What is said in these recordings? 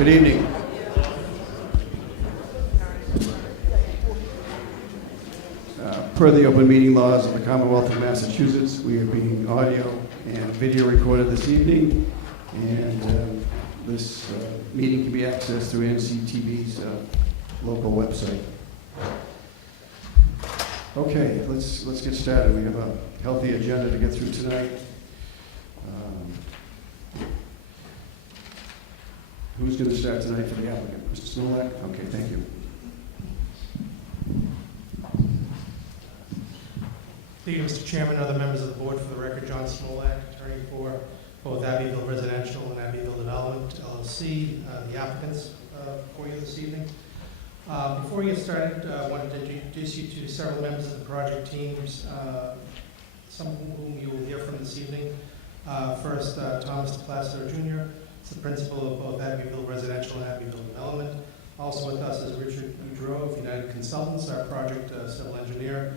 Good evening. Per the open meeting laws of the Commonwealth of Massachusetts, we are being audio and video recorded this evening, and this meeting can be accessed through NCTV's local website. Okay, let's get started. We have a healthy agenda to get through tonight. Who's going to start tonight for the applicant? Mr. Smolak? Okay, thank you. Thank you, Mr. Chairman, other members of the board. For the record, John Smolak, attorney for both Abbeville Residential and Abbeville Development, LLC, the applicants for you this evening. Before we get started, I wanted to introduce you to several members of the project teams, some of whom you will hear from this evening. First, Thomas DePlacido Jr., is the principal of both Abbeville Residential and Abbeville Development. Also with us is Richard Boudreau of United Consultants, our project civil engineer.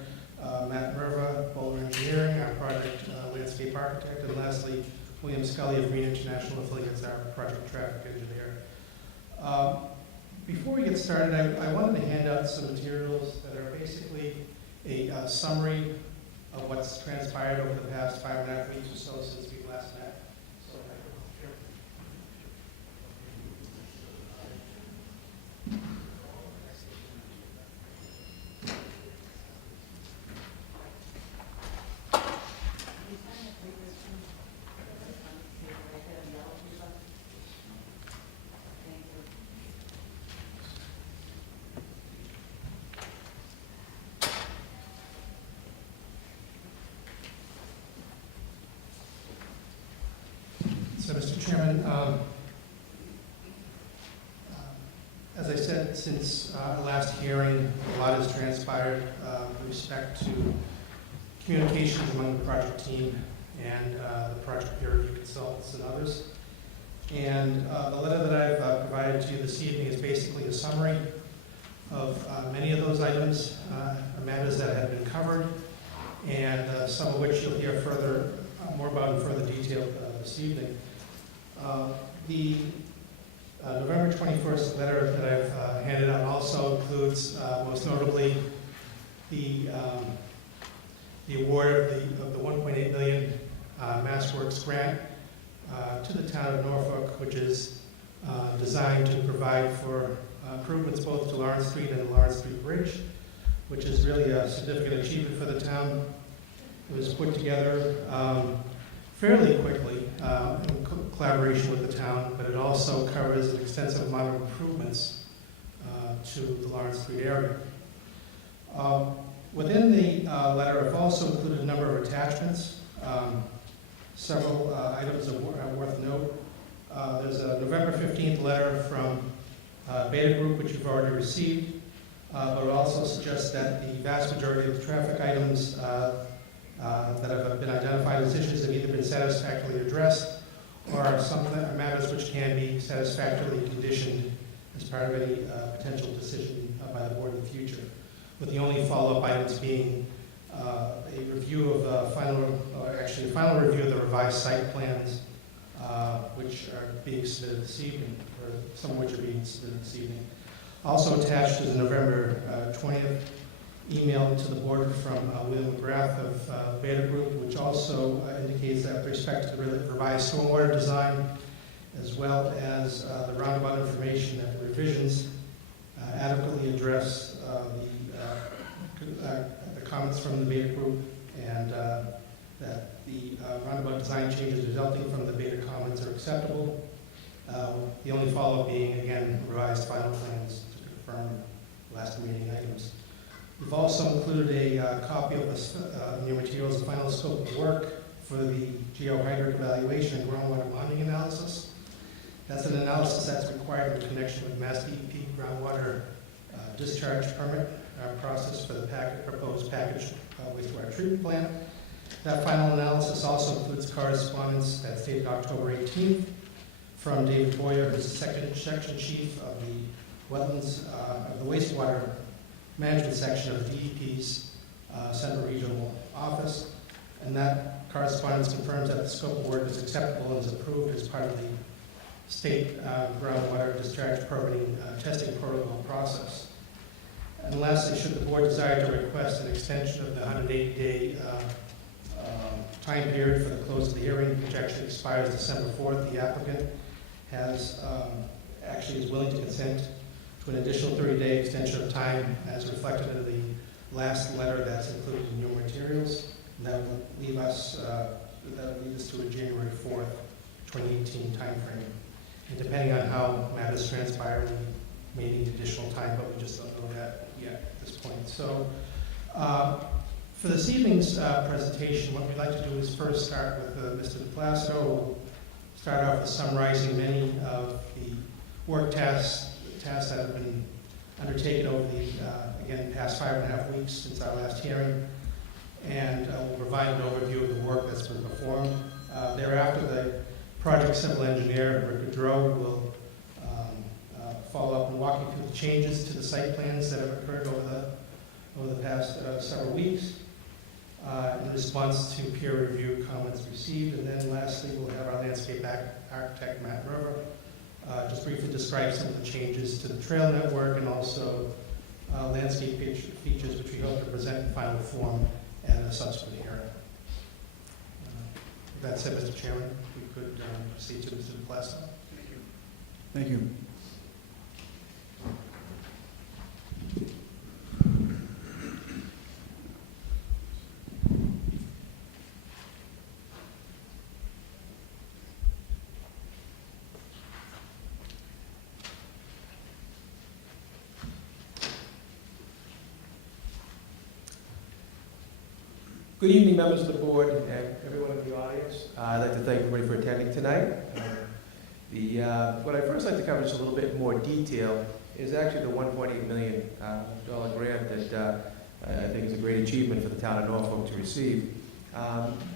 Matt Merva, Bowler Engineering, our project landscape architect, and lastly, William Scully of Green International Affiliates, our project traffic engineer. Before we get started, I wanted to hand out some materials that are basically a summary of what's transpired over the past 5.5 weeks or so since we last met. So, So, Mr. Chairman, as I said, since our last hearing, a lot has transpired with respect to communications among the project team and the project peer review consultants and others. And the letter that I've provided to you this evening is basically a summary of many of those items, matters that have been covered, and some of which you'll hear more about in further detail this evening. The November 21st letter that I've handed out also includes, most notably, the award of the $1.8 million MassWorks grant to the town of Norfolk, which is designed to provide for improvements both to Lawrence Street and the Lawrence Street Bridge, which is really a significant achievement for the town. It was put together fairly quickly in collaboration with the town, but it also covers an extensive amount of improvements to the Lawrence Street area. Within the letter, I've also included a number of attachments. Several items are worth note. There's a November 15th letter from Beta Group, which you've already received, but it also suggests that the vast majority of the traffic items that have been identified as issues have either been satisfactorily addressed or are some matters which can be satisfactorily conditioned as part of any potential decision by the board in the future, with the only follow-up items being a review of the final review of the revised site plans, which are being submitted this evening, or some of which are being submitted this evening. Also attached is a November 20th email to the board from William McGrath of Beta Group, which also indicates that with respect to the revised stormwater design, as well as the roundabout information, that the revisions adequately address the comments from the Beta Group, and that the roundabout design changes resulting from the Beta comments are acceptable. The only follow-up being, again, revised final plans to confirm last meeting items. We've also included a copy of your materials, the final scope of work for the geohydric evaluation and groundwater bonding analysis. That's an analysis that's required in connection with Mass DEP groundwater discharge permit process for the proposed packaged wastewater treatment plant. That final analysis also includes correspondence that's dated October 18th from David Boyer, who's the section chief of the wetlands of the wastewater management section of DEP's Central Regional Office, and that correspondence confirms that the scope of work is acceptable and is approved as part of the state groundwater discharge permitting testing protocol process. And lastly, should the board desire to request an extension of the 180-day time period for the close of the hearing, which actually expires December 4th, the applicant has actually is willing to consent to an additional 30-day extension of time as reflected in the last letter that's included in your materials. And that will leave us to a January 4th, 2018 timeframe. And depending on how matters transpire, we may need additional time, but we just don't know that yet at this point. So for this evening's presentation, what we'd like to do is first start with Mr. DePlasto. We'll start off with summarizing many of the work tasks that have been undertaken over the, again, past 5.5 weeks since our last hearing. And we'll provide an overview of the work that's been performed. Thereafter, the project civil engineer, Rick Gaudreau, will follow up and walk you through the changes to the site plans that have occurred over the past several weeks in response to peer review comments received. And then lastly, we'll have our landscape architect, Matt River, just briefly describe some of the changes to the trail network and also landscape features which we hope to present in final form at a subsequent hearing. With that said, Mr. Chairman, we could proceed to Mr. DePlasto. Thank you. Thank you. Good evening, members of the board and everyone in the audience. I'd like to thank everybody for attending tonight. What I'd first like to cover just a little bit more detail is actually the $1.8 million grant that I think is a great achievement for the town of Norfolk to receive.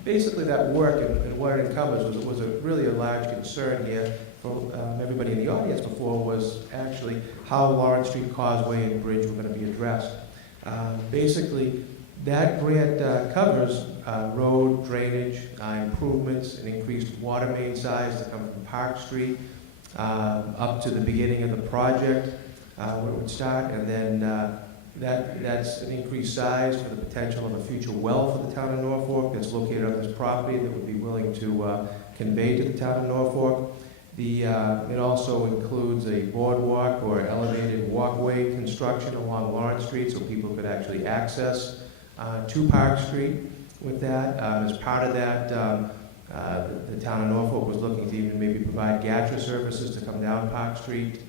Basically, that work and what it encompassed was really a large concern here for everybody in the audience before was actually how Lawrence Street Causeway and Bridge were going to be addressed. Basically, that grant covers road drainage improvements and increased water main size to come from Park Street up to the beginning of the project where it would start, and then that's an increased size for the potential of a future well for the town of Norfolk that's located on this property that would be willing to convey to the town of Norfolk. It also includes a boardwalk or elevated walkway construction along Lawrence Street so people could actually access to Park Street with that. As part of that, the town of Norfolk was looking to even maybe provide GATRA services to come down Park Street,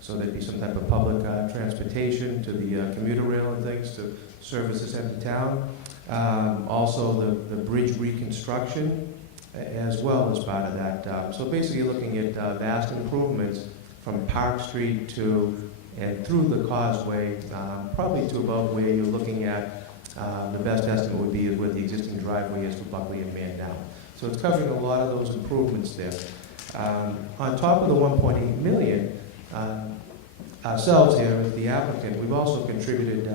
so there'd be some type of public transportation to the commuter rail and things to service this end of town. Also, the bridge reconstruction as well as part of that. So basically looking at vast improvements from Park Street to and through the causeway, probably to about where you're looking at the best estimate would be where the existing driveway is for Buckley and Mandown. So it's covering a lot of those improvements there. On top of the $1.8 million, ourselves here as the applicant, we've also contributed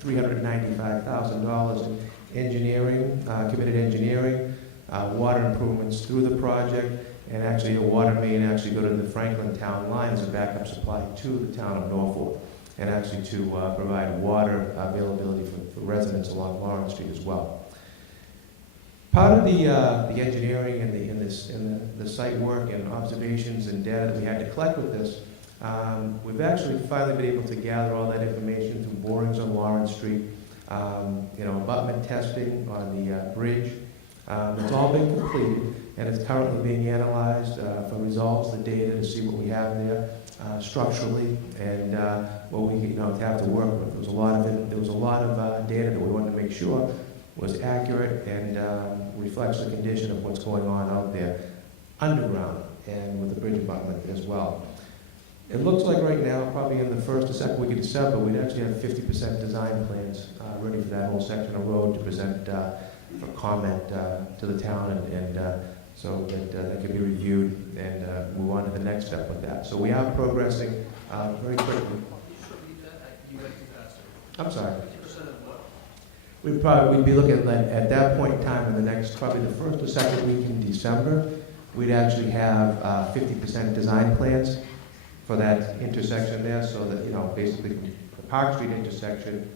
$395,000 in engineering, committed engineering, water improvements through the project, and actually a water main actually go to the Franklin town line as a backup supply to the town of Norfolk, and actually to provide water availability for residents along Lawrence Street as well. Part of the engineering and the site work and observations and data that we had to collect with this, we've actually finally been able to gather all that information through borings on Lawrence Street, abutment testing on the bridge. It's all been completed, and it's currently being analyzed for results, the data, to see what we have there structurally and what we have to work with. There was a lot of data that we wanted to make sure was accurate and reflects the condition of what's going on out there underground and with the bridge abutment as well. It looks like right now, probably in the first or second week of December, we'd actually have 50% design plans ready for that whole section of road to present for comment to the town, and so that can be reviewed and move on to the next step with that. So we are progressing very quickly. I'm sorry. We'd be looking at that point in time in the next, probably the first or second week in December, we'd actually have 50% design plans for that intersection there, so that, basically from the Park Street intersection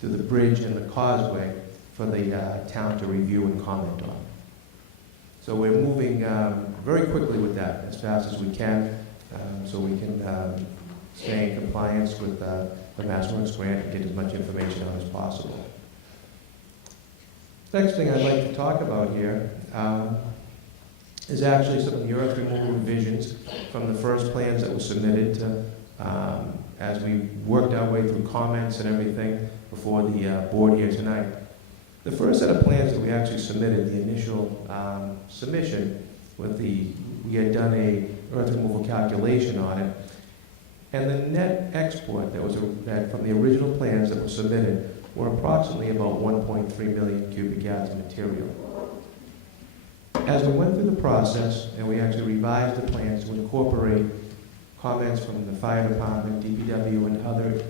to the bridge and the causeway for the town to review and comment on. So we're moving very quickly with that, as fast as we can, so we can stay in compliance with the Mass Works grant and get as much information out as possible. Next thing I'd like to talk about here is actually some of the earth removal revisions from the first plans that were submitted to, as we worked our way through comments and everything before the board here tonight. The first set of plans that we actually submitted, the initial submission, we had done a earth removal calculation on it, and the net export that from the original plans that were submitted were approximately about 1.3 million cubic yards of material. As we went through the process and we actually revised the plans to incorporate comments from the fire department, DPW, and other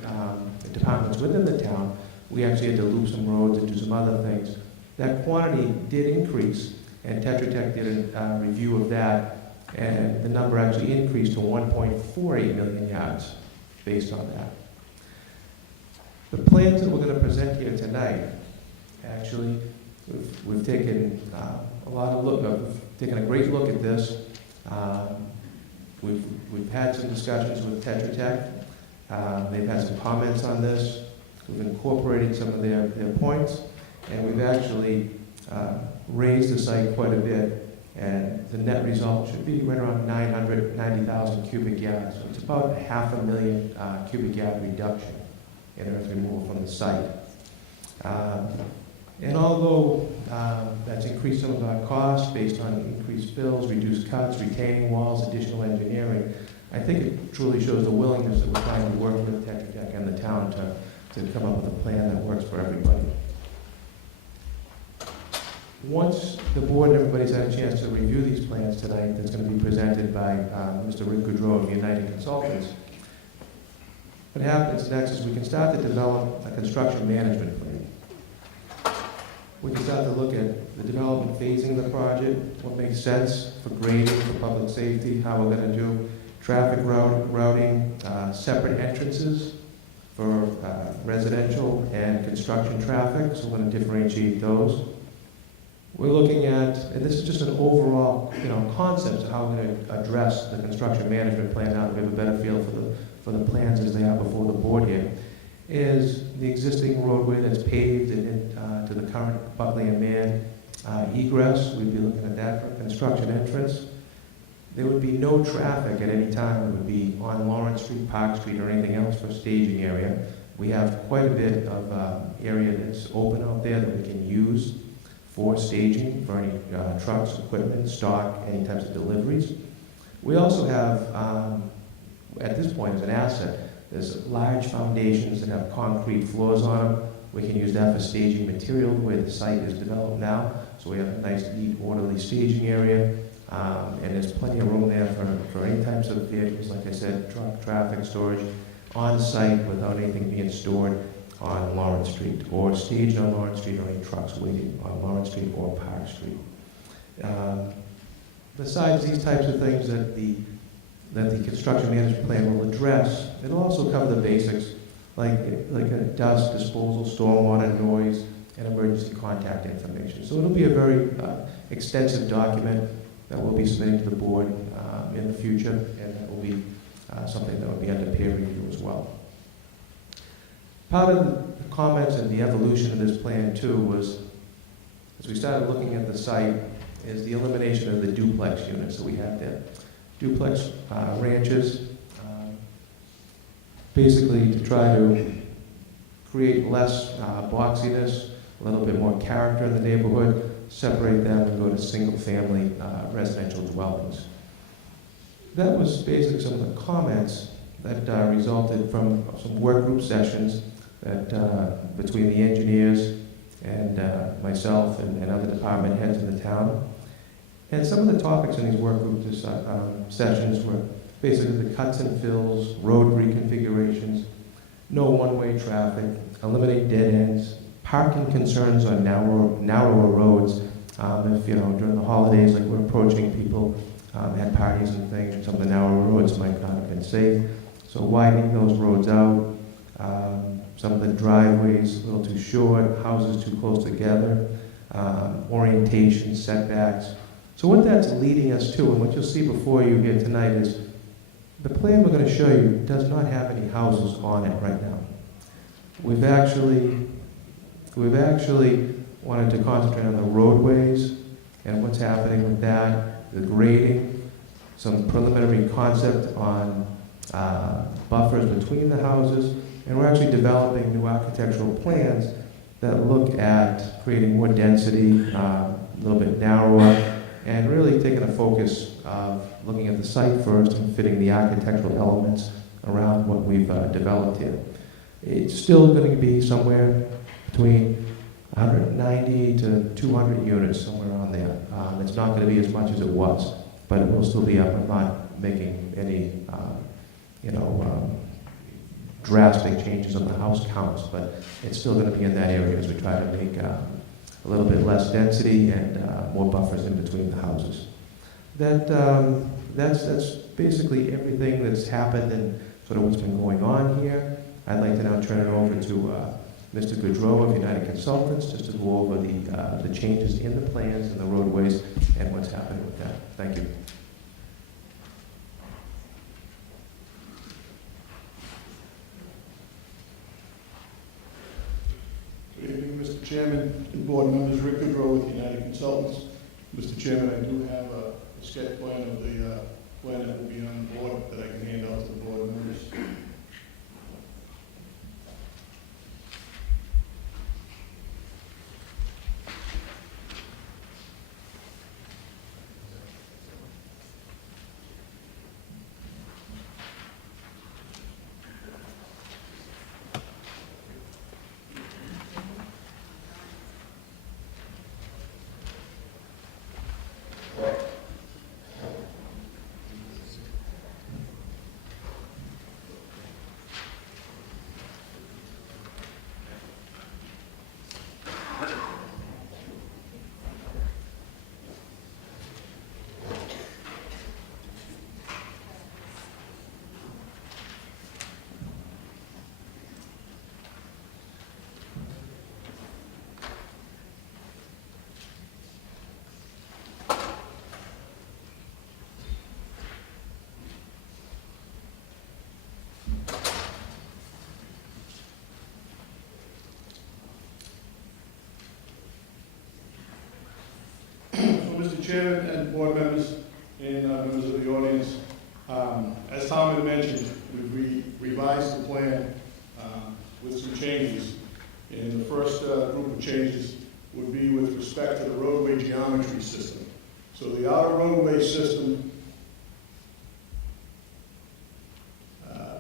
departments within the town, we actually had to loop some roads and do some other things. That quantity did increase, and Tetra Tech did a review of that, and the number actually increased to 1.48 million yards based on that. The plans that we're going to present here tonight, actually, we've taken we've taken a great look at this. We've had some discussions with Tetra Tech. They've had some comments on this. We've incorporated some of their points, and we've actually raised the site quite a bit, and the net result should be right around 990,000 cubic yards. So it's about 500,000 cubic yard reduction in earth removal from the site. And although that's increased some of our costs based on increased fills, reduced cuts, retaining walls, additional engineering, I think it truly shows the willingness that we're trying to work with Tetra Tech and the town to come up with a plan that works for everybody. Once the board and everybody's had a chance to review these plans tonight, that's going to be presented by Mr. Rick Goudreau of United Consultants, what happens next is we can start to develop a construction management plan. We can start to look at the development phasing of the project, what makes sense for grading, for public safety, how we're going to do traffic routing, separate entrances for residential and construction traffic, so we're going to differentiate those. We're looking at, and this is just an overall concept of how we're going to address the construction management plan now that we have a better feel for the plans as they are before the board here, is the existing roadway that's paved and to the current Buckley and Mann egress. We'd be looking at that for construction entrance. There would be no traffic at any time that would be on Lawrence Street, Park Street, or anything else for staging area. We have quite a bit of area that's open out there that we can use for staging, for any trucks, equipment, stock, any types of deliveries. We also have, at this point as an asset, there's large foundations that have concrete floors on them. We can use that for staging material where the site is developed now. So we have a nice, neat, orderly staging area. And there's plenty of room there for any types of vehicles, like I said, truck, traffic, storage, on site without anything being stored on Lawrence Street or staged on Lawrence Street, or any trucks waiting on Lawrence Street or Park Street. Besides these types of things that the construction management plan will address, it'll also cover the basics like dust disposal, stormwater, noise, and emergency contact information. So it'll be a very extensive document that we'll be submitting to the board in the future, and that will be something that will be under peer review as well. Part of the comments and the evolution of this plan too was, as we started looking at the site, is the elimination of the duplex units that we have there. Duplex ranches, basically to try to create less boxiness, a little bit more character in the neighborhood, separate them and go to single-family residential dwellings. That was basically some of the comments that resulted from some work group sessions that between the engineers and myself and other department heads in the town. And some of the topics in these work group sessions were basically the cuts and fills, road reconfigurations, no one-way traffic, eliminate dead ends, parking concerns on narrower roads, If, during the holidays, like we're approaching, people had parties and things, some of the narrow roads might not have been safe. So widening those roads out, some of the driveways a little too short, houses too close together, orientation, setbacks. So what that's leading us to, and what you'll see before you here tonight, is the plan we're going to show you does not have any houses on it right now. We've actually wanted to concentrate on the roadways and what's happening with that, the grading, some preliminary concept on buffers between the houses, and we're actually developing new architectural plans that look at creating more density, a little bit narrower, and really taking a focus of looking at the site first and fitting the architectural elements around what we've developed here. It's still going to be somewhere between 190 to 200 units, somewhere around there. It's not going to be as much as it was, but it will still be up. I'm not making any, drastic changes on the house counts, but it's still going to be in that area as we try to make a little bit less density and more buffers in between the houses. That's basically everything that's happened and sort of what's been going on here. I'd like to now turn it over to Mr. Goudreau of United Consultants, just to go over the changes in the plans and the roadways and what's happening with that. Thank you. Good evening, Mr. Chairman and board members. Rick Goudreau with United Consultants. Mr. Chairman, I do have a sketch plan of the plan that will be on the board that I can hand out to the board members. Mr. Chairman and board members and members of the audience, as Tom had mentioned, we revised the plan with some changes. And the first group of changes would be with respect to the roadway geometry system. So the outer roadway system,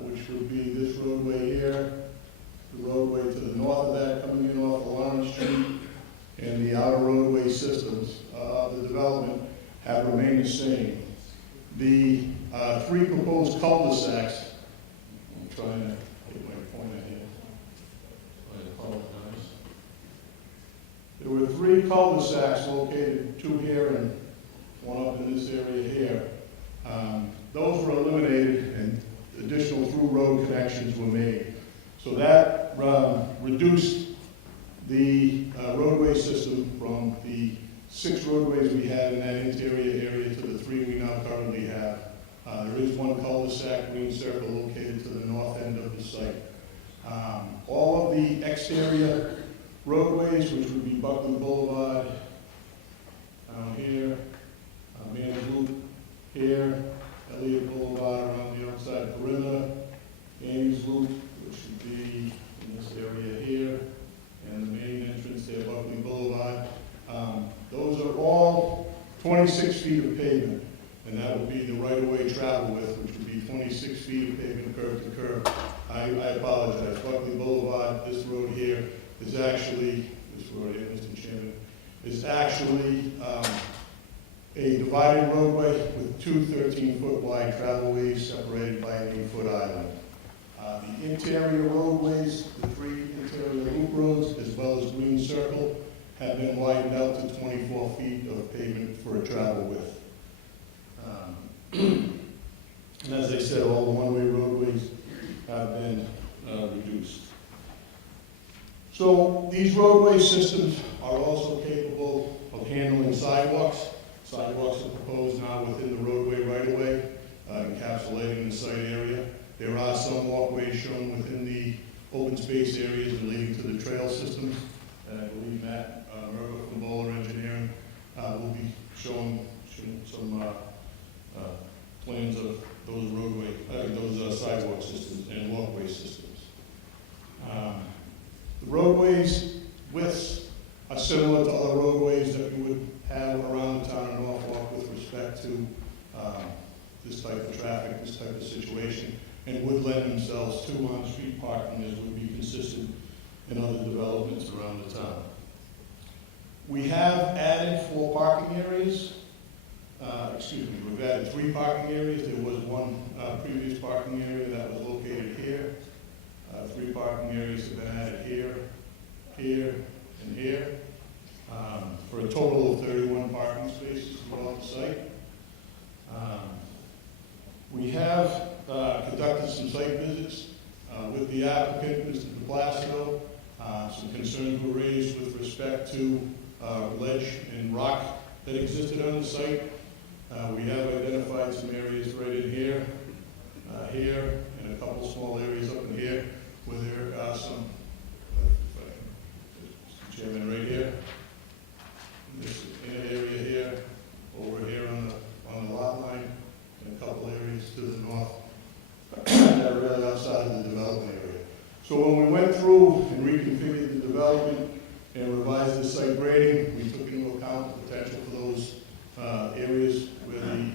which would be this roadway here, the roadway to the north of that coming in off of Lawrence Street, and the outer roadway systems of the development have remained the same. The three proposed cul-de-sacs, I'm trying to get my pointer here. I apologize. There were three cul-de-sacs located, two here and one up in this area here. Those were eliminated and additional through road connections were made. So that reduced the roadway system from the 6 roadways we had in that interior area to the 3 we now currently have. There is one cul-de-sac green circle located to the north end of the site. All of the exterior roadways, which would be Buckley Boulevard, down here, Manor Loop here, Elliott Boulevard around the outside perimeter, Ames Loop, which would be in this area here, and the main entrance there, Buckley Boulevard. Those are all 26 feet of pavement, and that would be the right-of-way travel width, which would be 26 feet of pavement curb to curb. I apologize. Buckley Boulevard, this road here, is actually, this road here, Mr. Chairman, is actually a divided roadway with 2 13-foot wide travelways separated by an 8-foot island. The interior roadways, the 3 interior loop roads, as well as Green Circle, have been widened out to 24 feet of pavement for a travel width. And as I said, all the one-way roadways have been reduced. So these roadway systems are also capable of handling sidewalks. Sidewalks are proposed now within the roadway right-of-way, encapsulating the site area. There are some walkways shown within the open space areas and leading to the trail systems. And I believe Matt Merva from Bowler Engineering will be showing some plans of those roadway, those sidewalk systems and walkway systems. The roadways widths are similar to other roadways that we would have around the town of Norfolk with respect to this type of traffic, this type of situation, and would lend themselves to on-street parking as would be consistent in other developments around the town. We have added 4 parking areas. We've added 3 parking areas. There was one previous parking area that was located here. 3 parking areas have been added here, here, and here, for a total of 31 parking spaces throughout the site. We have conducted some site visits with the applicant, Mr. DePlacido. Some concerns were raised with respect to ledge and rock that existed on the site. We have identified some areas right in here, here, and a couple small areas up in here where there are some, Mr. Chairman, right here. This area here, over here on the lot line, and a couple areas to the north that are really outside of the development area. So when we went through and reconfigured the development and revised the site grading, we took into account the potential for those areas where the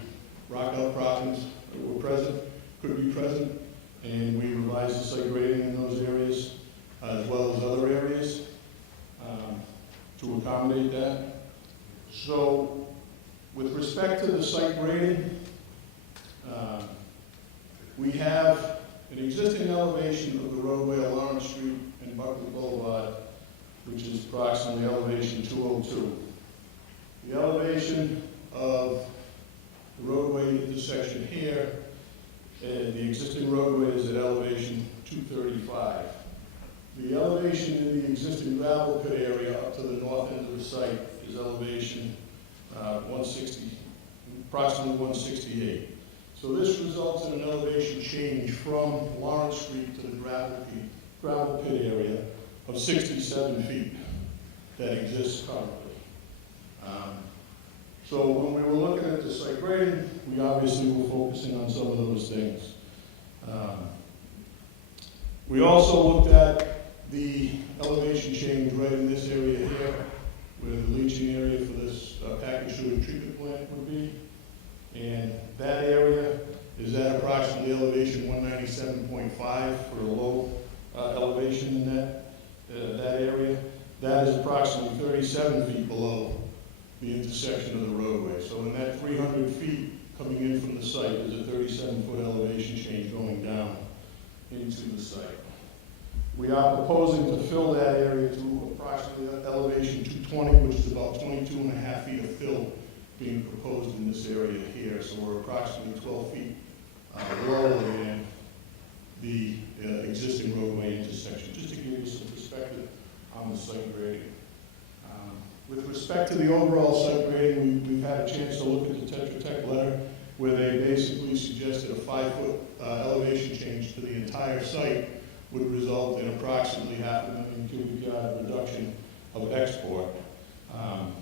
rock outcroppings were present, could be present, and we revised the site grading in those areas as well as other areas to accommodate that. So with respect to the site grading, we have an existing elevation of the roadway on Lawrence Street and Buckley Boulevard, which is approximately elevation 202. The elevation of the roadway intersection here, the existing roadway is at elevation 235. The elevation in the existing gravel pit area up to the north end of the site is elevation 160, approximately 168. So this results in an elevation change from Lawrence Street to the gravel pit area of 67 feet that exists currently. So when we were looking at the site grading, we obviously were focusing on some of those things. We also looked at the elevation change right in this area here, where the leaching area for this packaged sewage treatment plant would be. And that area is at approximately elevation 197.5 for a low elevation in that area. That is approximately 37 feet below the intersection of the roadway. So in that 300 feet coming in from the site, there's a 37-foot elevation change going down into the site. We are proposing to fill that area to approximately elevation 220, which is about 22 and a half feet of fill being proposed in this area here. So we're approximately 12 feet lower than the existing roadway intersection, just to give you some perspective on the site grading. With respect to the overall site grading, we've had a chance to look at the Tetra Tech letter where they basically suggested a 5-foot elevation change to the entire site would result in approximately 500,000 cubic yard reduction of export.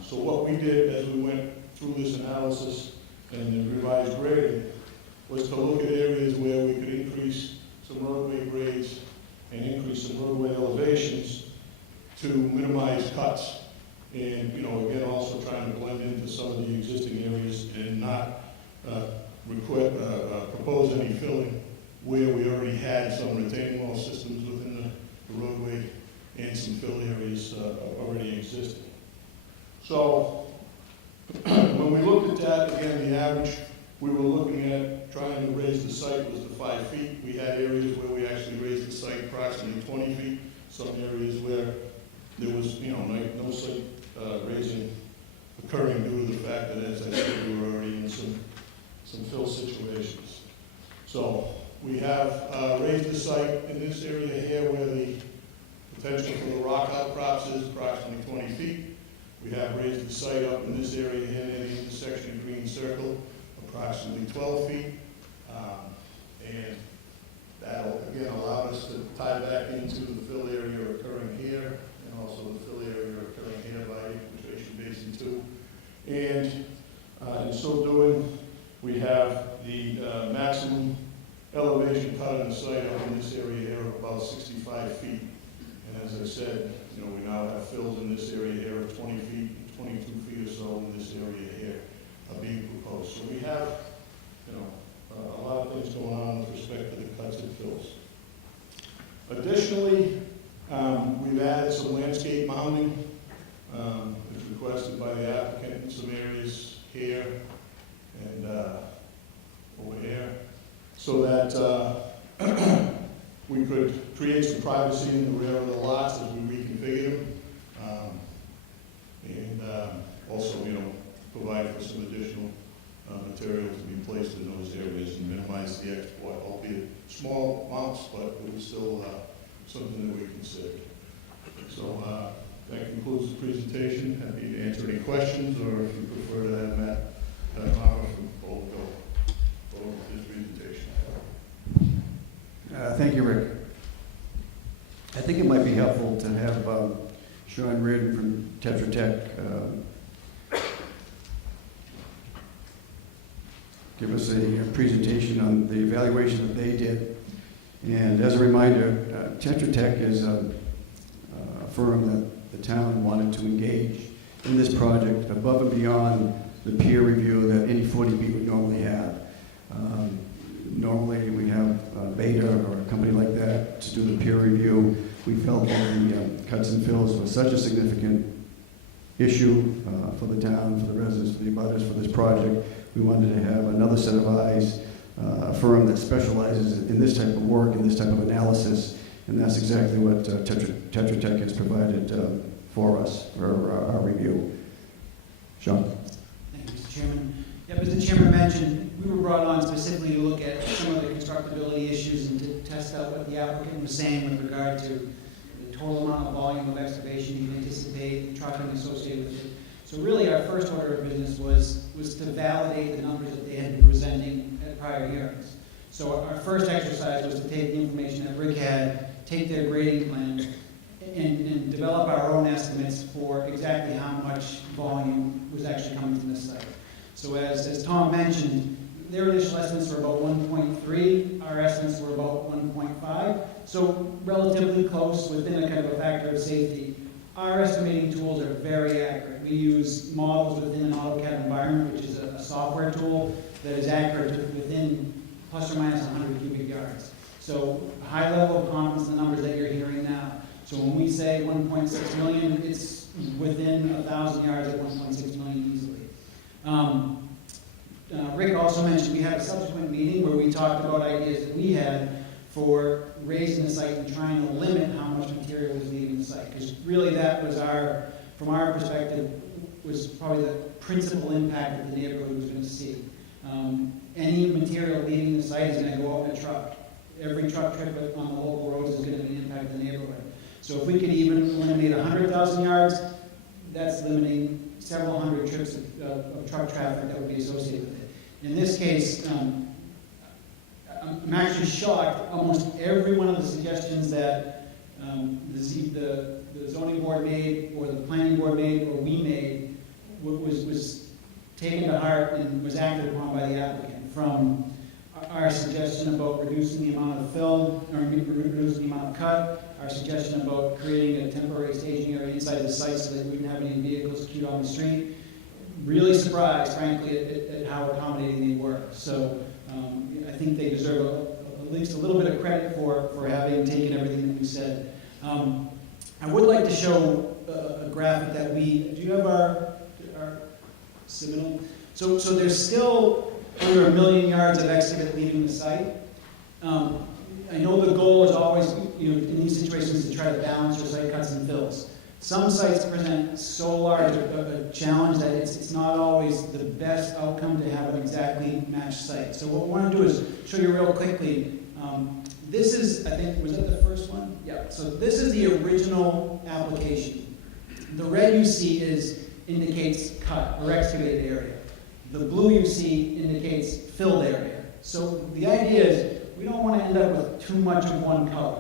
So what we did as we went through this analysis and the revised grading was to look at areas where we could increase some roadway grades and increase some roadway elevations to minimize cuts. And, again, also trying to blend into some of the existing areas and not propose any filling where we already had some retaining wall systems within the roadway and some fill areas already existing. So when we looked at that, again, the average we were looking at trying to raise the site was to 5 feet. We had areas where we actually raised the site approximately 20 feet, some areas where there was, no site raising occurring due to the fact that, as I said, we were already in some fill situations. So we have raised the site in this area here where the potential for the rock outcrops is approximately 20 feet. We have raised the site up in this area here near the intersection of Green Circle, approximately 12 feet. And that'll, again, allow us to tie back into the fill area occurring here, and also the fill area occurring here by Infiltration Basin 2. And in so doing, we have the maximum elevation cut in the site up in this area here of about 65 feet. And as I said, you know, we now have fills in this area here of 20 feet, 22 feet or so in this area here being proposed. So we have, you know, a lot of things going on with respect to the cuts and fills. Additionally, we've added some landscape mounding, as requested by the applicant in some areas here and over here, so that we could create some privacy in the rear of the lots as we reconfigure them, and also, you know, provide for some additional material to be placed in those areas and minimize the export, albeit small amounts, but it was still something that we considered. So that concludes the presentation. Happy to answer any questions, or if you prefer to have Matt Homer from Old go over his presentation. Thank you, Rick. I think it might be helpful to have Sean Reardon from Tetra Tech give us a presentation on the evaluation that they did. And as a reminder, Tetra Tech is a firm that the town wanted to engage in this project above and beyond the peer review that any 40B would normally have. Normally, we have Beta or a company like that to do the peer review. We felt that the cuts and fills was such a significant issue for the town, for the residents, for the abutters, for this project. We wanted to have another set of eyes, a firm that specializes in this type of work and this type of analysis, and that's exactly what Tetra Tech has provided for us for our review. Sean? Thank you, Mr. Chairman. Yep, as the Chairman mentioned, we were brought on specifically to look at some of the constructability issues and to test out what the applicant was saying with regard to the total amount of volume of excavation you can anticipate, the trucking associated with it. So really our first order of business was to validate the numbers that they had been presenting at prior hearings. So our first exercise was to take the information that Rick had, take their grading plan, and develop our own estimates for exactly how much volume was actually coming from this site. So as Tom mentioned, their initial estimates were about 1.3, our estimates were about 1.5, so relatively close within a kind of a factor of safety. Our estimating tools are very accurate. We use models within an AutoCAD environment, which is a software tool that is accurate within plus or minus 100 cubic yards. So a high level of confidence in the numbers that you're hearing now. So when we say 1.6 million, it's within 1,000 yards at 1.6 million easily. Rick also mentioned we had a subsequent meeting where we talked about ideas that we had for raising the site and trying to limit how much material was leaving the site. Because really that was from our perspective, was probably the principal impact that the neighborhood was going to see. Any material leaving the site is going to go up in a truck. Every truck trip on the local roads is going to be an impact to the neighborhood. So if we could even eliminate 100,000 yards, that's limiting several hundred trips of truck traffic that would be associated with it. In this case, I'm actually shocked. Almost every one of the suggestions that the zoning board made, or the planning board made, or we made, was taken to heart and was acted upon by the applicant. From our suggestion about reducing the amount of fill, or reducing the amount of cut, our suggestion about creating a temporary staging area inside the site so that we wouldn't have any vehicles queued on the street. Really surprised, frankly, at how accommodating they were. So I think they deserve at least a little bit of credit for having taken everything that we said. I would like to show a graphic that do you have our seminal? So there's still under 1 million yards of excavate leaving the site. I know the goal is always, in these situations to try to balance your site cuts and fills. Some sites present so large a challenge that it's not always the best outcome to have an exactly matched site. So what we want to do is show you real quickly. This is, I think, was that the first one? Yeah. So this is the original application. The red you see indicates cut or excavated area. The blue you see indicates filled area. So the idea is we don't want to end up with too much of one color.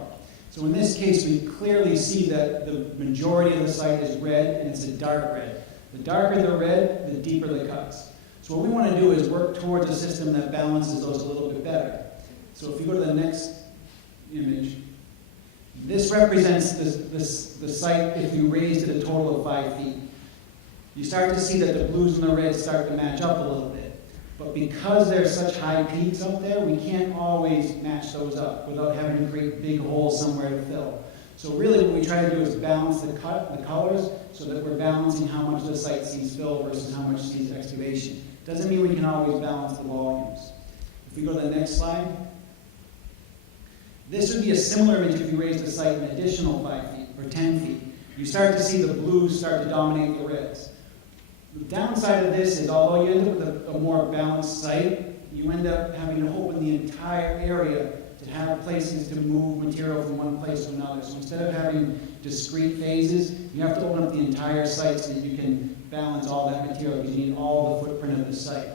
So in this case, we clearly see that the majority of the site is red, and it's a dark red. The darker the red, the deeper the cuts. So what we want to do is work towards a system that balances those a little bit better. So if you go to the next image, this represents the site if you raised it a total of 5 feet. You start to see that the blues and the reds start to match up a little bit. But because there's such high peaks up there, we can't always match those up without having to create big holes somewhere to fill. So really what we try to do is balance the colors so that we're balancing how much the site sees fill versus how much sees excavation. Doesn't mean we can always balance the volumes. If we go to the next slide. This would be a similar image if you raised the site an additional 5 feet or 10 feet. You start to see the blues start to dominate the reds. The downside of this is, although you end up with a more balanced site, you end up having to open the entire area to have places to move material from one place to another. So instead of having discrete phases, you have to open up the entire site so that you can balance all that material because you need all the footprint of the site.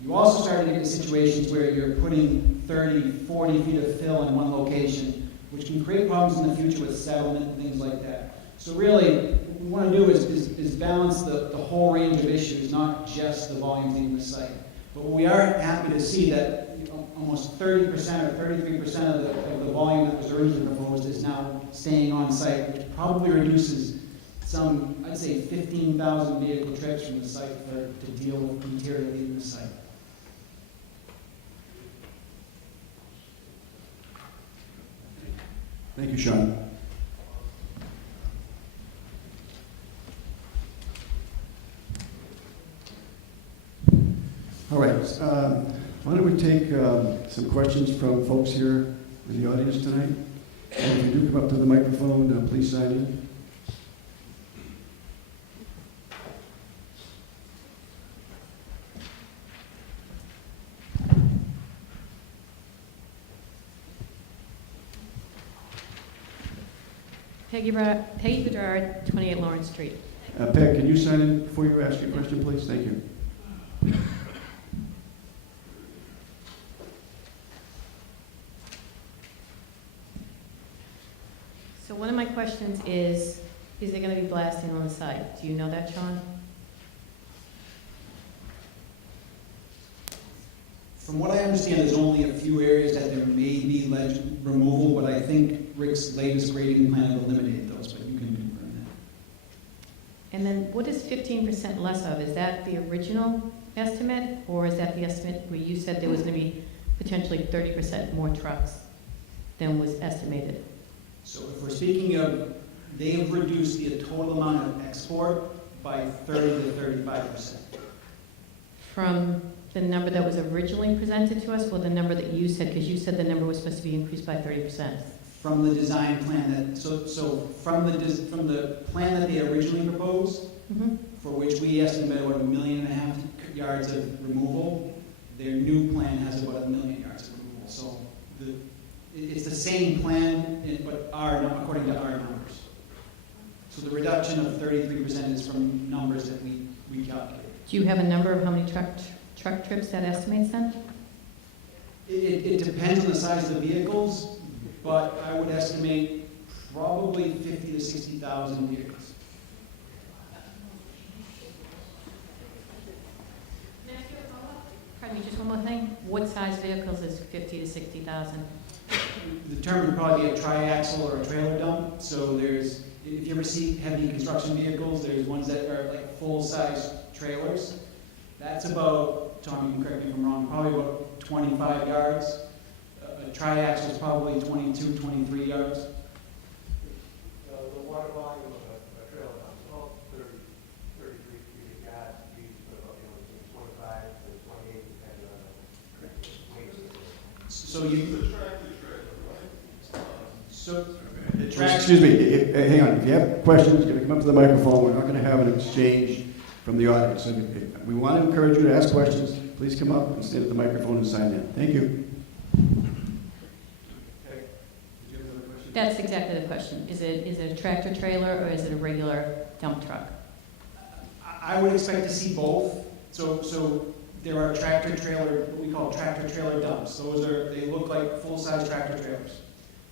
You also start to get into situations where you're putting 30, 40 feet of fill in one location, which can create problems in the future with settlement and things like that. So really, what we want to do is balance the whole range of issues, not just the volumes in the site. But we are happy to see that almost 30% or 33% of the volume that was originally proposed is now staying on site, which probably reduces some, I'd say 15,000 vehicle trips from the site to deal with material leaving the site. Thank you, Sean. All right, why don't we take some questions from folks here in the audience tonight? And if you do come up to the microphone, please sign in. Peggy Bedard, 28 Lawrence Street. Peg, can you sign in before you ask your question, please? Thank you. So one of my questions is there going to be blasting on the site? Do you know that, Sean? From what I understand, there's only a few areas that there may be ledge removal, but I think Rick's latest grading plan eliminated those, but you can confirm that. And then what is 15% less of? Is that the original estimate, or is that the estimate where you said there was going to be potentially 30% more trucks than was estimated? So if we're speaking of, they have reduced the total amount of export by 30 to 35%. From the number that was originally presented to us, or the number that you said, because you said the number was supposed to be increased by 30%? From the design plan from the plan that they originally proposed, Mm-hmm. for which we estimated about 1.5 million yards of removal, their new plan has about 1 million yards of removal. So it's the same plan, but according to our numbers. So the reduction of 33% is from numbers that we calculated. Do you have a number of how many truck trips that estimates then? It depends on the size of the vehicles, but I would estimate probably 50 to 60,000 vehicles. Pardon me, just one more thing. What size vehicles is 50 to 60,000? The term would probably be a tri-axle or a trailer dump. So if you ever see heavy construction vehicles, there's ones that are like full-size trailers. That's about, Tom, you can correct me if I'm wrong, probably about 25 yards. A tri-axle is probably 22, 23 yards. The water volume of a trailer dump is about 33 cubic yards. You put about between 25 to 28 depending on the weight. So you. So the track. Excuse me, hang on, if you have questions, you're gonna come up to the microphone, we're not gonna have an exchange from the audience. So we want to encourage you to ask questions, please come up and stand at the microphone and sign in. Thank you. That's exactly the question. Is it a tractor trailer or is it a regular dump truck? I would expect to see both. So there are tractor trailer, what we call tractor trailer dumps. They look like full-size tractor trailers.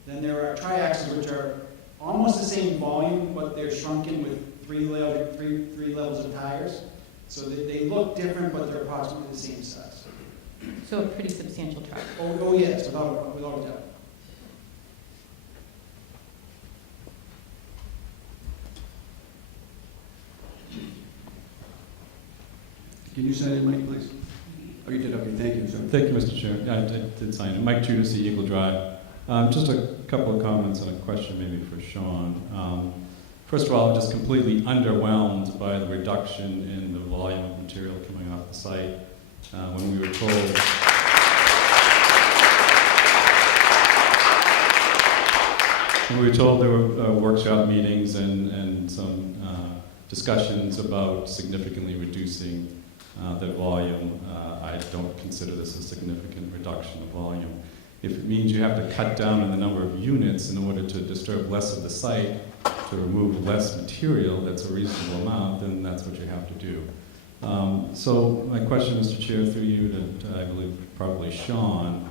Then there are triaxles, which are almost the same volume, but they're shrunken with three levels of tires. So they look different, but they're approximately the same size. So a pretty substantial truck. Oh yes, without a doubt. Can you sign in, Mike, please? Oh, you did, okay, thank you, sir. Thank you, Mr. Chair. I did sign it. Mike Judas, Eagle Drive. Just a couple of comments and a question maybe for Sean. First of all, I'm just completely underwhelmed by the reduction in the volume of material coming off the site. When we were told there were workshop meetings and some discussions about significantly reducing the volume, I don't consider this a significant reduction of volume. If it means you have to cut down on the number of units in order to disturb less of the site, to remove less material, that's a reasonable amount, then that's what you have to do. So my question, Mr. Chair, through you to, I believe, probably Sean,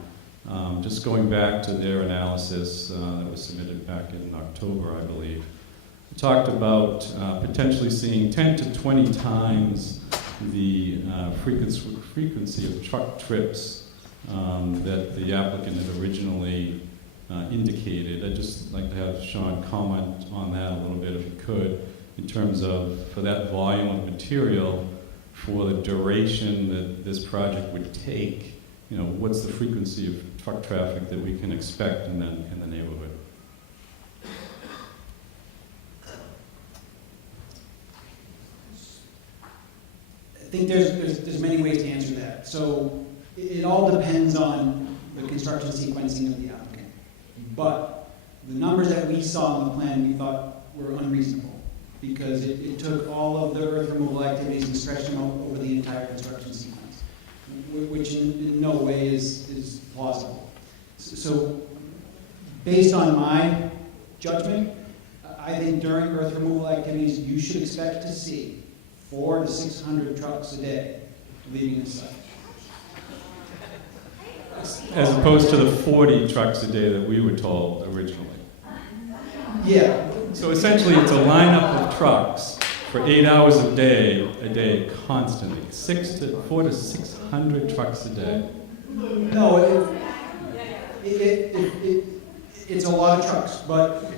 just going back to their analysis that was submitted back in October, I believe, talked about potentially seeing 10 to 20 times the frequency of truck trips that the applicant had originally indicated. I'd just like to have Sean comment on that a little bit, if he could, in terms of, for that volume of material, for the duration that this project would take, what's the frequency of truck traffic that we can expect in the neighborhood? I think there's many ways to answer that. So it all depends on the construction sequencing of the applicant. But the numbers that we saw on the plan we thought were unreasonable because it took all of the earth removal activities and stretched them out over the entire construction sequence, which in no way is plausible. So based on my judgment, I think during earth removal activities you should expect to see 400 to 600 trucks a day leaving the site. As opposed to the 40 trucks a day that we were told originally. Yeah. So essentially it's a lineup of trucks for 8 hours a day constantly. 400 to 600 trucks a day. No, it's a lot of trucks, but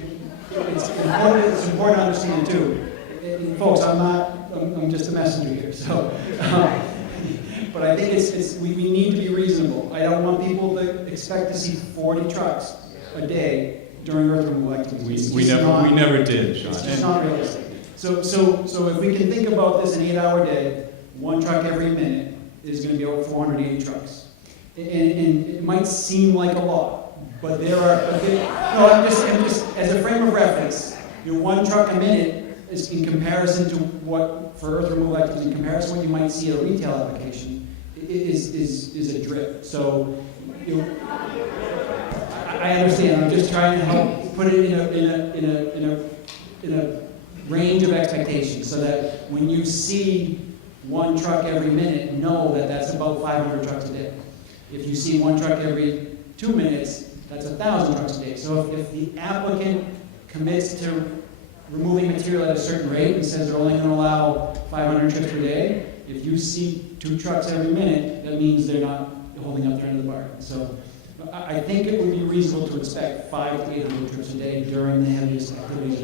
it's important to understand too. And folks, I'm just a messenger here, so. But I think we need to be reasonable. I don't want people to expect to see 40 trucks a day during earth removal activities. We never did, Sean. It's just not realistic. So if we can think about this an 8-hour day, one truck every minute is going to be over 480 trucks. And it might seem like a lot, but there are. No, I'm just as a frame of reference. One truck a minute is in comparison to what for earth removal activities, in comparison to what you might see at a retail application, is a drip. So, I understand. I'm just trying to help put it in a range of expectations, so that when you see one truck every minute, know that that's about 500 trucks a day. If you see one truck every 2 minutes, that's 1,000 trucks a day. So if the applicant commits to removing material at a certain rate and says they're only going to allow 500 trips per day, if you see 2 trucks every minute, that means they're not holding up their end of the bargain. So I think it would be reasonable to expect 500 to 800 trips a day during the heaviest activities.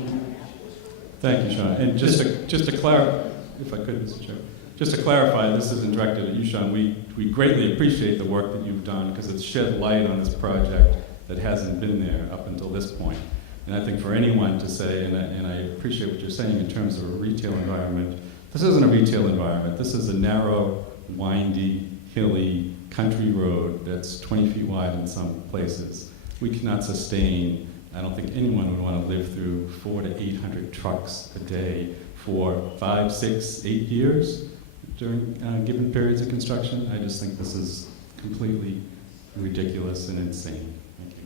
Thank you, Sean. And just to clarify, if I could, Mr. Chair, just to clarify, this isn't directed at you, Sean. We greatly appreciate the work that you've done because it's shed light on this project that hasn't been there up until this point. And I think for anyone to say, and I appreciate what you're saying in terms of a retail environment, this isn't a retail environment. This is a narrow, windy, hilly country road that's 20 feet wide in some places. We cannot sustain I don't think anyone would want to live through 400 to 800 trucks a day for 5, 6, 8 years during given periods of construction. I just think this is completely ridiculous and insane. Thank you.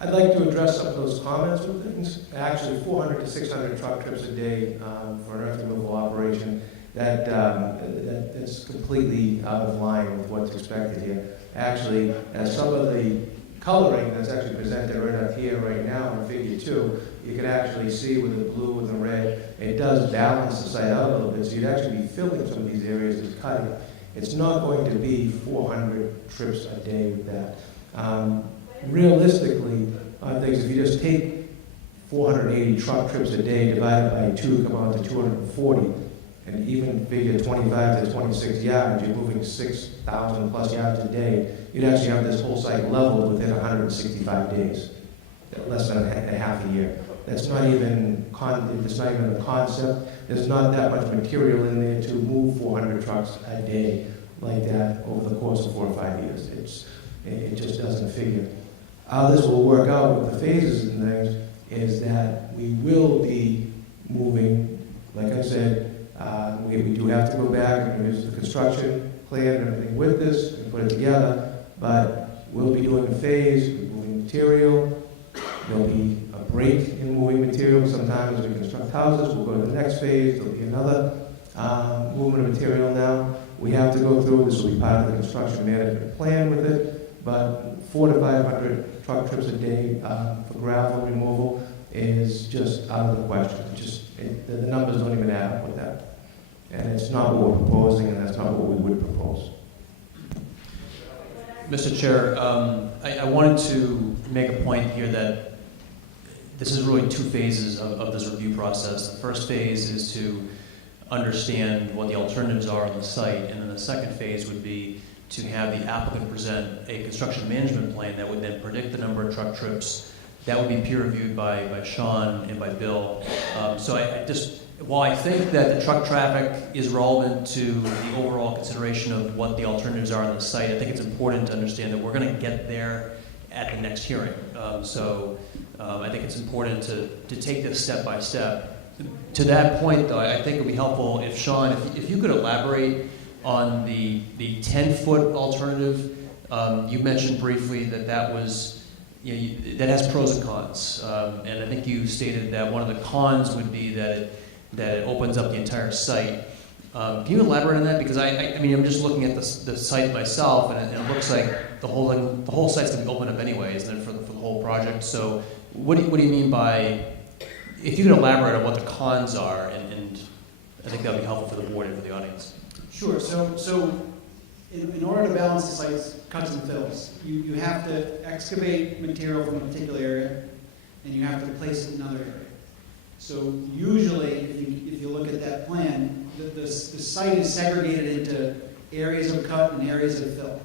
I'd like to address some of those comments and things. Actually, 400 to 600 truck trips a day for an earth removal operation, that's completely out of line with what's expected here. Actually, as some of the coloring that's actually presented right up here right now in Figure 2, you can actually see with the blue and the red, it does balance the site out a little bit, so you'd actually be filling some of these areas with cutting. It's not going to be 400 trips a day with that. Realistically, on things, if you just take 480 truck trips a day divided by 2, come out to 240, and even figure 25 to 26 yards, you're moving 6,000 plus yards a day, you'd actually have this whole site leveled within 165 days, less than a half a year. That's not even a concept. There's not that much material in there to move 400 trucks a day like that over the course of 4 or 5 years. It just doesn't figure. How this will work out with the phases and things is that we will be moving, like I said, we do have to go back and use the construction plan and everything with this and put it together, but we'll be doing a phase, we'll be moving material, there'll be a break in moving material. Sometimes as we construct houses, we'll go to the next phase, there'll be another movement of material now. We have to go through, this will be part of the construction management plan with it, but 400 to 500 truck trips a day for gravel removal is just out of the question. The numbers don't even add up with that. And it's not what we're proposing, and that's not what we would propose. Mr. Chair, I wanted to make a point here that this is really 2 phases of this review process. The first phase is to understand what the alternatives are on the site, and then the second phase would be to have the applicant present a construction management plan that would then predict the number of truck trips. That would be peer reviewed by Sean and by Bill. So while I think that the truck traffic is relevant to the overall consideration of what the alternatives are on the site, I think it's important to understand that we're going to get there at the next hearing. I think it's important to take this step by step. To that point, though, I think it would be helpful if Sean, if you could elaborate on the 10-foot alternative. You mentioned briefly that was, that has pros and cons. And I think you stated that one of the cons would be that it opens up the entire site. Can you elaborate on that? Because I mean, I'm just looking at the site myself, and it looks like the whole site's going to be opened up anyway, isn't it, for the whole project? So what do you mean by, if you could elaborate on what the cons are, and I think that would be helpful for the board and for the audience. Sure. So in order to balance the site's cuts and fills, you have to excavate material from a particular area, and you have to place it in another area. So usually, if you look at that plan, the site is segregated into areas of cut and areas of fill.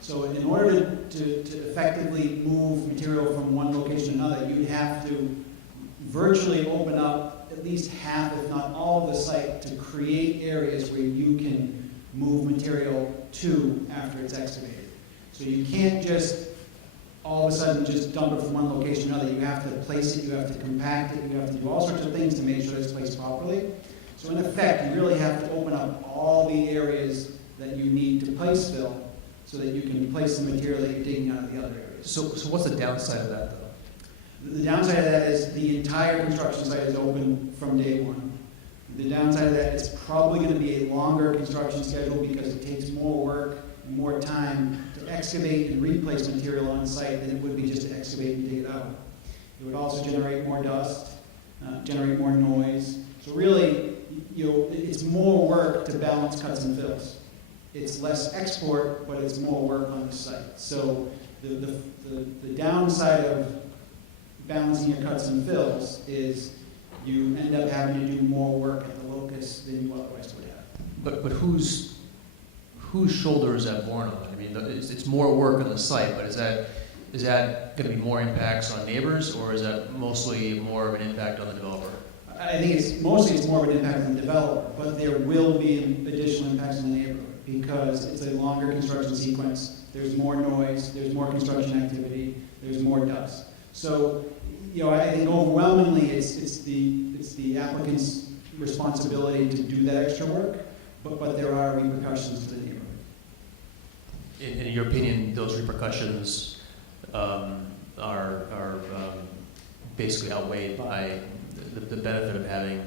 So in order to effectively move material from one location to another, you'd have to virtually open up at least half, if not all, of the site to create areas where you can move material to after it's excavated. So you can't just all of a sudden just dump it from one location to another. You have to place it, you have to compact it, you have to do all sorts of things to make sure it's placed properly. So in effect, you really have to open up all the areas that you need to place fill so that you can place the material that you're digging out of the other areas. So what's the downside of that, though? The downside of that is the entire construction site is open from day one. The downside of that is probably going to be a longer construction schedule because it takes more work and more time to excavate and replace material on site than it would be just to excavate and dig it out. It would also generate more dust, generate more noise. So really, it's more work to balance cuts and fills. It's less export, but it's more work on the site. So the downside of balancing your cuts and fills is you end up having to do more work at the locus than you otherwise would have. But whose shoulder is that borne on? I mean, it's more work on the site, but is that is that going to be more impacts on neighbors, or is that mostly more of an impact on the developer? I think it's more of an impact on the developer, but there will be additional impacts on the neighborhood because it's a longer construction sequence. There's more noise, there's more construction activity, there's more dust. So, I think overwhelmingly it's the applicant's responsibility to do that extra work, but there are repercussions to the neighborhood. In your opinion, those repercussions are basically outweighed by the benefit of having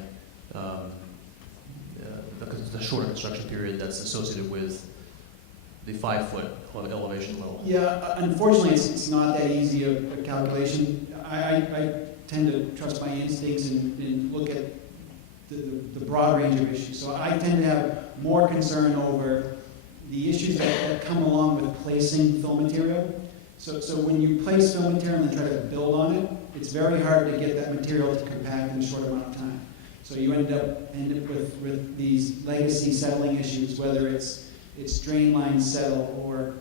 the shorter construction period that's associated with the 5-foot elevation level? Yeah, unfortunately, it's not that easy a calculation. I tend to trust my instincts and look at the broad range of issues. So I tend to have more concern over the issues that come along with placing fill material. So when you place fill material and then try to build on it, it's very hard to get that material to compact in a short amount of time. So you end up with these legacy settling issues, whether it's drain lines settle or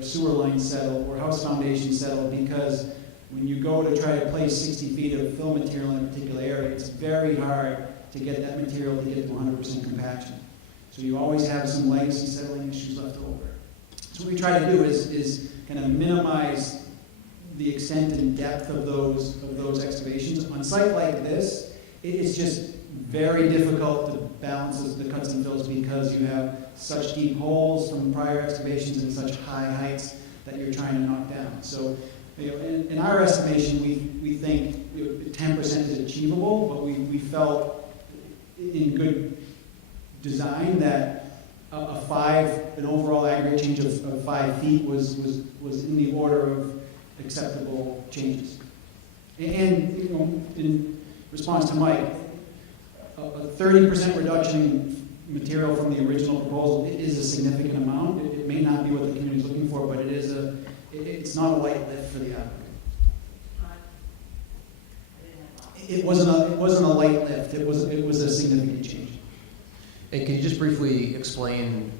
sewer lines settle or house foundations settle, because when you go to try to place 60 feet of fill material in a particular area, it's very hard to get that material to get to 100% compaction. So you always have some legacy settling issues left over. So what we try to do is kind of minimize the extent and depth of those excavations. On a site like this, it's just very difficult to balance the cuts and fills because you have such deep holes from prior excavations and such high heights that you're trying to knock down. So, in our estimation, we think 10% is achievable, but we felt in good design that an overall aggregate change of 5 feet was in the order of acceptable changes. And in response to Mike, a 30% reduction in material from the original proposal is a significant amount. It may not be what the community is looking for, but it's not a light lift for the applicant. It wasn't a light lift. It was a significant change. And can you just briefly explain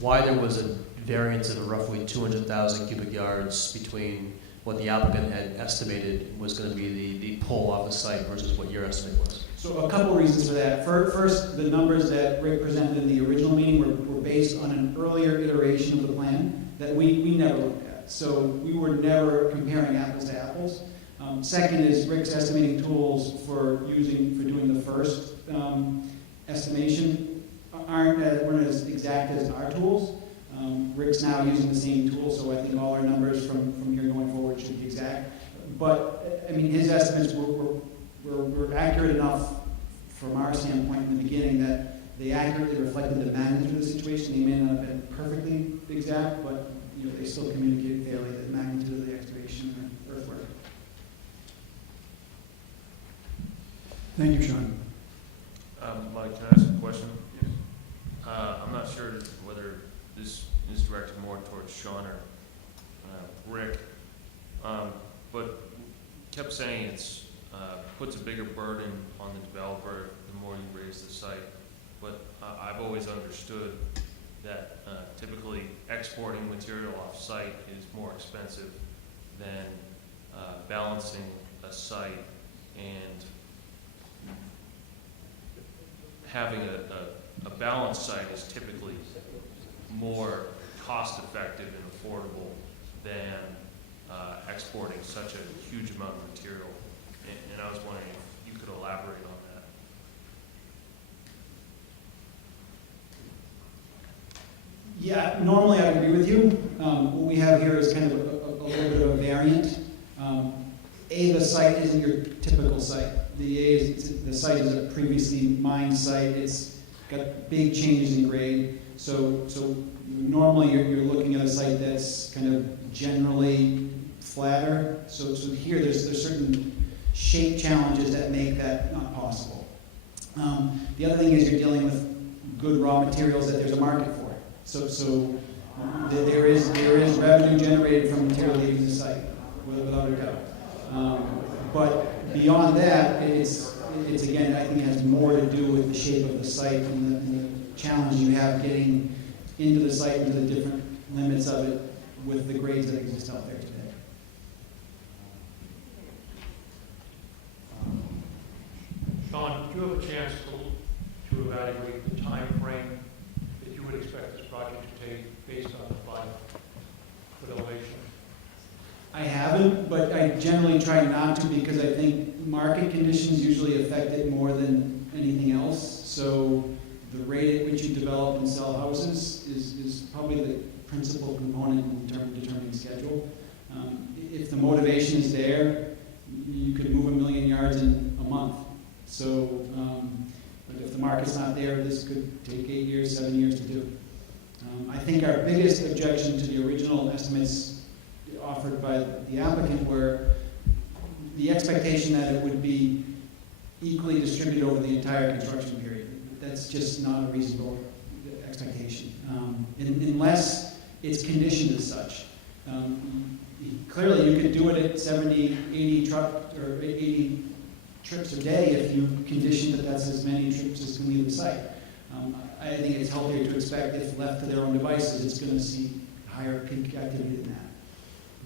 why there was a variance of roughly 200,000 cubic yards between what the applicant had estimated was going to be the pull off the site versus what your estimate was? So a couple reasons for that. First, the numbers that Rick presented in the original meeting were based on an earlier iteration of the plan that we never looked at. So we were never comparing apples to apples. Second is Rick's estimating tools for doing the first estimation weren't as exact as our tools. Rick's now using the same tool, so I think all our numbers from here going forward should be exact. But, I mean, his estimates were accurate enough from our standpoint in the beginning that they accurately reflected the magnitude of the situation. They may not have been perfectly exact, but they still communicated fairly the magnitude of the excavation and earthwork. Thank you, Sean. Mike, can I ask a question? Yes. I'm not sure whether this is directed more towards Sean or Rick, but kept saying it's puts a bigger burden on the developer the more you raise the site. But I've always understood that typically exporting material off site is more expensive than balancing a site, and having a balanced site is typically more cost effective and affordable than exporting such a huge amount of material. And I was wondering if you could elaborate on that. Yeah, normally I agree with you. What we have here is kind of a little bit of a variant. The site isn't your typical site. The site is a previously mined site. It's got big changes in grade. So normally you're looking at a site that's kind of generally flatter. So here there's certain shape challenges that make that not possible. The other thing is you're dealing with good raw materials that there's a market for. So there is revenue generated from material leaving the site, without a doubt. But beyond that, it's again, I think it has more to do with the shape of the site and the challenge you have getting into the site, into the different limits of it with the grades that exist out there today. did you have a chance to evaluate the time frame that you would expect this project to take based on the 5-foot elevation? I haven't, but I generally try not to because I think market conditions usually affect it more than anything else. So the rate at which you develop and sell houses is probably the principal component in terms of determining schedule. If the motivation is there, you could move 1 million yards in a month. So, but if the market's not there, this could take 8 years, 7 years to do. I think our biggest objection to the original estimates offered by the applicant were the expectation that it would be equally distributed over the entire construction period. That's just not a reasonable expectation, unless it's conditioned as such. Clearly, you could do it at 70, 80 trips a day if you condition that that's as many trips as can leave the site. I think it's healthier to expect if left to their own devices, it's going to see higher peak activity than that.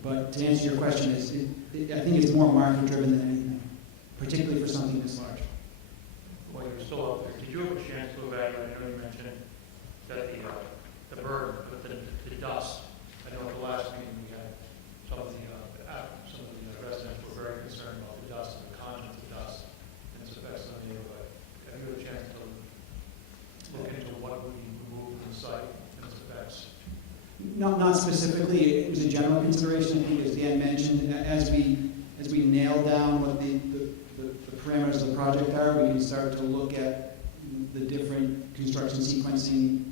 But to answer your question, I think it's more market-driven than anything, particularly for something this large. While you're still out there, did you have a chance to evaluate, I know you mentioned it, that the burden, but the dust? I know at the last meeting we had some of the residents were very concerned about the dust and the content of dust and its effects on the neighborhood. Have you had a chance to look into what would be removed from the site and its effects? Not specifically. It was a general consideration. I think, as Dan mentioned, as we nail down what the parameters of the project are, we can start to look at the different construction sequencing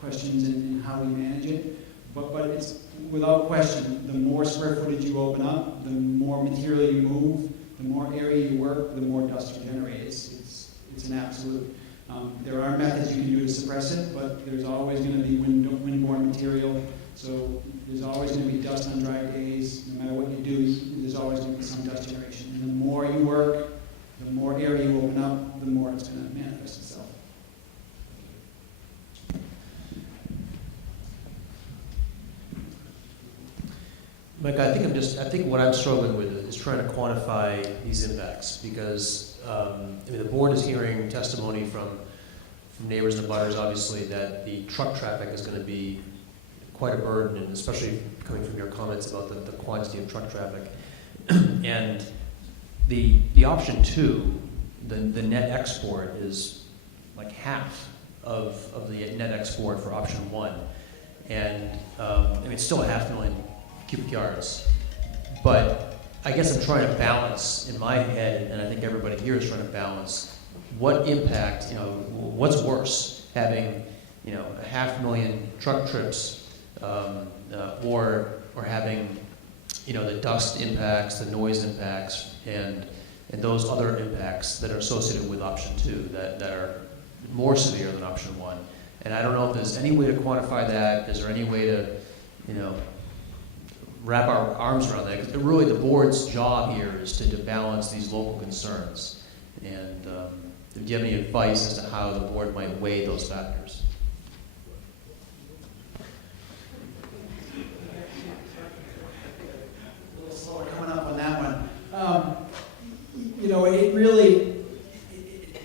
questions and how we manage it. But it's without question, the more square footage you open up, the more material you move, the more area you work, the more dust you generate. It's an absolute. There are methods you can do to suppress it, but there's always going to be windborne material. So there's always going to be dust on dry days. No matter what you do, there's always going to be some dust generation. And the more you work, the more area you open up, the more it's going to manifest itself. Mike, I think what I'm struggling with is trying to quantify these impacts because the board is hearing testimony from neighbors and abutters, obviously, that the truck traffic is going to be quite a burden, and especially coming from your comments about the quantity of truck traffic. And the option 2, the net export is like half of the net export for option 1, and it's still 500,000 cubic yards. But I guess I'm trying to balance in my head, and I think everybody here is trying to balance what impact, what's worse, having 500,000 truck trips, or having the dust impacts, the noise impacts, and those other impacts that are associated with option 2 that are more severe than option 1. And I don't know if there's any way to quantify that. Is there any way to wrap our arms around that? Because really the board's job here is to balance these local concerns. And do you have any advice as to how the board might weigh those factors? A little slower coming up on that one. It really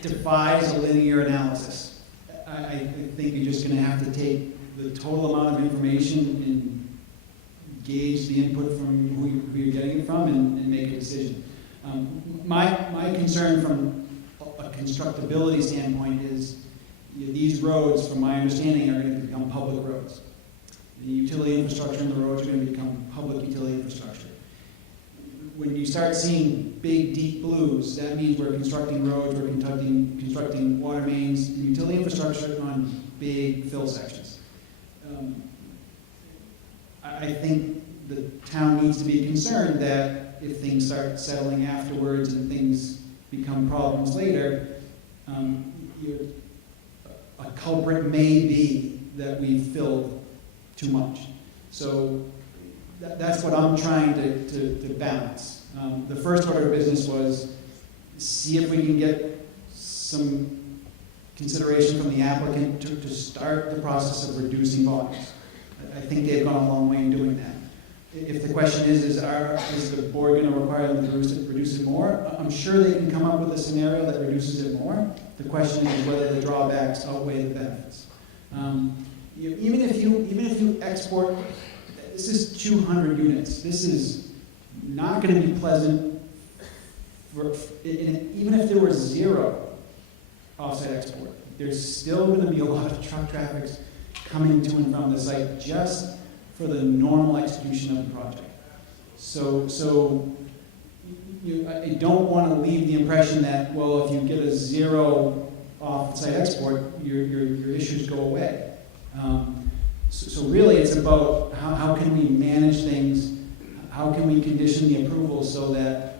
defies a linear analysis. I think you're just going to have to take the total amount of information and gauge the input from who you're getting it from and make a decision. My concern from a constructability standpoint is these roads, from my understanding, are going to become public roads. The utility infrastructure in the roads are going to become public utility infrastructure. When you start seeing big, deep blues, that means we're constructing roads, we're constructing water mains, and utility infrastructure on big fill sections. I think the town needs to be concerned that if things start settling afterwards and things become problems later, a culprit may be that we've filled too much. So that's what I'm trying to balance. The first order of business was see if we can get some consideration from the applicant to start the process of reducing volumes. I think they've gone a long way in doing that. if the question is the board going to require them to reduce it more? I'm sure they can come up with a scenario that reduces it more. The question is whether the drawbacks outweigh the benefits. Even if you export, this is 200 units. This is not going to be pleasant. Even if there was zero offsite export, there's still going to be a lot of truck traffic coming to and from the site just for the normal execution of the project. So I don't want to leave the impression that, well, if you get a zero off-site export, your issues go away. So really, it's about how can we manage things, how can we condition the approval so that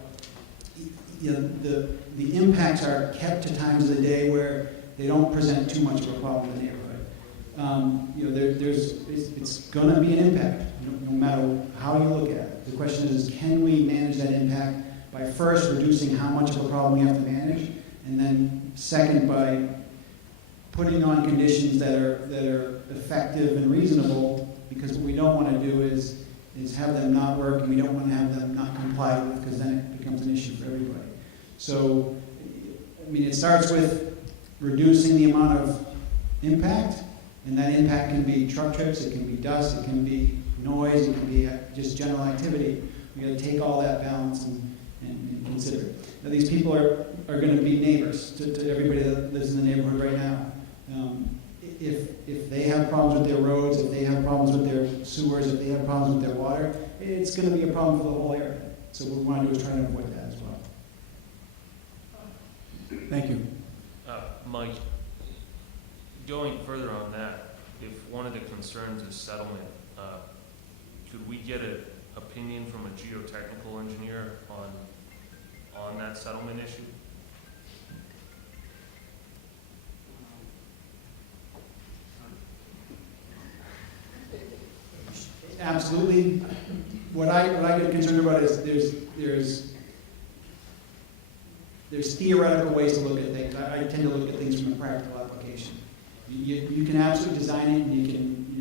the impacts are kept to times of the day where they don't present too much of a problem in the neighborhood. It's going to be an impact, no matter how you look at it. The question is, can we manage that impact by first reducing how much of a problem we have to manage, and then second by putting on conditions that are effective and reasonable, because what we don't want to do is have them not work, and we don't want to have them not comply with, because then it becomes an issue for everybody. So, I mean, it starts with reducing the amount of impact, and that impact can be truck trips, it can be dust, it can be noise, it can be just general activity. We got to take all that balance and consider it. Now, these people are going to be neighbors to everybody that lives in the neighborhood right now. If they have problems with their roads, if they have problems with their sewers, if they have problems with their water, it's going to be a problem for the whole area. So what we want to do is try to avoid that as well. Thank you. Mike, going further on that, if one of the concerns is settlement, could we get an opinion from a geotechnical engineer on that settlement issue? Absolutely. What I get concerned about is there's theoretical ways to look at things. I tend to look at things from a practical application. You can absolutely design it, and you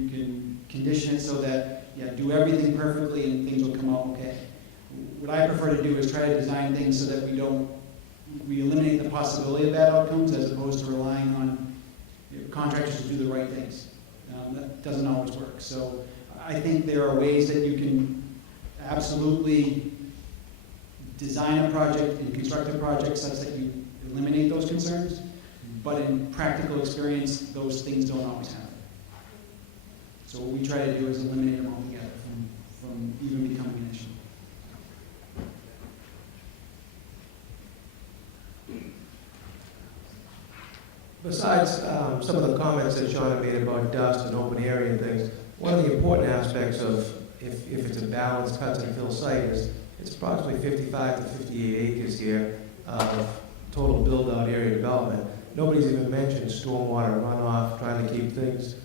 can condition it so that, do everything perfectly and things will come out okay. What I prefer to do is try to design things so that we eliminate the possibility of bad outcomes, as opposed to relying on contractors to do the right things. That doesn't always work. So I think there are ways that you can absolutely design a project and construct a project such that you eliminate those concerns, but in practical experience, those things don't always happen. So what we try to do is eliminate them altogether from even becoming an issue. Besides some of the comments that Sean made about dust and open area and things, one of the important aspects of if it's a balanced cuts and fill site is it's approximately 55 to 58 acres here of total build-out area development. Nobody's even mentioned stormwater runoff, trying to keep things,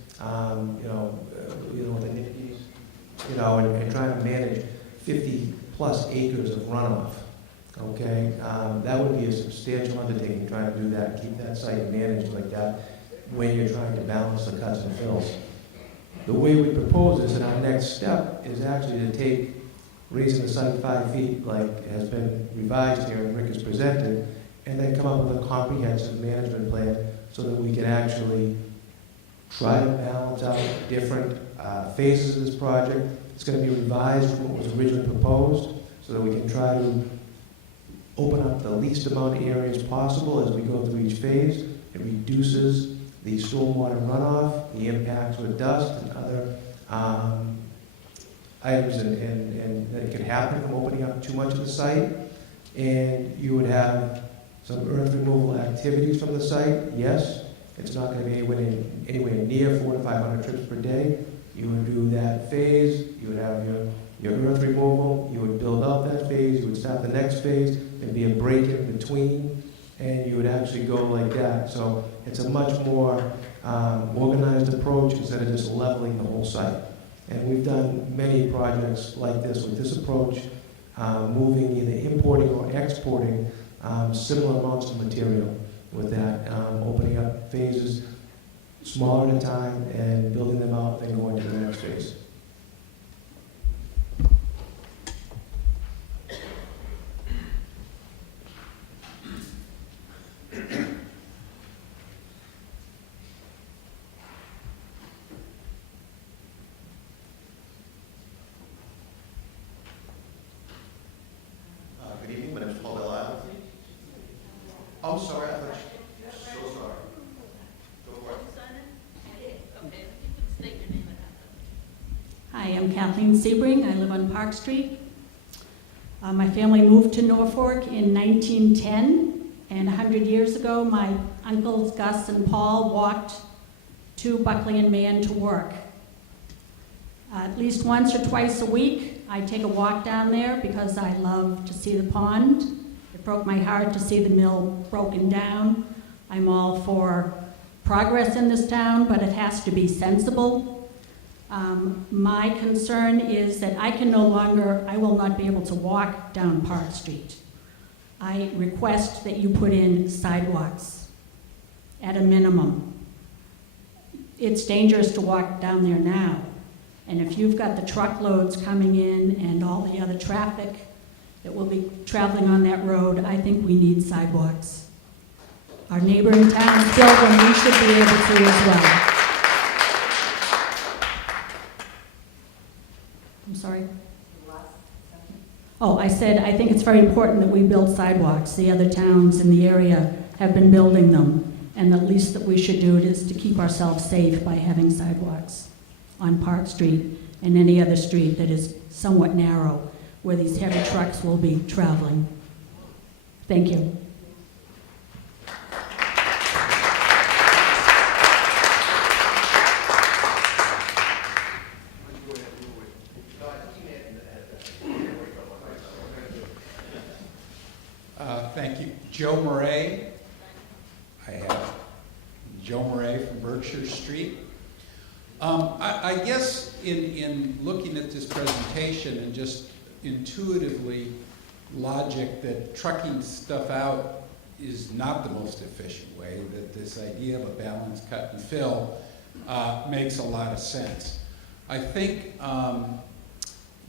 with the NIPDs, and trying to manage 50-plus acres of runoff. Okay, that would be a substantial undertaking, trying to do that, keep that site managed like that when you're trying to balance the cuts and fills. The way we propose this, and our next step, is actually to take, raising the site 5 feet, like has been revised here and Rick has presented, and then come up with a comprehensive management plan so that we can actually try to balance out different phases of this project. It's going to be revised from what was originally proposed so that we can try to open up the least amount of areas possible as we go through each phase. It reduces the stormwater runoff, the impacts with dust and other items and that could happen from opening up too much of the site. And you would have some earth removal activities from the site. Yes, it's not going to be anywhere near 400 to 500 trips per day. You would do that phase, you would have your earth removal, you would build out that phase, you would start the next phase, there'd be a break in between, and you would actually go like that. So it's a much more organized approach instead of just leveling the whole site. And we've done many projects like this with this approach, moving either importing or exporting similar amounts of material with that, opening up phases smaller at a time and building them out, then going to the next phase. I'm sorry, I thought you, so sorry. Go for it. Hi, I'm Kathleen Sebring. I live on Park Street. My family moved to Norfolk in 1910, and 100 years ago, my uncles Gus and Paul walked to Buckley and Man to work. At least once or twice a week, I take a walk down there because I love to see the pond. It broke my heart to see the mill broken down. I'm all for progress in this town, but it has to be sensible. My concern is that I will not be able to walk down Park Street. I request that you put in sidewalks at a minimum. It's dangerous to walk down there now. And if you've got the truckloads coming in and all the other traffic that will be traveling on that road, I think we need sidewalks. Our neighboring towns build them, we should be able to as well. I'm sorry? Oh, I said I think it's very important that we build sidewalks. The other towns in the area have been building them, and the least that we should do is to keep ourselves safe by having sidewalks on Park Street and any other street that is somewhat narrow where these heavy trucks will be traveling. Thank you. Thank you. Joe Murray. I have Joe Murray from Berkshire Street. I guess in looking at this presentation and just intuitively logic that trucking stuff out is not the most efficient way, that this idea of a balanced cut and fill makes a lot of sense. I think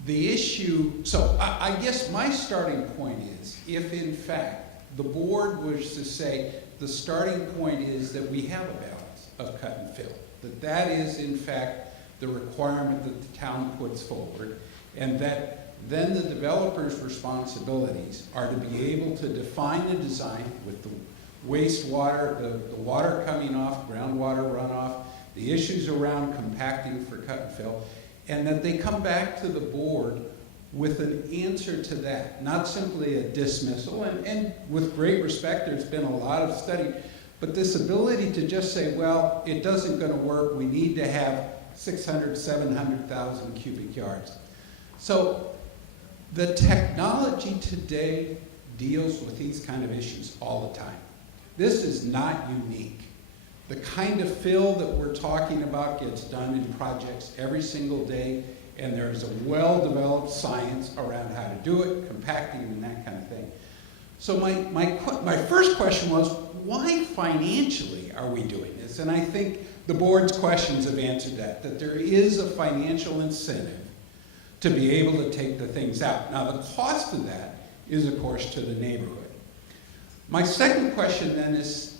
the issue, so I guess my starting point is, if in fact the board was to say the starting point is that we have a balance of cut and fill, that is in fact the requirement that the town puts forward, and that then the developer's responsibilities are to be able to define the design with the wastewater, the water coming off, groundwater runoff, the issues around compacting for cut and fill, and that they come back to the board with an answer to that, not simply a dismissal. And with great respect, there's been a lot of study, but this ability to just say, well, it doesn't going to work, we need to have 600, 700,000 cubic yards. So the technology today deals with these kind of issues all the time. This is not unique. The kind of fill that we're talking about gets done in projects every single day, and there's a well-developed science around how to do it, compacting and that kind of thing. So my first question was, why financially are we doing this? And I think the board's questions have answered that there is a financial incentive to be able to take the things out. Now, the cost of that is, of course, to the neighborhood. My second question then is,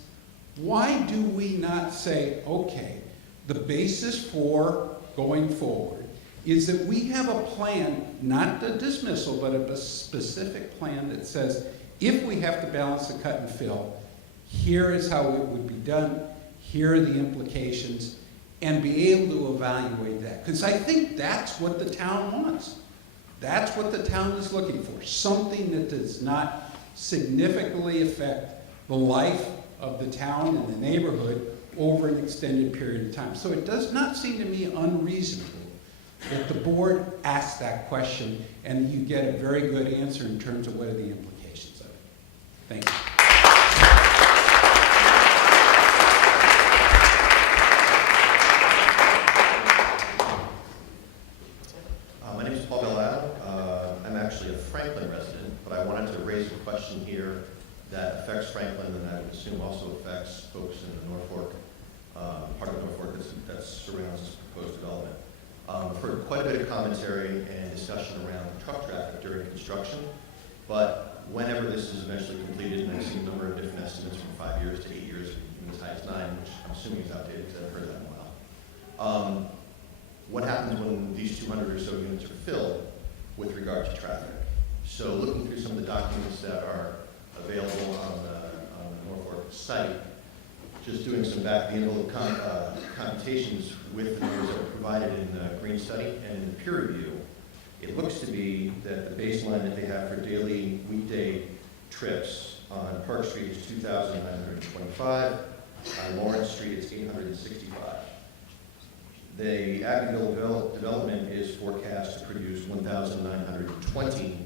why do we not say, okay, the basis for going forward is that we have a plan, not a dismissal, but a specific plan that says, if we have to balance the cut and fill, here is how it would be done, here are the implications, and be able to evaluate that. Because I think that's what the town wants. That's what the town is looking for, something that does not significantly affect the life of the town and the neighborhood over an extended period of time. So it does not seem to me unreasonable that the board asks that question and you get a very good answer in terms of what are the implications of it. Thank you. My name is Paul Bellad. I'm actually a Franklin resident, but I wanted to raise a question here that affects Franklin and I would assume also affects folks in the Norfolk, part of Norfolk that surrounds this proposed development. I've heard quite a bit of commentary and discussion around truck traffic during construction, but whenever this is eventually completed, and I've seen a number of different estimates from 5 years to 8 years, even as high as 9, which I'm assuming is outdated because I haven't heard that in a while. What happens when these 200 or so units are filled with regard to traffic? So looking through some of the documents that are available on the Norfolk site, just doing some back-of-the-envelope computations with the numbers that were provided in the green study and in the peer review, it looks to be that the baseline that they have for daily weekday trips on Park Street is 2,925. On Lawrence Street, it's 865. The Abbeville development is forecast to produce 1,920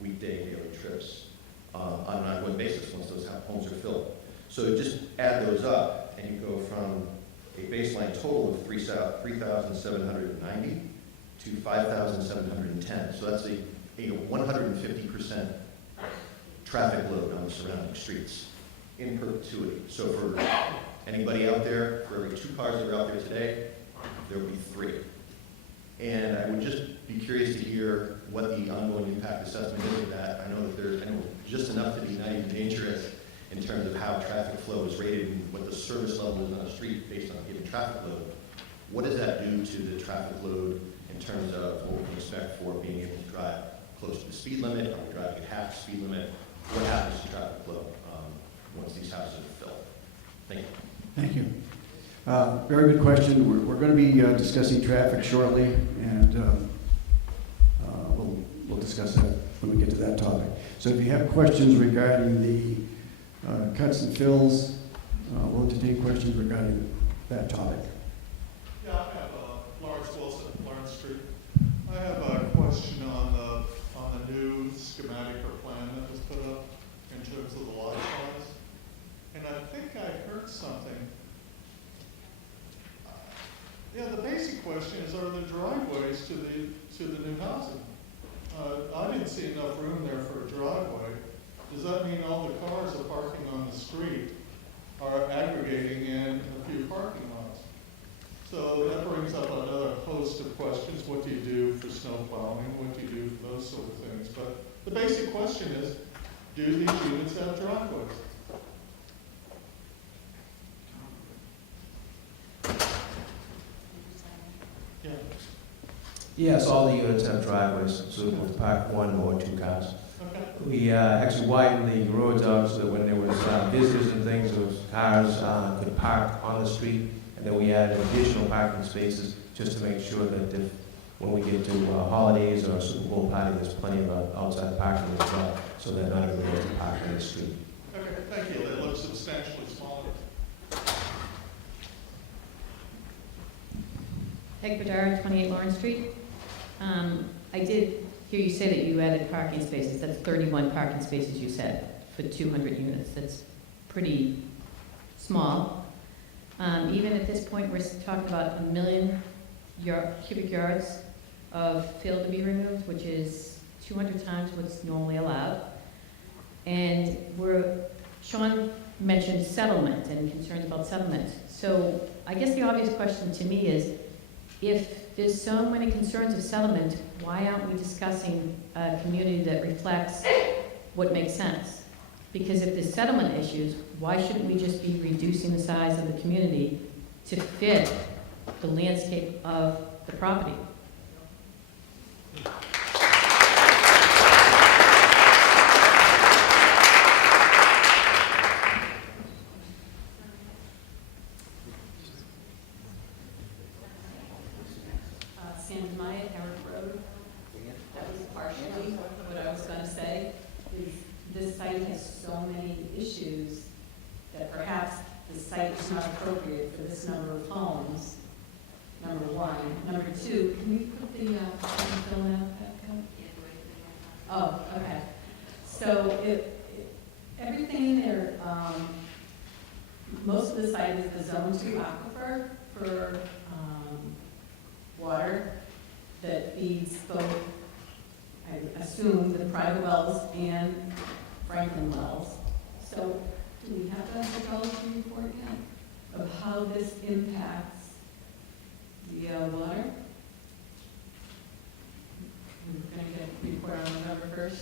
weekday daily trips on an ongoing basis once those homes are filled. So just add those up, and you go from a baseline total of 3,790 to 5,710. So that's a 150% traffic load on the surrounding streets in perpetuity. So for anybody out there, for every 2 cars that are out there today, there will be 3. And I would just be curious to hear what the ongoing impact assessment is of that. I know that there's just enough to be not even dangerous in terms of how traffic flow is rated and what the service level is on the street based on a given traffic load. What does that do to the traffic load in terms of what we can expect for being able to drive close to the speed limit? Are we driving at half the speed limit? What happens to traffic flow once these houses are filled? Thank you. Thank you. Very good question. We're going to be discussing traffic shortly, and we'll discuss that when we get to that topic. So if you have questions regarding the cuts and fills, we'll entertain questions regarding that topic. Yeah, I have Lawrence Wilson, Lawrence Street. I have a question on the new schematic or plan that was put up in terms of the lot size. And I think I heard something. Yeah, the basic question is, are there driveways to the new housing? I didn't see enough room there for a driveway. Does that mean all the cars are parking on the street are aggregating in a few parking lots? So that brings up another host of questions. What do you do for snow plowing? What do you do for those sort of things? But the basic question is, do these units have driveways? Yeah. Yes, all the units have driveways, so we can park 1 or 2 cars. Okay. We actually widened the roads out so that when there was visitors and things, those cars could park on the street. And then we added additional parking spaces just to make sure that if, when we get to holidays or a Super Bowl party, there's plenty of outside parking as well, so that not everybody has to park on the street. Okay, thank you. They look substantially smaller. Peg Bedard, 28 Lawrence Street. I did hear you say that you added parking spaces. That's 31 parking spaces you said for 200 units. That's pretty small. Even at this point, we're talking about 1 million cubic yards of fill to be removed, which is 200 times what's normally allowed. And Sean mentioned settlement and concerns about settlement. So I guess the obvious question to me is, if there's so many concerns of settlement, why aren't we discussing a community that reflects what makes sense? Because if there's settlement issues, why shouldn't we just be reducing the size of the community to fit the landscape of the property? Sands Maya, Herrick Road. That was partially what I was going to say, is this site has so many issues that perhaps the site is not appropriate for this number of homes, number one. Number two, can you put the fill out? Oh, okay. So everything there, most of the site is the zone 2 aquifer for water that feeds both, I assume, the private wells and Franklin wells. So do we have a hydrology report yet of how this impacts the water? We're going to get a report on November 1st.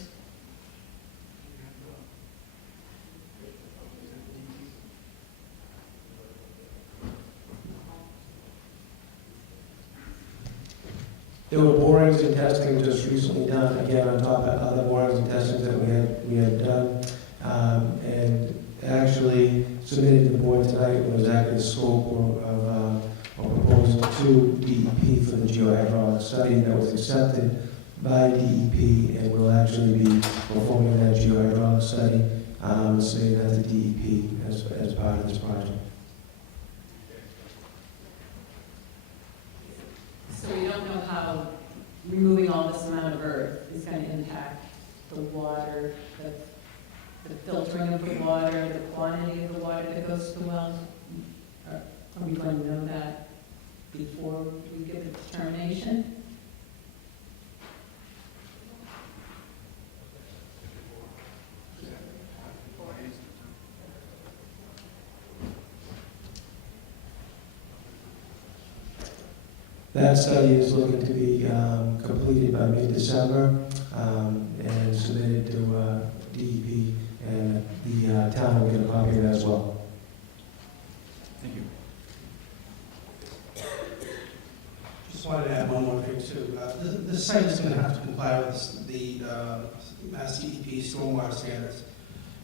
There were borings and testing just recently done, again, on top of other borings and testings that we had done. And actually, be performing that geohydraulic study, submitting that to DEP as part of this project. So we don't know how removing all this amount of earth is going to impact the water, the filtering of the water, the quantity of the water that goes to the wells? Are we going to know that before we give a determination? That study is looking to be completed by mid-December and submitted to DEP, and the town will get a copy of that as well. Thank you. Just wanted to add one more thing too. This site is going to have to comply with the Mass DEP stormwater standards.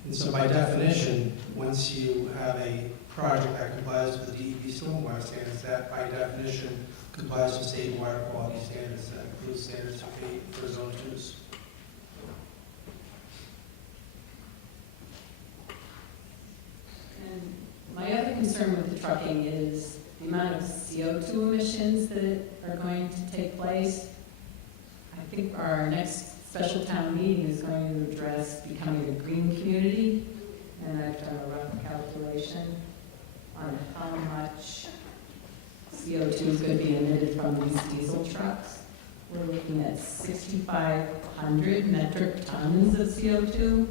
And so by definition, once you have a project that complies with the DEP stormwater standards, that by definition complies with state water quality standards, that includes standards for zone 2s. And my other concern with the trucking is the amount of CO2 emissions that are going to take place. I think our next special town meeting is going to address becoming a green community, and I've done a rough calculation on how much CO2 is going to be emitted from these diesel trucks. We're looking at 6,500 metric tons of CO2,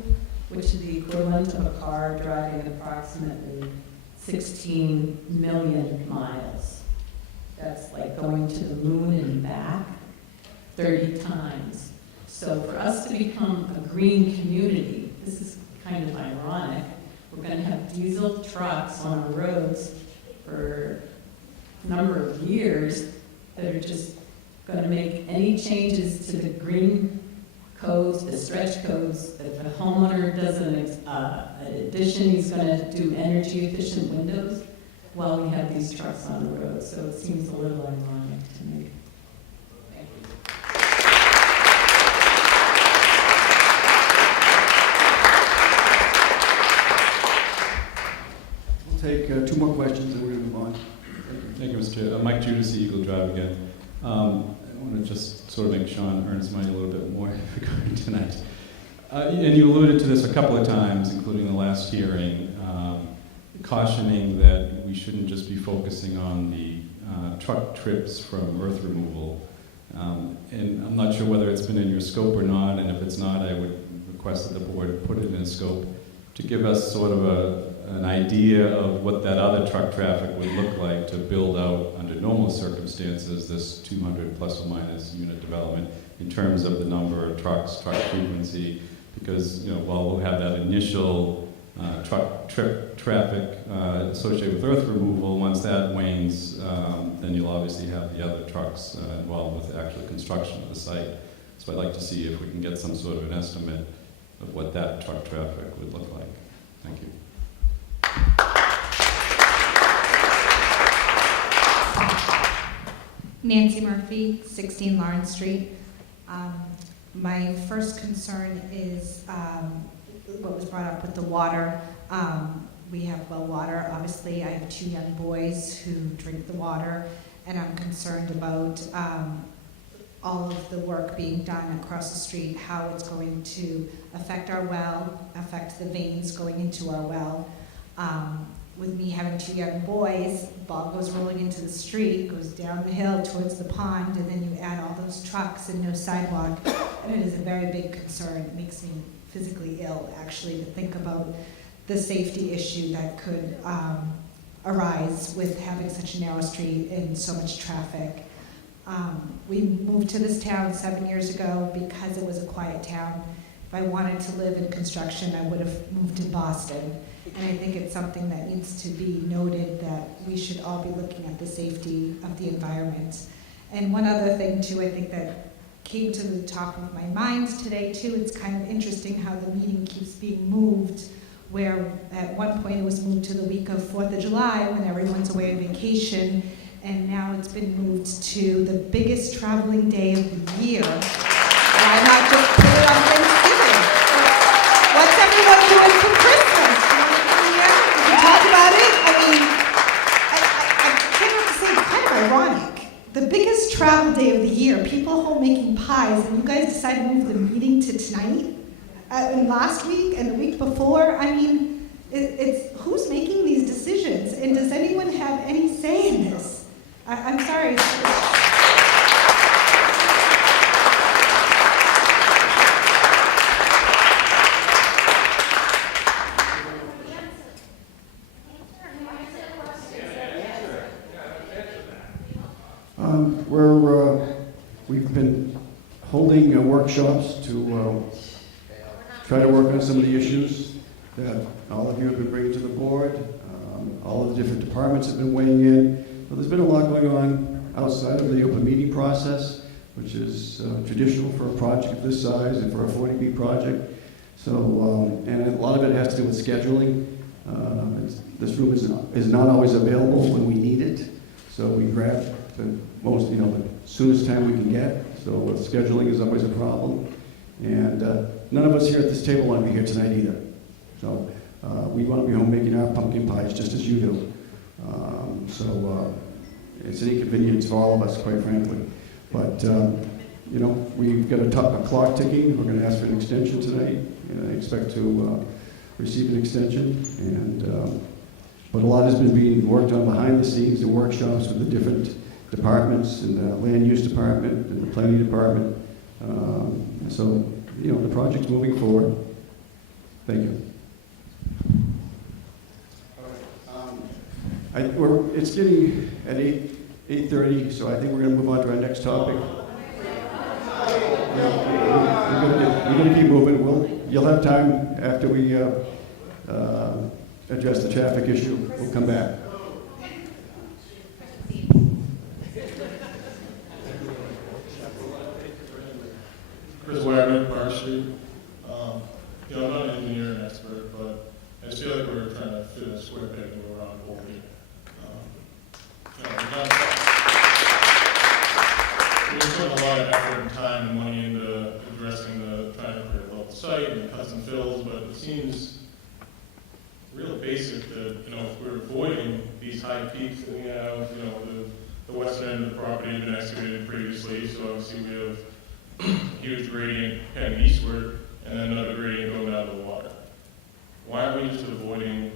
which is the equivalent of a car driving approximately 16 million miles. That's like going to the moon and back 30 times. So for us to become a green community, this is kind of ironic. We're going to have diesel trucks on our roads for a number of years that are just going to make any changes to the green codes, the stretch codes. If a homeowner does an addition, he's going to do energy efficient windows while we have these trucks on the road. So it seems a little ironic to me. Thank you. We'll take 2 more questions and we're going to move on. Thank you, Mr. Chair. Mike Judas, Eagle Drive again. I want to just sort of make Sean earn his money a little bit more regarding tonight. And you alluded to this a couple of times, including the last hearing, cautioning that we shouldn't just be focusing on the truck trips from earth removal. And I'm not sure whether it's been in your scope or not, and if it's not, I would request that the board put it in scope to give us sort of an idea of what that other truck traffic would look like to build out under normal circumstances this 200 plus or minus unit development in terms of the number of trucks, truck frequency, because while we'll have that initial truck traffic associated with earth removal, once that wanes, then you'll obviously have the other trucks involved with the actual construction of the site. So I'd like to see if we can get some sort of an estimate of what that truck traffic would look like. Thank you. Nancy Murphy, 16 Lawrence Street. My first concern is what was brought up with the water. We have well water. Obviously, I have 2 young boys who drink the water, and I'm concerned about all of the work being done across the street, how it's going to affect our well, affect the veins going into our well. With me having 2 young boys, ball goes rolling into the street, goes down the hill towards the pond, and then you add all those trucks and no sidewalk, and it is a very big concern. It makes me physically ill, actually, to think about the safety issue that could arise with having such a narrow street and so much traffic. We moved to this town 7 years ago because it was a quiet town. If I wanted to live in construction, I would have moved to Boston. And I think it's something that needs to be noted, that we should all be looking at the safety of the environment. And one other thing too, I think that came to the top of my mind today too, it's kind of interesting how the meeting keeps being moved, where at one point it was moved to the week of 4th of July when everyone's away on vacation, and now it's been moved to the biggest traveling day of the year. Why not just put it on Thanksgiving? home making pies, and you guys decided to move the meeting to tonight, and last week and the week before. I mean, it's who's making these decisions, and does anyone have any say in this? I'm sorry. We've been holding workshops to try to work on some of the issues that all of you have been bringing to the board. All of the different departments have been weighing in. So there's been a lot going on outside of the open meeting process, which is traditional for a project of this size and for a 40B project. So, and a lot of it has to do with scheduling. This room is not always available when we need it, so we grab the most, the soonest time we can get. So scheduling is always a problem, and none of us here at this table want to be here tonight either. So we want to be home making our pumpkin pies just as you do. It's an inconvenience for all of us, quite frankly. But we've got a clock ticking. We're going to ask for an extension tonight, and I expect to receive an extension. And but a lot has been being worked on behind the scenes, the workshops with the different departments, and the land use department and the planning department. The project's moving forward. Thank you. It's getting at 8:30, so I think we're going to move on to our next topic. We're going to keep moving. You'll have time after we address the traffic issue. We'll come back. Chris Wagner, Park Street. I'm not an engineering expert, but I just feel like we're trying to fit a square peg into a round hole here. We're putting a lot of effort and time and money into addressing trying to develop the site and cut some fills, but it seems real basic that, if we're avoiding these high peaks that we have, the western end of the property had been excavated previously, so obviously we have huge gradient heading eastward, and then another gradient going down to the water. Why aren't we just avoiding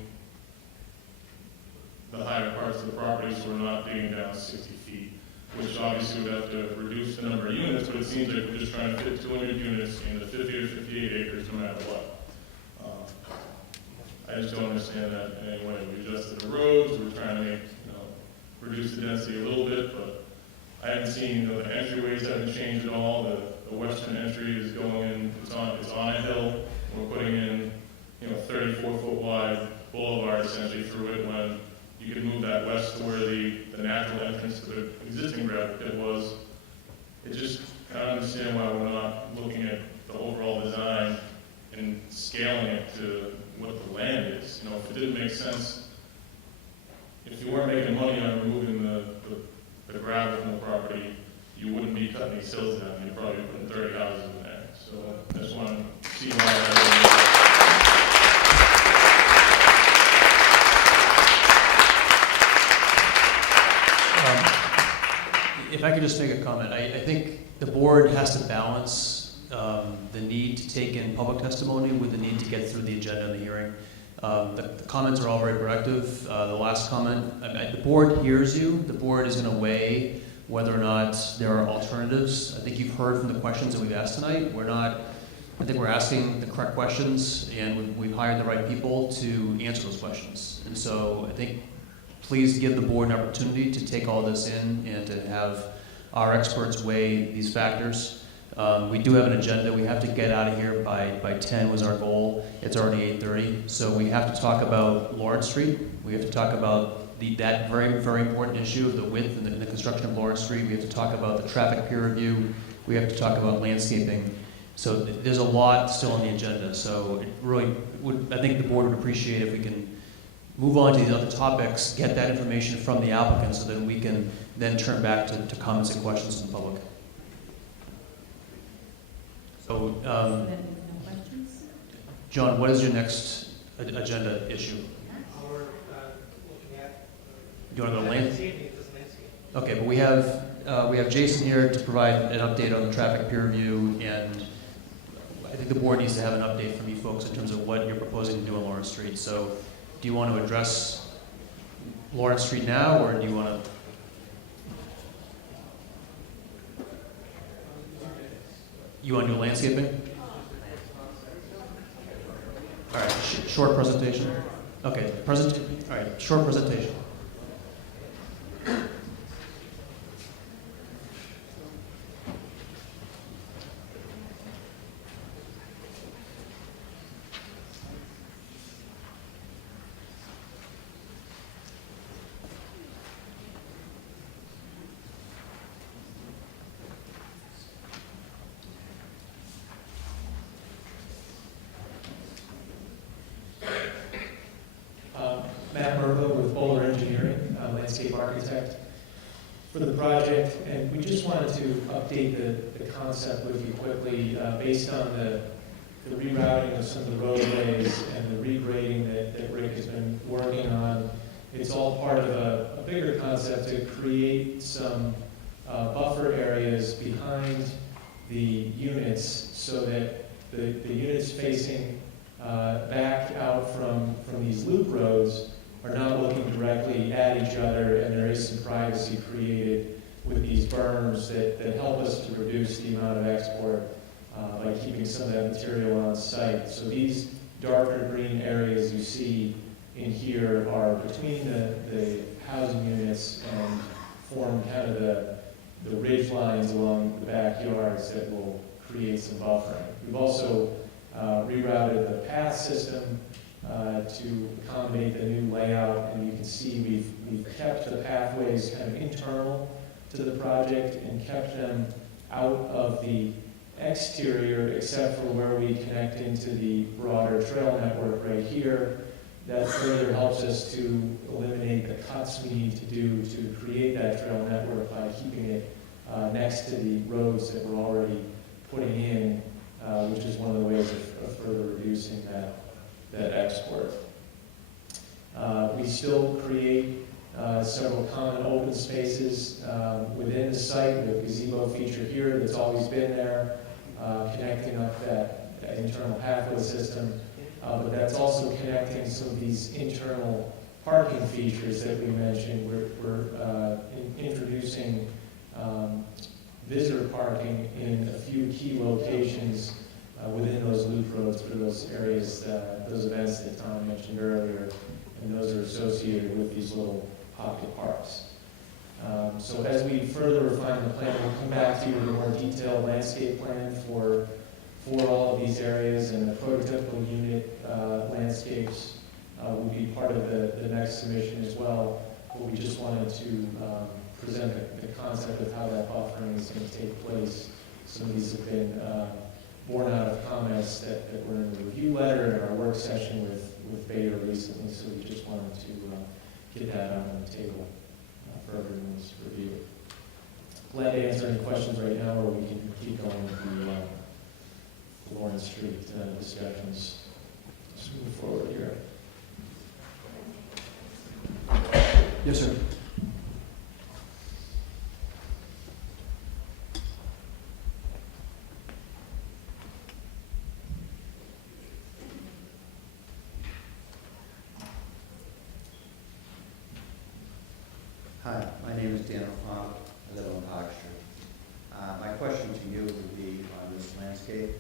the higher parts of the property so we're not digging down 60 feet? Which obviously would have to reduce the number of units, but it seems like we're just trying to fit 200 units into 50 or 58 acres no matter what. I just don't understand that in any way. We adjusted the roads, we're trying to reduce the density a little bit, but I haven't seen, the entryways haven't changed at all. The western entry is going in, it's on a hill. We're putting in, 34-foot wide boulevard essentially through it, when you could move that west to where the natural entrance to the existing gravel pit was. I don't understand why we're not looking at the overall design and scaling it to what the land is. If it didn't make sense, if you weren't making money on removing the gravel from the property, you wouldn't be cutting these hills down. You'd probably be putting 30 houses in there. So I just want to see why If I could just make a comment, I think the board has to balance the need to take in public testimony with the need to get through the agenda and the hearing. The comments are all very productive. The last comment, the board hears you. The board is going to weigh whether or not there are alternatives. I think you've heard from the questions that we've asked tonight. I think we're asking the correct questions, and we've hired the right people to answer those questions. And so I think please give the board an opportunity to take all this in and to have our experts weigh these factors. We do have an agenda. We have to get out of here by 10 was our goal. It's already 8:30. So we have to talk about Lawrence Street. We have to talk about that very, very important issue of the width and the construction of Lawrence Street. We have to talk about the traffic peer review. We have to talk about landscaping. So there's a lot still on the agenda. So it really I think the board would appreciate if we can move on to these other topics, get that information from the applicant so that we can then turn back to comments and questions from the public. So, John, what is your next agenda issue? We're looking at. Do you want to go to land? Okay, but we have we have Jason here to provide an update on the traffic peer review, and I think the board needs to have an update from you folks in terms of what you're proposing to do on Lawrence Street. So do you want to address Lawrence Street now, or do you want to? You want to do landscaping? All right, short presentation. Okay, all right, short presentation. Matt Mervo with Bowler Engineering, landscape architect for the project, and we just wanted to update the concept with you quickly based on the rerouting of some of the roadways and the regrading that Rick has been working on. It's all part of a bigger concept to create some buffer areas behind the units so that the units facing back out from these loop roads are not looking directly at each other, and there is some privacy created with these berms that help us to reduce the amount of export by keeping some of that material on site. So these darker green areas you see in here are between the housing units and form kind of the ridge lines along the backyards that will create some buffering. We've also rerouted the path system to accommodate the new layout, and you can see we've kept the pathways kind of internal to the project and kept them out of the exterior except for where we connect into the broader trail network right here. That further helps us to eliminate the cuts we need to do to create that trail network by keeping it next to the roads that we're already putting in, which is one of the ways of further reducing that export. We still create several common open spaces within the site. We have a gazebo feature here that's always been there, connecting up that internal pathway system. But that's also connecting some of these internal parking features that we mentioned. We're introducing visitor parking in a few key locations within those loop roads for those areas, those events that Tom mentioned earlier, and those are associated with these little pocket parks. So as we further refine the plan, we'll come back to you with a more detailed landscape plan for all of these areas, and the prototypical unit landscapes will be part of the next submission as well. But we just wanted to present the concept of how that buffering is going to take place. Some of these have been born out of comments that were in the review letter and our work session with Beta recently, so we just wanted to get that out on the table for everyone's review. Glad to answer any questions right now, or we can keep going with the Lawrence Street discussions. Let's move forward here. Yes, sir. Hi, my name is Dan O'Connell. I live on Park Street. My question to you would be on this landscape.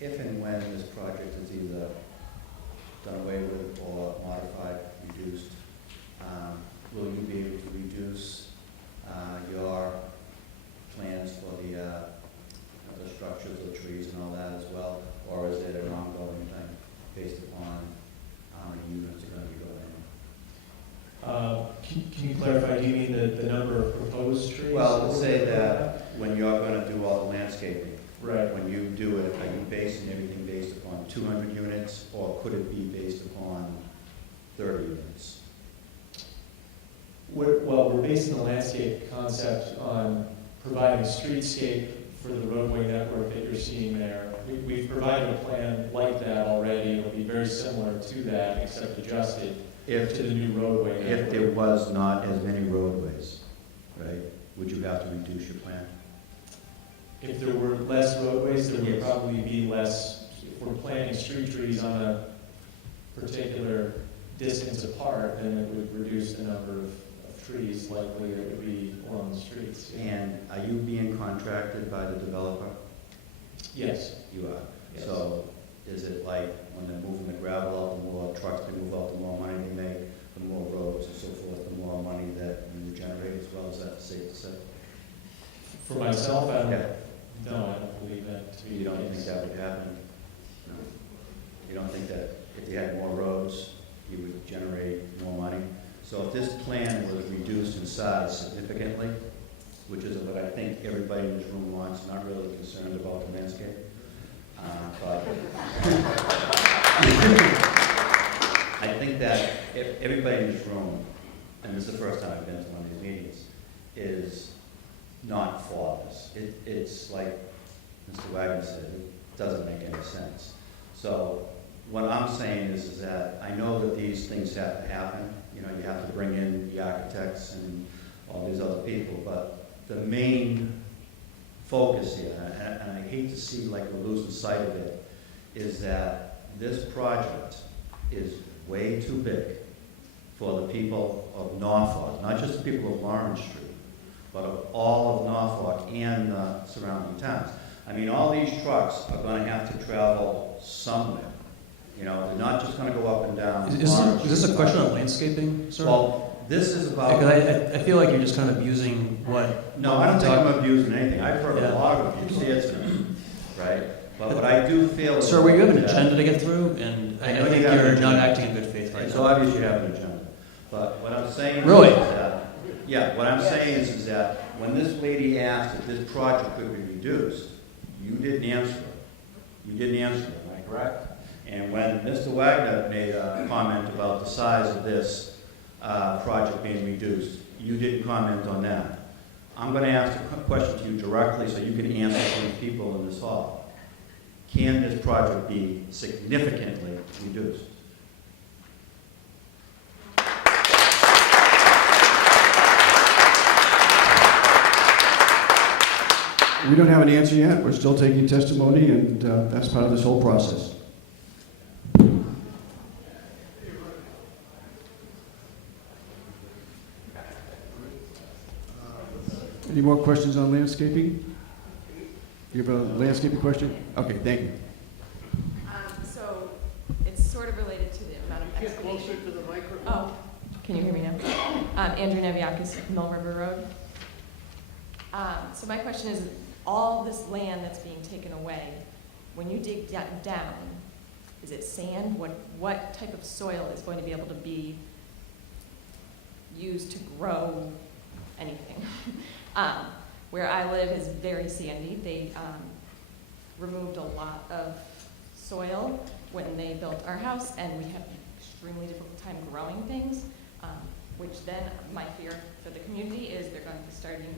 If and when this project is either done away with or modified, reduced, will you be able to reduce your plans for the structures, the trees and all that as well? Or is it an ongoing thing based upon how many units are going to be going in? Can you clarify, do you mean the number of proposed trees? Well, let's say that when you're going to do all the landscaping, right. when you do it, are you basing everything based upon 200 units, or could it be based upon 30 units? We're basing the landscape concept on providing streetscape for the roadway network that you're seeing there. We've provided a plan like that already. It'll be very similar to that, except adjusted to the new roadway network. If there was not as many roadways, right? would you have to reduce your plan? If there were less roadways, there would Yes. probably be less, if we're planting street trees on a particular distance apart, then it would reduce the number of trees likely that would be along the streets. And are you being contracted by the developer? Yes. You are. Yes. So is it like when they're moving the gravel out, the more trucks they move out, the more money they make, the more roads and so forth, the more money that you generate as well? Is that safe to say? For myself, I don't, Yeah. no, I don't believe that to be You the don't case. think that would happen? No. You don't think that if you had more roads, you would generate more money? So if this plan was reduced in size significantly, which is what I think everybody in this room wants, not really concerned about the landscape, but I think that if everybody in this room, and this is the first time I've been to one of these meetings, is not for this. It's like Mr. Wagner said, it doesn't make any sense. So what I'm saying is that I know that these things have to happen. You know, you have to bring in the architects and all these other people, but the main focus here, and I hate to see like we're losing sight of it, is that this project is way too big for the people of Norfolk, not just the people of Lawrence Street, but of all of Norfolk and the surrounding towns. I mean, all these trucks are gonna have to travel somewhere. You know, they're not just gonna go up and down. Is this a question on landscaping, sir? Well, this is about. Because I feel like you're just kind of abusing what. No, I don't think I'm abusing anything. I've heard a lot of abuse, yes, right? But what I do feel is. Sir, we have an that- agenda to get through, and I know think you have an you're not agenda. acting in good faith right It's now. obvious you have an agenda. But what I'm saying Really? is that, yeah, what I'm saying is that when this lady asked if this project could be reduced, you didn't answer her. You didn't answer her, am I correct? And when Mr. Wagner made a comment about the size of this project being reduced, you didn't comment on that. I'm going to ask a question to you directly so you can answer to the people in this hall. Can this project be significantly reduced? We don't have an answer yet. We're still taking testimony, and that's part of this whole process. Any more questions on landscaping? You have a landscaping question? Okay, thank you. So it's sort of related to the amount of excavation. Get closer to the microphone. Oh, can you hear me now? Andrew Neviakis, Mill River Road. So my question is, all this land that's being taken away, when you dig down, is it sand? What type of soil is going to be able to be used to grow anything? Where I live is very sandy. They removed a lot of soil when they built our house, and we have an extremely difficult time growing things, which then my fear for the community is they're going to be starting,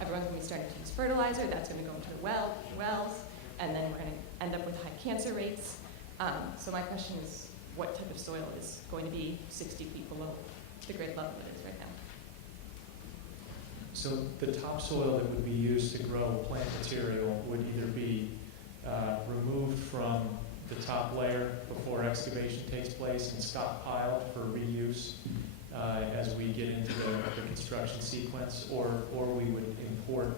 everyone's going to be starting to use fertilizer, that's going to go into the wells, and then we're going to end up with high cancer rates. So my question is, what type of soil is going to be 60 feet below the grade level it is right now? So the topsoil that would be used to grow plant material would either be removed from the top layer before excavation takes place and stockpiled for reuse as we get into the construction sequence, or we would import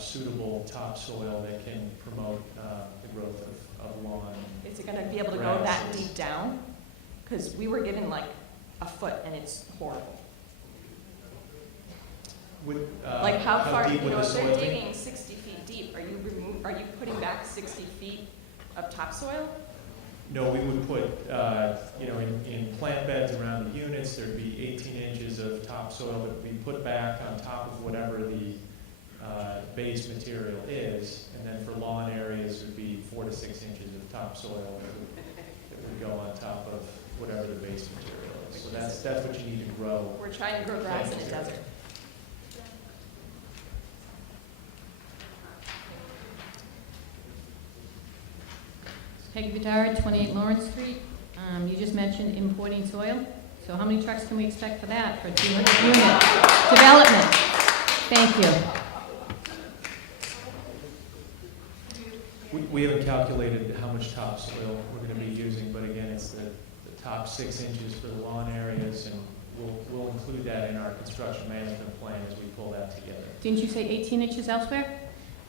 suitable topsoil that can promote the growth of lawn. Is it going to be able to go that deep down? Because we were given like a foot and it's horrible. Like how far, deep you would know, the if they're soil be? digging 60 feet deep, are you putting back 60 feet of topsoil? No, we would put, in plant beds around the units, there'd be 18 inches of topsoil that would be put back on top of whatever the base material is, and then for lawn areas, it would be 4 to 6 inches of topsoil that would go on top of whatever the base material is. So that's what you need to grow. We're trying to grow grass in a desert. Peggy Bedard, 28 Lawrence Street. You just mentioned importing soil. So how many trucks can we expect for that, for 200 unit development? Thank you. We haven't calculated how much topsoil we're going to be using, but again, it's the top 6 inches for the lawn areas, and we'll include that in our construction management plan as we pull that together. Didn't you say 18 inches elsewhere?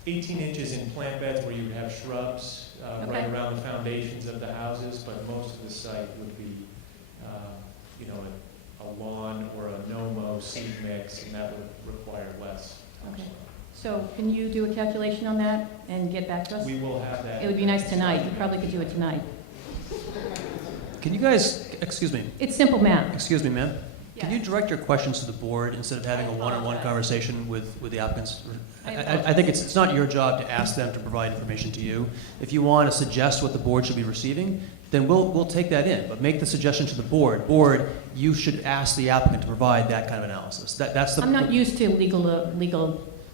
18 inches in plant beds where you would have shrubs right Okay. around the foundations of the houses, but most of the site would be, a lawn or a no-mow seed mix, and that would require less Okay. topsoil. So can you do a calculation on that and get back to us? We will have that. It would be nice tonight. You probably could do it tonight. Can you guys, excuse me, It's simple math. excuse me, ma'am? Yeah. Can you direct your questions to the board instead of having a one-on-one conversation with the applicants? I I think it's not your job to ask them to provide information to you. If you want to suggest what the board should be receiving, then we'll take that in, but make the suggestion to the board. Board, you should ask the applicant to provide that kind of analysis. That's the. I'm not used to legal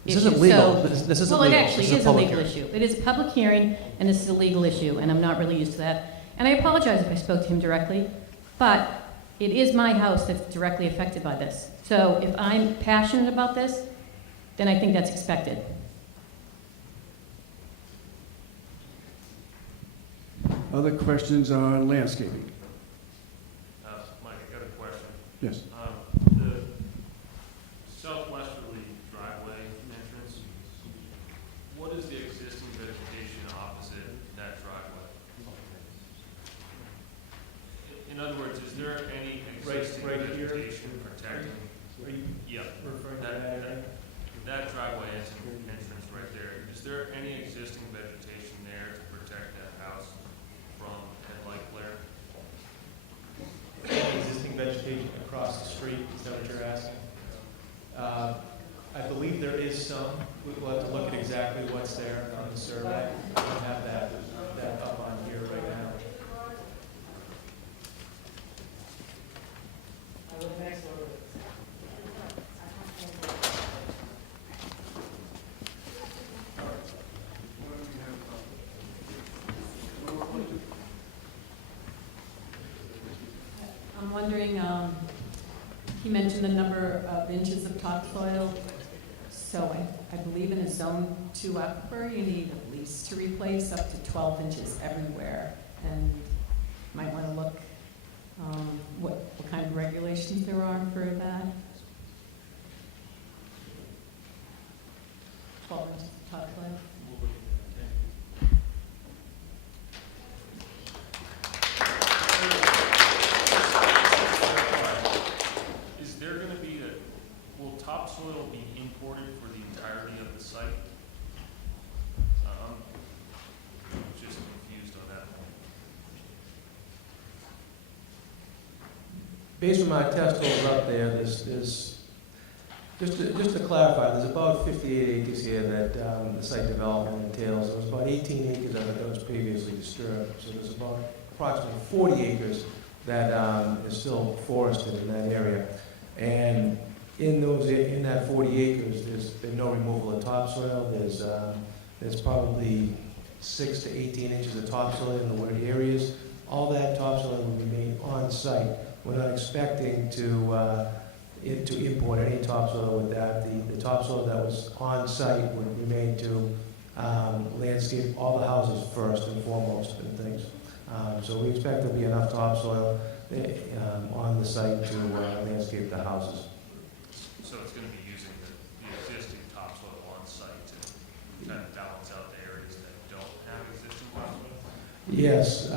This issues. isn't legal. so- This isn't well, legal. it actually This is a is a public legal hearing. issue. It is a public hearing, and this is a legal issue, and I'm not really used to that. And I apologize if I spoke to him directly, but it is my house that's directly affected by this. So if I'm passionate about this, then I think that's expected. Other questions on landscaping? Mike, I got a question. Yes. The southwesterly driveway entrance, what is the existing vegetation opposite that driveway? In other words, is there any existing Right here? vegetation protecting? Are you Yeah, referring to that area? that driveway entrance right there, is there any existing vegetation there to protect that house from headlight glare? Existing vegetation across the street, is that what you're asking? I believe there is some. We'll have to look at exactly what's there on the survey. I don't have that up on here right now. I'm wondering, he mentioned the number of inches of topsoil. So I believe in a zone 2 aquifer, you need at least to replace up to 12 inches everywhere. And you might want to look what kind of regulations there are for that. 12 inches of topsoil. Is there going to be will topsoil be imported for the entirety of the site? I'm just confused on that point. Based on my test holes up there, there's just to clarify, there's about 58 acres here that the site development entails. There was about 18 acres of it that was previously disturbed. So there's about approximately 40 acres that is still forested in that area. And in that 40 acres, there's been no removal of topsoil. There's probably 6 to 18 inches of topsoil in the wooded areas. All that topsoil will remain on site. We're not expecting to import any topsoil with that. The topsoil that was on site would remain to landscape all the houses first and foremost and things. So we expect there'll be enough topsoil on the site to landscape the houses. So it's going to be using the existing topsoil on site to kind of balance out the areas that don't have existing topsoil? Yes,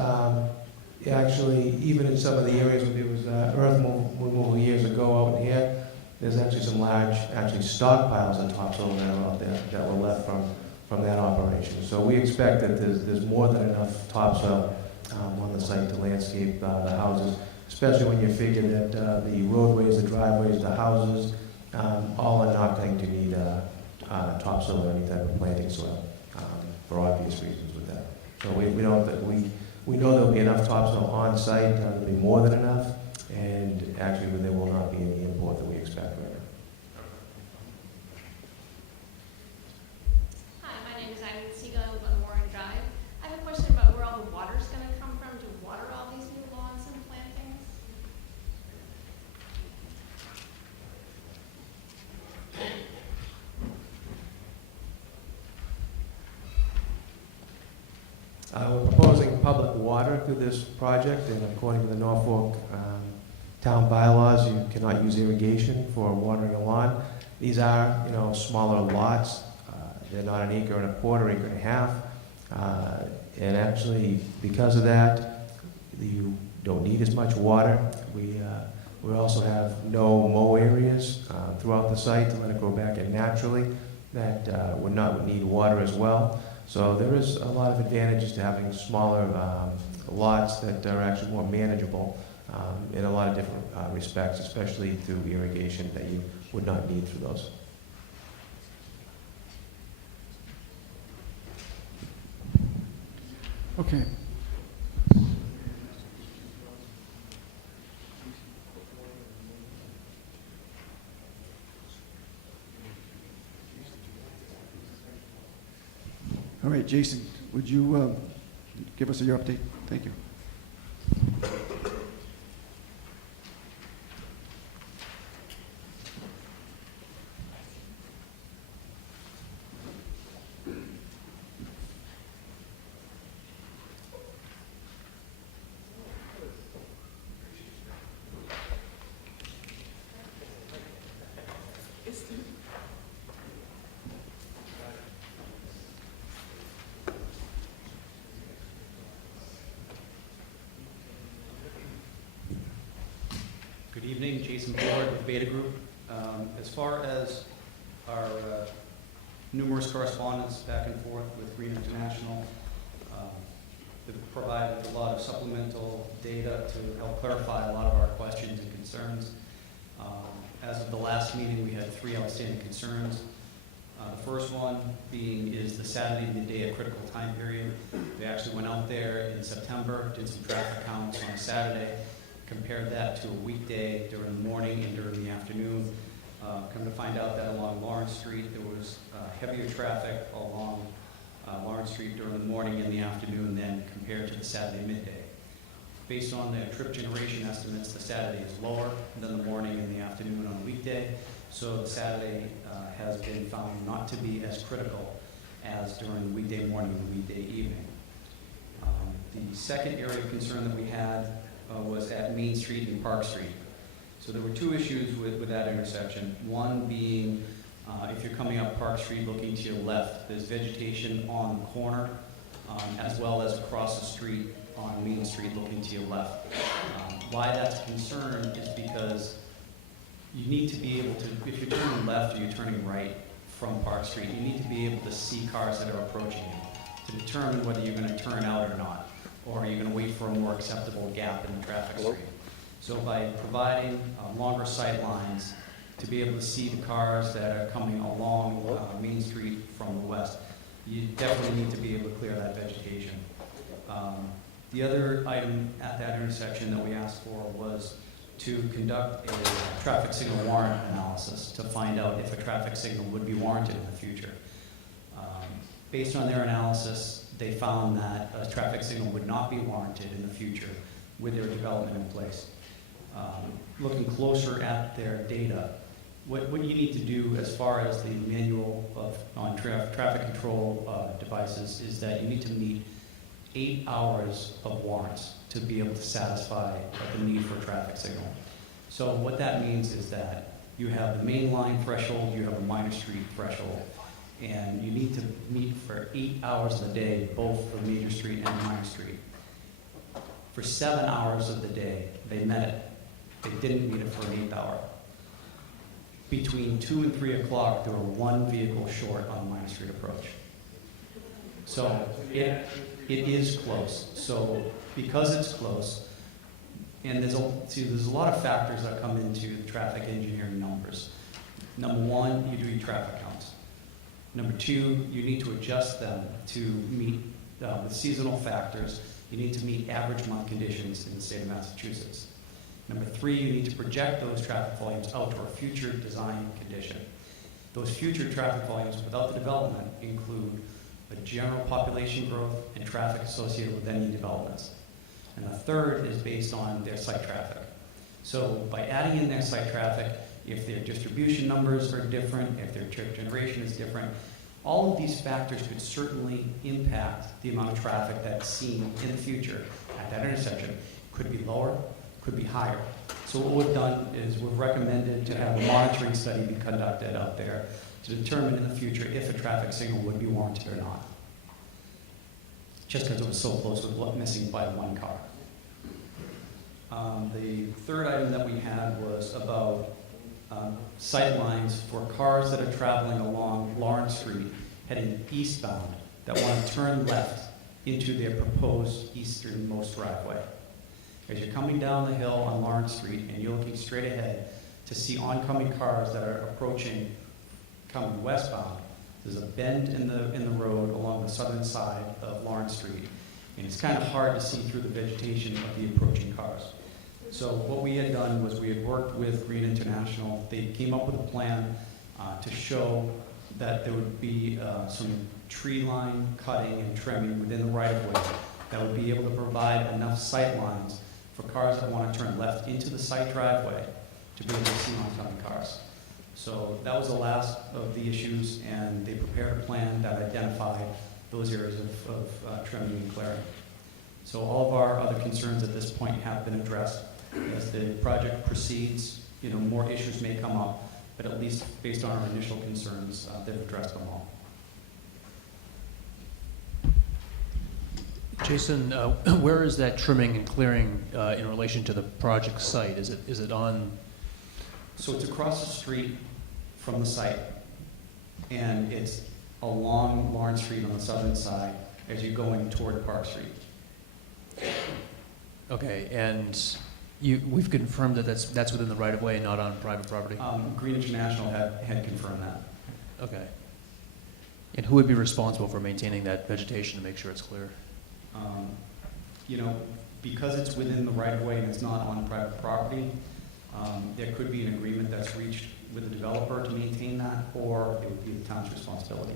actually, even in some of the areas where there was earth removal years ago out here, there's actually some large, stockpiles of topsoil that are out there that were left from that operation. So we expect that there's more than enough topsoil on the site to landscape the houses, especially when you figure that the roadways, the driveways, the houses, all are not going to need topsoil or any type of planting soil for obvious reasons with that. So we know there'll be enough topsoil on site, there'll be more than enough, and actually there will not be any import that we expect right now. Hi, my name is Eileen Siegel. I live on Warren Drive. I have a question about where all the water's going to come from to water all these new lawns and plantings. We're proposing public water through this project, and according to the Norfolk town bylaws, you cannot use irrigation for watering a lawn. These are, smaller lots. They're not an acre and a quarter, acre and a half. And actually, because of that, you don't need as much water. We also have no mow areas throughout the site to let it grow back in naturally that would not need water as well. So there is a lot of advantages to having smaller lots that are actually more manageable in a lot of different respects, especially through irrigation that you would not need through those. Okay. All right, Jason, would you give us your update? Thank you. Good evening, Jason Ford with Beta Group. As far as our numerous correspondence back and forth with Green International, they've provided a lot of supplemental data to help clarify a lot of our questions and concerns. As of the last meeting, we had 3 outstanding concerns. The first one being is the Saturday midday a critical time period. They actually went out there in September, did some traffic counts on a Saturday, compared that to a weekday during the morning and during the afternoon. Come to find out that along Lawrence Street, there was heavier traffic along Lawrence Street during the morning and the afternoon than compared to the Saturday midday. Based on their trip generation estimates, the Saturday is lower than the morning and the afternoon on a weekday, so the Saturday has been found not to be as critical as during the weekday morning and the weekday evening. The second area of concern that we had was at Main Street and Park Street. So there were 2 issues with that intersection. One being, if you're coming up Park Street looking to your left, there's vegetation on the corner, as well as across the street on Main Street looking to your left. Why that's a concern is because you need to be able to, if you're turning left or you're turning right from Park Street, you need to be able to see cars that are approaching you to determine whether you're going to turn out or not, or are you going to wait for a more acceptable gap in the traffic stream. So by providing longer sight lines to be able to see the cars that are coming along Main Street from the west, you definitely need to be able to clear that vegetation. The other item at that intersection that we asked for was to conduct a traffic signal warrant analysis to find out if a traffic signal would be warranted in the future. Based on their analysis, they found that a traffic signal would not be warranted in the future with their development in place. Looking closer at their data, what you need to do as far as the manual on traffic control devices is that you need to meet 8 hours of warrants to be able to satisfy the need for a traffic signal. So what that means is that you have the main line threshold, you have a minor street threshold, and you need to meet for 8 hours of the day, both for major street and minor street. For 7 hours of the day, they met it. They didn't meet it for an 8th hour. Between 2 and 3 o'clock, there were 1 vehicle short on the minor street approach. So it is close. So because it's close, and there's a lot of factors that come into the traffic engineering numbers. Number 1, you do your traffic counts. Number 2, you need to adjust them to meet with seasonal factors. You need to meet average month conditions in the state of Massachusetts. Number 3, you need to project those traffic volumes out to a future design condition. Those future traffic volumes without the development include a general population growth and traffic associated with any developments. And the third is based on their site traffic. So by adding in their site traffic, if their distribution numbers are different, if their trip generation is different, All of these factors could certainly impact the amount of traffic that's seen in the future at that intersection. Could be lower, could be higher. So what we've done is we've recommended to have a monitoring study be conducted out there to determine in the future if a traffic signal would be warranted or not. Just because it was so close with missing by one car. The third item that we had was about sight lines for cars that are traveling along Lawrence Street heading eastbound that want to turn left into their proposed easternmost driveway. As you're coming down the hill on Lawrence Street and you're looking straight ahead to see oncoming cars that are approaching, coming westbound, there's a bend in the road along the southern side of Lawrence Street, and it's kind of hard to see through the vegetation of the approaching cars. So what we had done was we had worked with Green International. They came up with a plan to show that there would be some tree line cutting and trimming within the right-of-way that would be able to provide enough sight lines for cars that want to turn left into the site driveway to be able to see oncoming cars. So that was the last of the issues, and they prepared a plan that identified those areas of trimming and clearing. So all of our other concerns at this point have been addressed. As the project proceeds, more issues may come up, but at least based on our initial concerns, they've addressed them all. Jason, where is that trimming and clearing in relation to the project site? Is it on? So it's across the street from the site, and it's along Lawrence Street on the southern side as you're going toward Park Street. Okay, and we've confirmed that that's within the right-of-way and not on private property? Green International had confirmed that. Okay. And who would be responsible for maintaining that vegetation to make sure it's clear? Because it's within the right-of-way and it's not on private property, there could be an agreement that's reached with the developer to maintain that, or it would be the town's responsibility.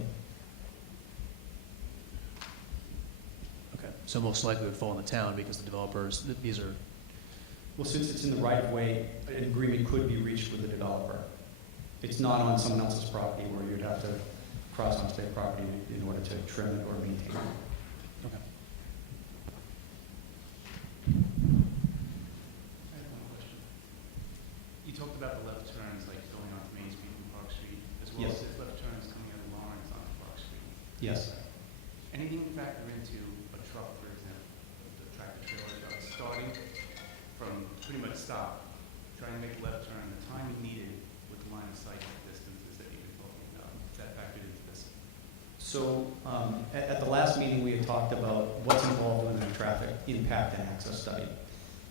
Okay, so most likely it would fall on the town because the developers, these are... Well, since it's in the right-of-way, an agreement could be reached with the developer. It's not on someone else's property where you'd have to cross onto their property in order to trim it or maintain it. Okay. I have one question. You talked about the left turns, like going onto Main Street from Park Street, as well Yes. as left turns coming out of Lawrence onto Park Street. Yes. Anything factor into a truck, for example, the tractor trailer starting from pretty much stop, trying to make a left turn, the time needed with the line of sight distances that you've been talking about, that factored into this? So at the last meeting, we had talked about what's involved in the traffic impact and access study.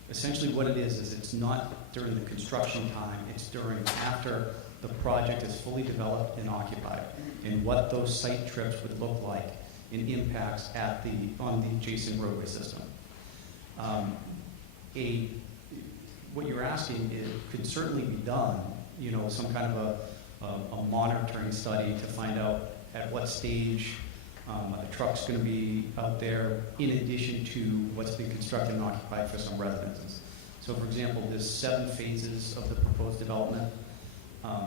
Essentially what it is it's not during the construction time, it's during after the project is fully developed and occupied, and what those site trips would look like in impacts on the adjacent roadway system. What you're asking could certainly be done, some kind of a monitoring study to find out at what stage a truck's going to be out there in addition to what's been constructed and occupied for some residences. So for example, there's 7 phases of the proposed development.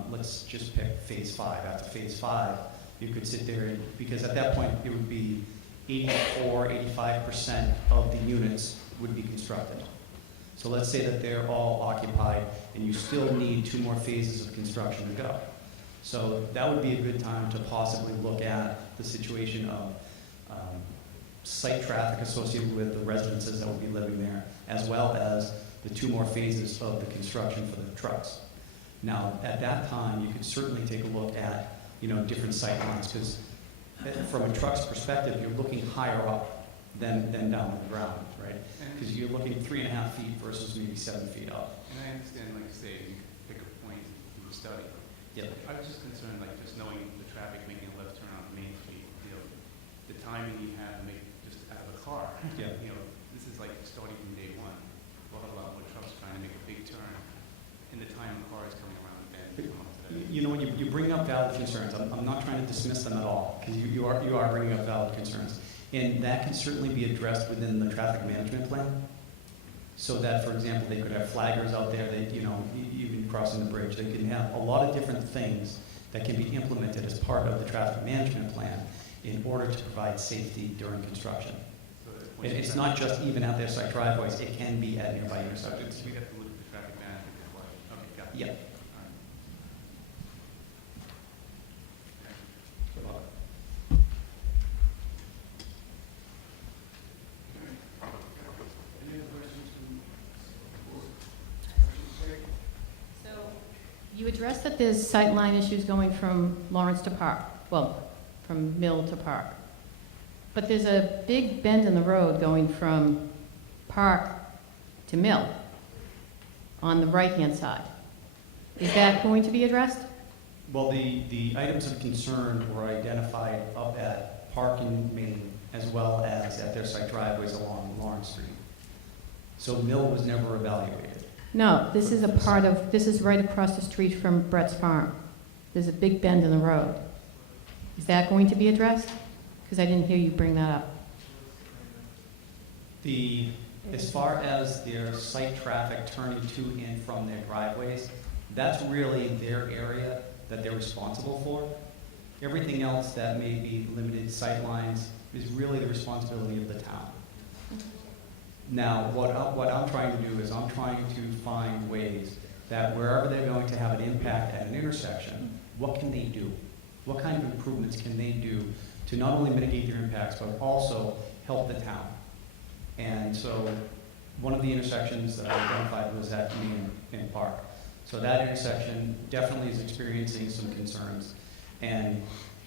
Let's just pick phase 5. After phase 5, you could sit there because at that point it would be 85% of the units would be constructed. So let's say that they're all occupied and you still need 2 more phases of construction to go. So that would be a good time to possibly look at the situation of site traffic associated with the residences that will be living there, as well as the 2 more phases of the construction for the trucks. Now, at that time, you could certainly take a look at, different sight lines, because from a truck's perspective, you're looking higher up than down to the ground, right? Because you're looking 3.5 feet versus maybe 7 feet up. And I understand, like you say, you pick a point in the study. Yep. I was just concerned, like, just knowing the traffic making a left turn on Main Street, the timing you have to make just out of a car. Yeah. This is like starting from day one. We'll have a lot more trucks trying to make a big turn, and the time the car is coming around the bend. When you bring up valid concerns, I'm not trying to dismiss them at all, because you are bringing up valid concerns. And that can certainly be addressed within the traffic management plan. So that, for example, they could have flaggers out there that, even crossing the bridge. They can have a lot of different things that can be implemented as part of the traffic management plan in order to provide safety during construction. And it's not just even at their site driveways, it can be at nearby intersections. We have to look at the traffic management as well. Okay, got it. Yeah. All right. Any other questions from the board? So you addressed that there's sightline issues going from Lawrence to Park, well, from Mill to Park. But there's a big bend in the road going from Park to Mill on the right-hand side. Is that going to be addressed? Well, the items of concern were identified up at Park and Main, as well as at their site driveways along Lawrence Street. So Mill was never evaluated. No, this is a part of, this is right across the street from Brett's Farm. There's a big bend in the road. Is that going to be addressed? Because I didn't hear you bring that up. As far as their site traffic turning to and from their driveways, that's really their area that they're responsible for. Everything else that may be limited sight lines is really the responsibility of the town. Now, what I'm trying to do is I'm trying to find ways that wherever they're going to have an impact at an intersection, what can they do? What kind of improvements can they do to not only mitigate their impacts, but also help the town? And so one of the intersections that I identified was at Main and Park. So that intersection definitely is experiencing some concerns. And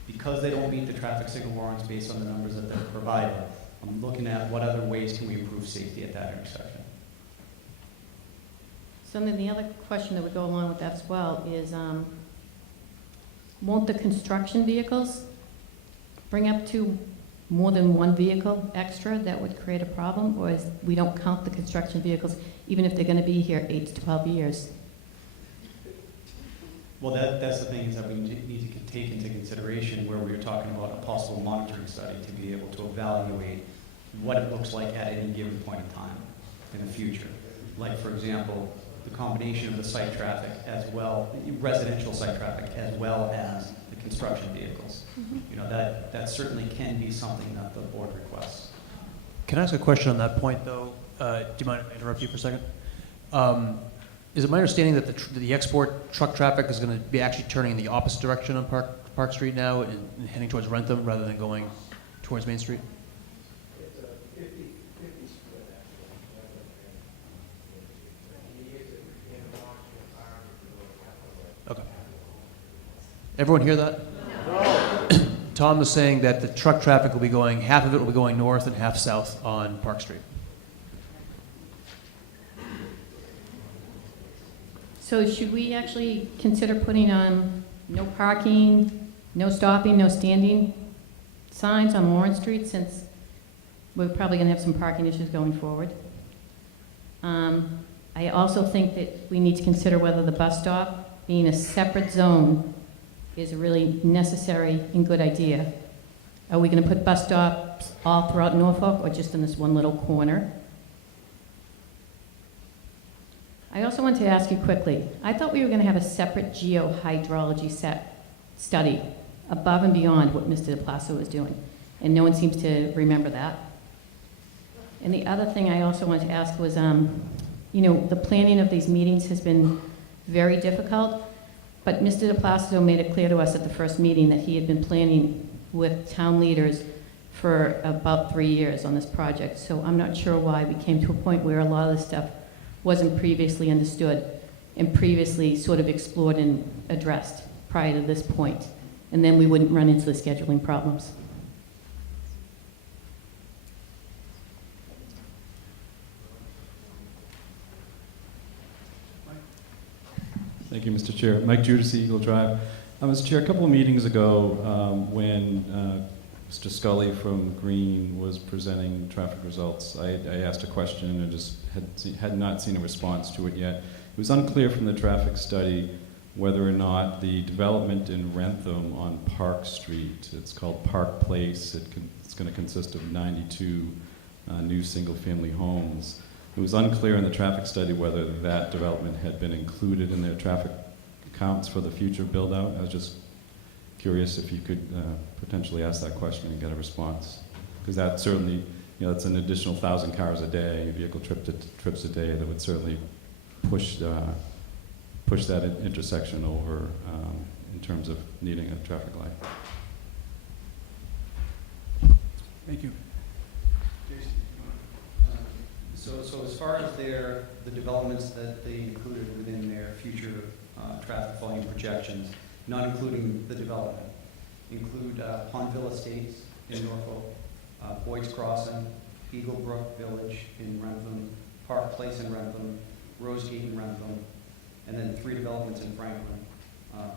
because they don't meet the traffic signal warrants based on the numbers that they're provided, I'm looking at what other ways can we improve safety at that intersection. So then the other question that would go along with that as well is, won't the construction vehicles bring up to more than one vehicle extra that would create a problem? Or is we don't count the construction vehicles even if they're going to be here 8 to 12 years? Well, that's the thing, is that we need to take into consideration where we were talking about a possible monitoring study to be able to evaluate what it looks like at any given point in time in the future. Like, for example, the combination of the site traffic as well, residential site traffic, as well as the construction vehicles. You know, that certainly can be something that the board requests. Can I ask a question on that point, though? Do you mind if I interrupt you for a second? Is it my understanding that the export truck traffic is going to be actually turning in the opposite direction on Park Street now and heading towards Rentham rather than going towards Main Street? It's a 50-50 split, actually. Okay. Everyone hear that? No. Tom was saying that the truck traffic will be going, half of it will be going north and half south on Park Street. So should we actually consider putting on no parking, no stopping, no standing signs on Lawrence Street, since we're probably going to have some parking issues going forward? I also think that we need to consider whether the bus stop being a separate zone is a really necessary and good idea. Are we going to put bus stops all throughout Norfolk or just in this one little corner? I also wanted to ask you quickly, I thought we were going to have a separate geohydrology study above and beyond what Mr. DePlasso was doing, and no one seems to remember that. And the other thing I also wanted to ask was, you know, the planning of these meetings has been very difficult, but Mr. DePlasso made it clear to us at the first meeting that he had been planning with town leaders for about 3 years on this project, so I'm not sure why we came to a point where a lot of this stuff wasn't previously understood and previously sort of explored and addressed prior to this point. And then we wouldn't run into the scheduling problems. Thank you, Mr. Chair. Mike Judice, Eagle Drive. Mr. Chair, a couple of meetings ago, when Mr. Scully from Green was presenting traffic results, I asked a question and just had not seen a response to it yet. It was unclear from the traffic study whether or not the development in Rentham on Park Street, it's called Park Place, it's going to consist of 92 new single-family homes. It was unclear in the traffic study whether that development had been included in their traffic counts for the future build-out. I was just curious if you could potentially ask that question and get a response. Because that certainly, it's an additional 1,000 cars a day, vehicle trips a day, that would certainly push that intersection over in terms of needing a traffic light. Thank you. So as far as the developments that they included within their future traffic volume projections, not including the development, include Pondville Estates in Norfolk, Boyd's Crossing, Eagle Brook Village in Rentham, Park Place in Rentham, Rosegate in Rentham, and then 3 developments in Franklin,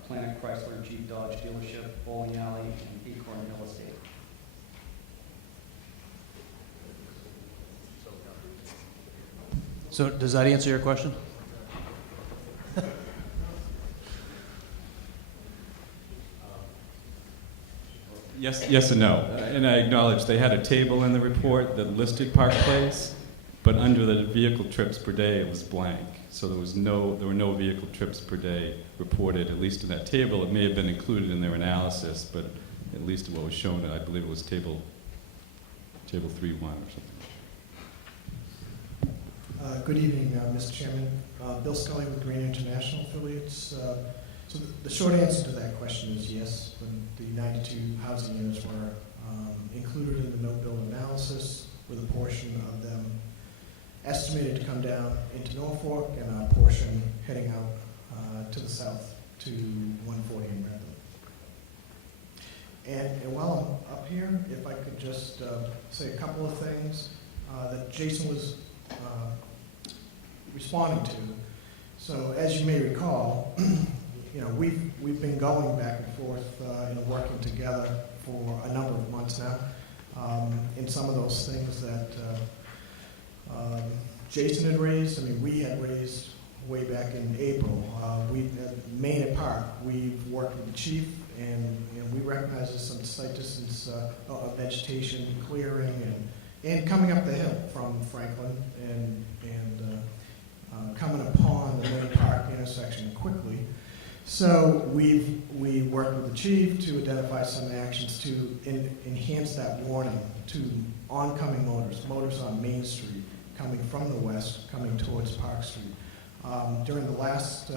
Planet Chrysler Jeep Dodge dealership, Bowling Alley, and Acorn Hill Estate. So does that answer your question? Yes and no. And I acknowledge they had a table in the report that listed Park Place, but under the vehicle trips per day, it was blank. So there were no vehicle trips per day reported, at least in that table. It may have been included in their analysis, but at least what was shown, I believe it was table 3.1 or something. Good evening, Mr. Chairman. Bill Scully with Green International Affiliates. So the short answer to that question is yes. The 92 housing units were included in the no-build analysis, with a portion of them estimated to come down into Norfolk and a portion heading out to the south to 140 in Rentham. And while I'm up here, if I could just say a couple of things that Jason was responding to. So as you may recall, we've been going back and forth and working together for a number of months now. In some of those things that Jason had raised, we had raised way back in April. Main and Park, we've worked with the chief, and we recognize there's some site distance vegetation clearing and coming up the hill from Franklin and coming upon the Main Park intersection quickly. So we worked with the chief to identify some actions to enhance that warning to oncoming motors on Main Street coming from the west, coming towards Park Street. During the last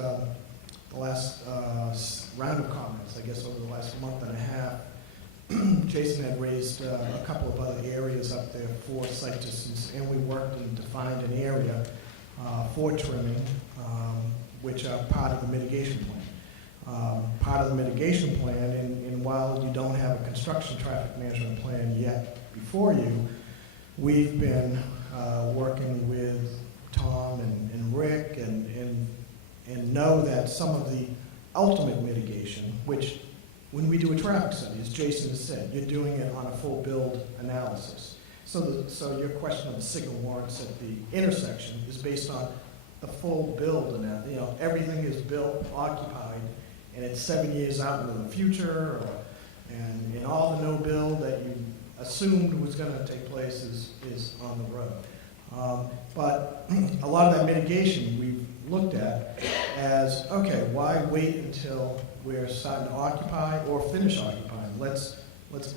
round of comments, I guess over the last month and a half, Jason had raised a couple of other areas up there for site distance, and we worked and defined an area for trimming, which are part of the mitigation plan. Part of the mitigation plan, and while you don't have a construction traffic management plan yet before you, we've been working with Tom and Rick and know that some of the ultimate mitigation, which when we do a traffic study, as Jason has said, you're doing it on a full build analysis. So your question of the signal warrants at the intersection is based on the full build analysis. Everything is built, occupied, and it's 7 years out into the future, and all the no build that you assumed was going to take place is on the road. But a lot of that mitigation we've looked at as, okay, why wait until we're starting to occupy or finish occupying? Let's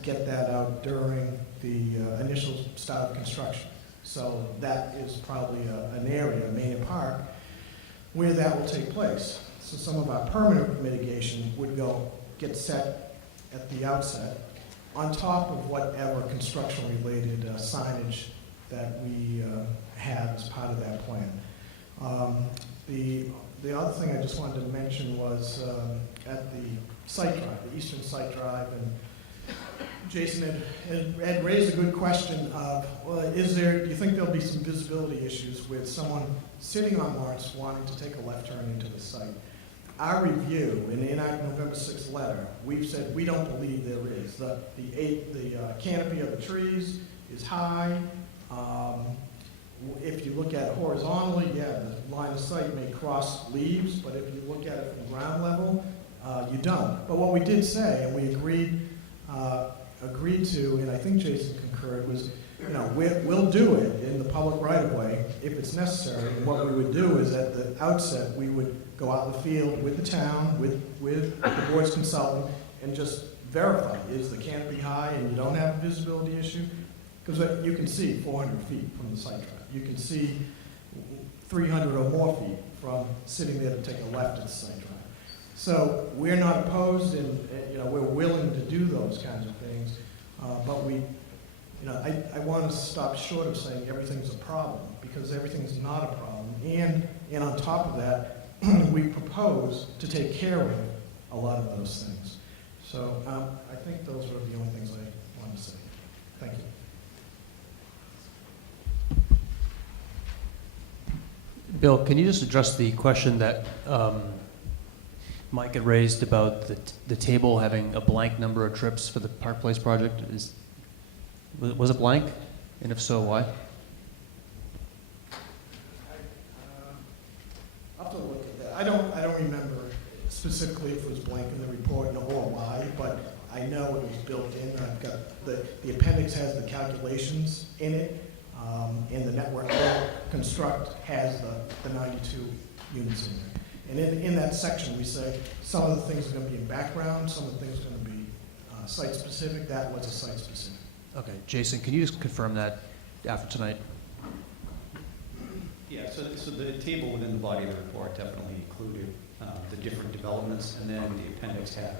get that out during the initial start of construction. So that is probably an area, Main Park, where that will take place. So some of our permanent mitigation would get set at the outset on top of whatever construction-related signage that we have as part of that plan. The other thing I just wanted to mention was at the site drive, the eastern site drive, and Jason had raised a good question of, well, do you think there'll be some visibility issues with someone sitting on Lawrence wanting to take a left turn into the site? Our review, and in our November 6th letter, we've said we don't believe there is. The canopy of the trees is high. If you look at it horizontally, yeah, the line of sight may cross leaves, but if you look at it from ground level, you don't. But what we did say, and we agreed to, and I think Jason concurred, was, we'll do it in the public right-of-way if it's necessary. And what we would do is at the outset, we would go out in the field with the town, with the board's consultant, and just verify, is the canopy high and you don't have a visibility issue? Because you can see 400 feet from the site drive. You can see 300 or more feet from sitting there to take a left at the site drive. So we're not opposed, and we're willing to do those kinds of things, but I want to stop short of saying everything's a problem, because everything's not a problem. And on top of that, we propose to take care of a lot of those things. So I think those were the only things I wanted to say. Thank you. Bill, can you just address the question that Mike had raised about the table having a blank number of trips for the Park Place project? Was it blank? And if so, why? I'll have to look at that. I don't remember specifically if it was blank in the report or why, but I know it was built in. I've got the appendix has the calculations in it, and the network construct has the 92 units in there. And in that section, we say some of the things are going to be in background, some of the things are going to be site-specific. That was a site-specific. Okay, Jason, can you just confirm that after tonight? Yeah, so the table within the body of the report definitely included the different developments, and then the appendix had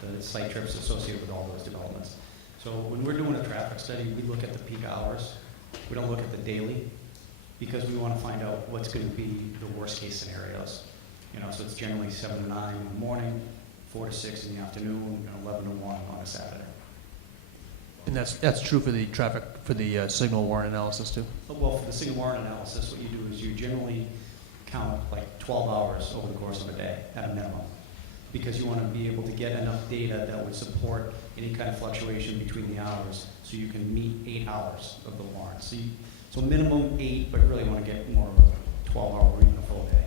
the site trips associated with all those developments. So when we're doing a traffic study, we look at the peak hours. We don't look at the daily, because we want to find out what's going to be the worst case scenarios. So it's generally 7 to 9 in the morning, 4 to 6 in the afternoon, and 11 to 1 on a Saturday. And that's true for the traffic, for the signal warrant analysis too? Well, for the signal warrant analysis, what you do is you generally count like 12 hours over the course of a day at a minimum, because you want to be able to get enough data that would support any kind of fluctuation between the hours, so you can meet 8 hours of the warrant. So minimum 8, but really want to get more of a 12-hour or even a full day.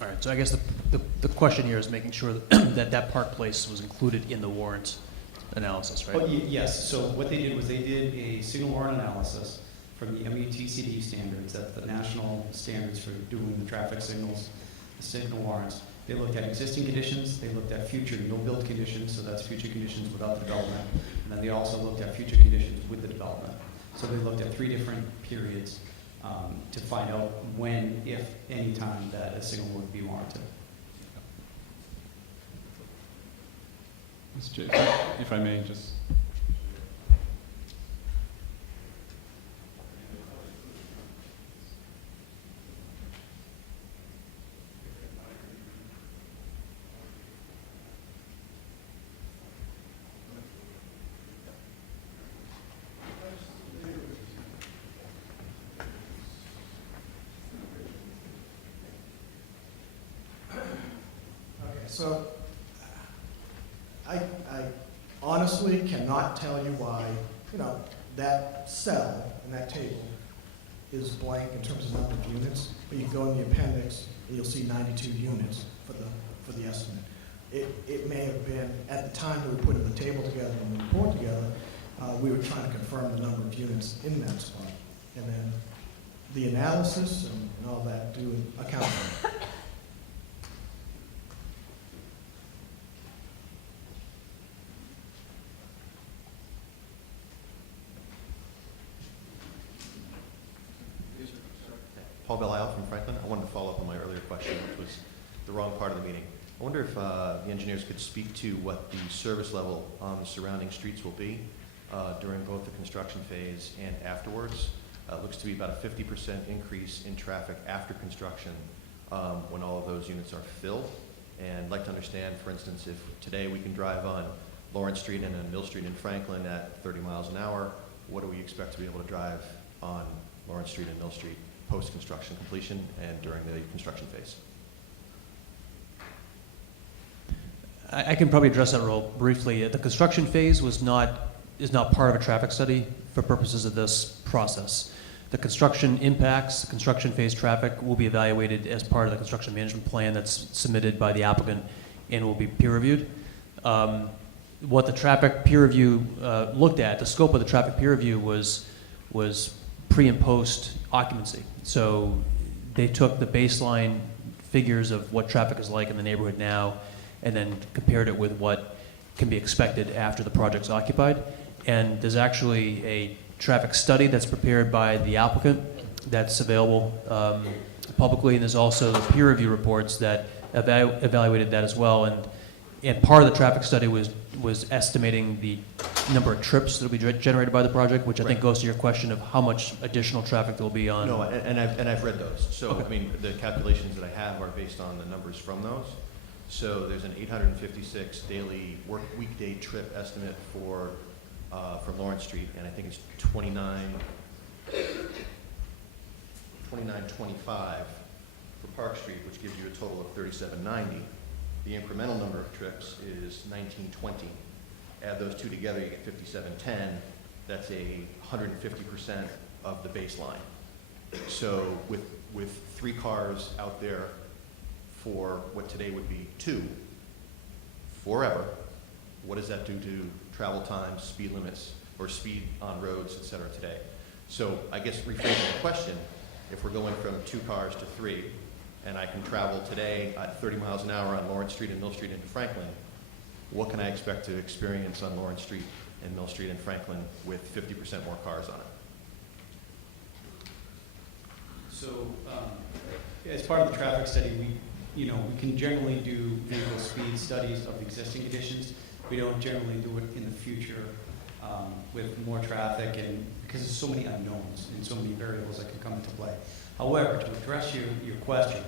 All right, so I guess the question here is making sure that that Park Place was included in the warrant analysis, right? Oh, yes, so what they did was they did a signal warrant analysis from the MUTCD standards, that's the national standards for doing the traffic signals, the signal warrants. They looked at existing conditions, they looked at future no-build conditions, so that's future conditions without the development, and then they also looked at future conditions with the development. So they looked at 3 different periods to find out when, if any time, that a signal would be warranted. Mr. Chair, if I may, just. So I honestly cannot tell you why, that cell in that table is blank in terms of number of units, but you can go in the appendix and you'll see 92 units for the estimate. It may have been, at the time that we put the table together and the report together, we were trying to confirm the number of units in that spot. And then the analysis and all that do account for it. Paul Belisle from Franklin. I wanted to follow up on my earlier question, which was the wrong part of the meeting. I wonder if the engineers could speak to what the service level on the surrounding streets will be during both the construction phase and afterwards. It looks to be about a 50% increase in traffic after construction when all of those units are filled. And I'd like to understand, for instance, if today we can drive on Lawrence Street and then Mill Street in Franklin at 30 miles an hour, what do we expect to be able to drive on Lawrence Street and Mill Street post-construction completion and during the construction phase? I can probably address that real briefly. The construction phase is not part of a traffic study for purposes of this process. The construction impacts, the construction phase traffic will be evaluated as part of the construction management plan that's submitted by the applicant and will be peer reviewed. What the traffic peer review looked at, the scope of the traffic peer review was pre and post occupancy. So they took the baseline figures of what traffic is like in the neighborhood now and then compared it with what can be expected after the project's occupied. And there's actually a traffic study that's prepared by the applicant that's available publicly, and there's also the peer review reports that evaluated that as well. And part of the traffic study was estimating the number of trips that will be generated by the project, which I think goes to your question of how much additional traffic there will be on. No, and I've read those. So, Okay. I mean, the calculations that I have are based on the numbers from those. So there's an 856 daily weekday trip estimate for Lawrence Street, and I think it's 2925 for Park Street, which gives you a total of 3790. The incremental number of trips is 1920. Add those two together, you get 5710. That's 150% of the baseline. So with 3 cars out there for what today would be 2 forever, what does that do to travel times, speed limits, or speed on roads, et cetera, today? So I guess rephrasing the question, if we're going from 2 cars to 3, and I can travel today at 30 miles an hour on Lawrence Street and Mill Street into Franklin, what can I expect to experience on Lawrence Street and Mill Street and Franklin with 50% more cars on it? So, as part of the traffic study, we can generally do vehicle speed studies of existing conditions. We don't generally do it in the future with more traffic, and because there's so many unknowns and so many variables that can come into play. However, to address your question,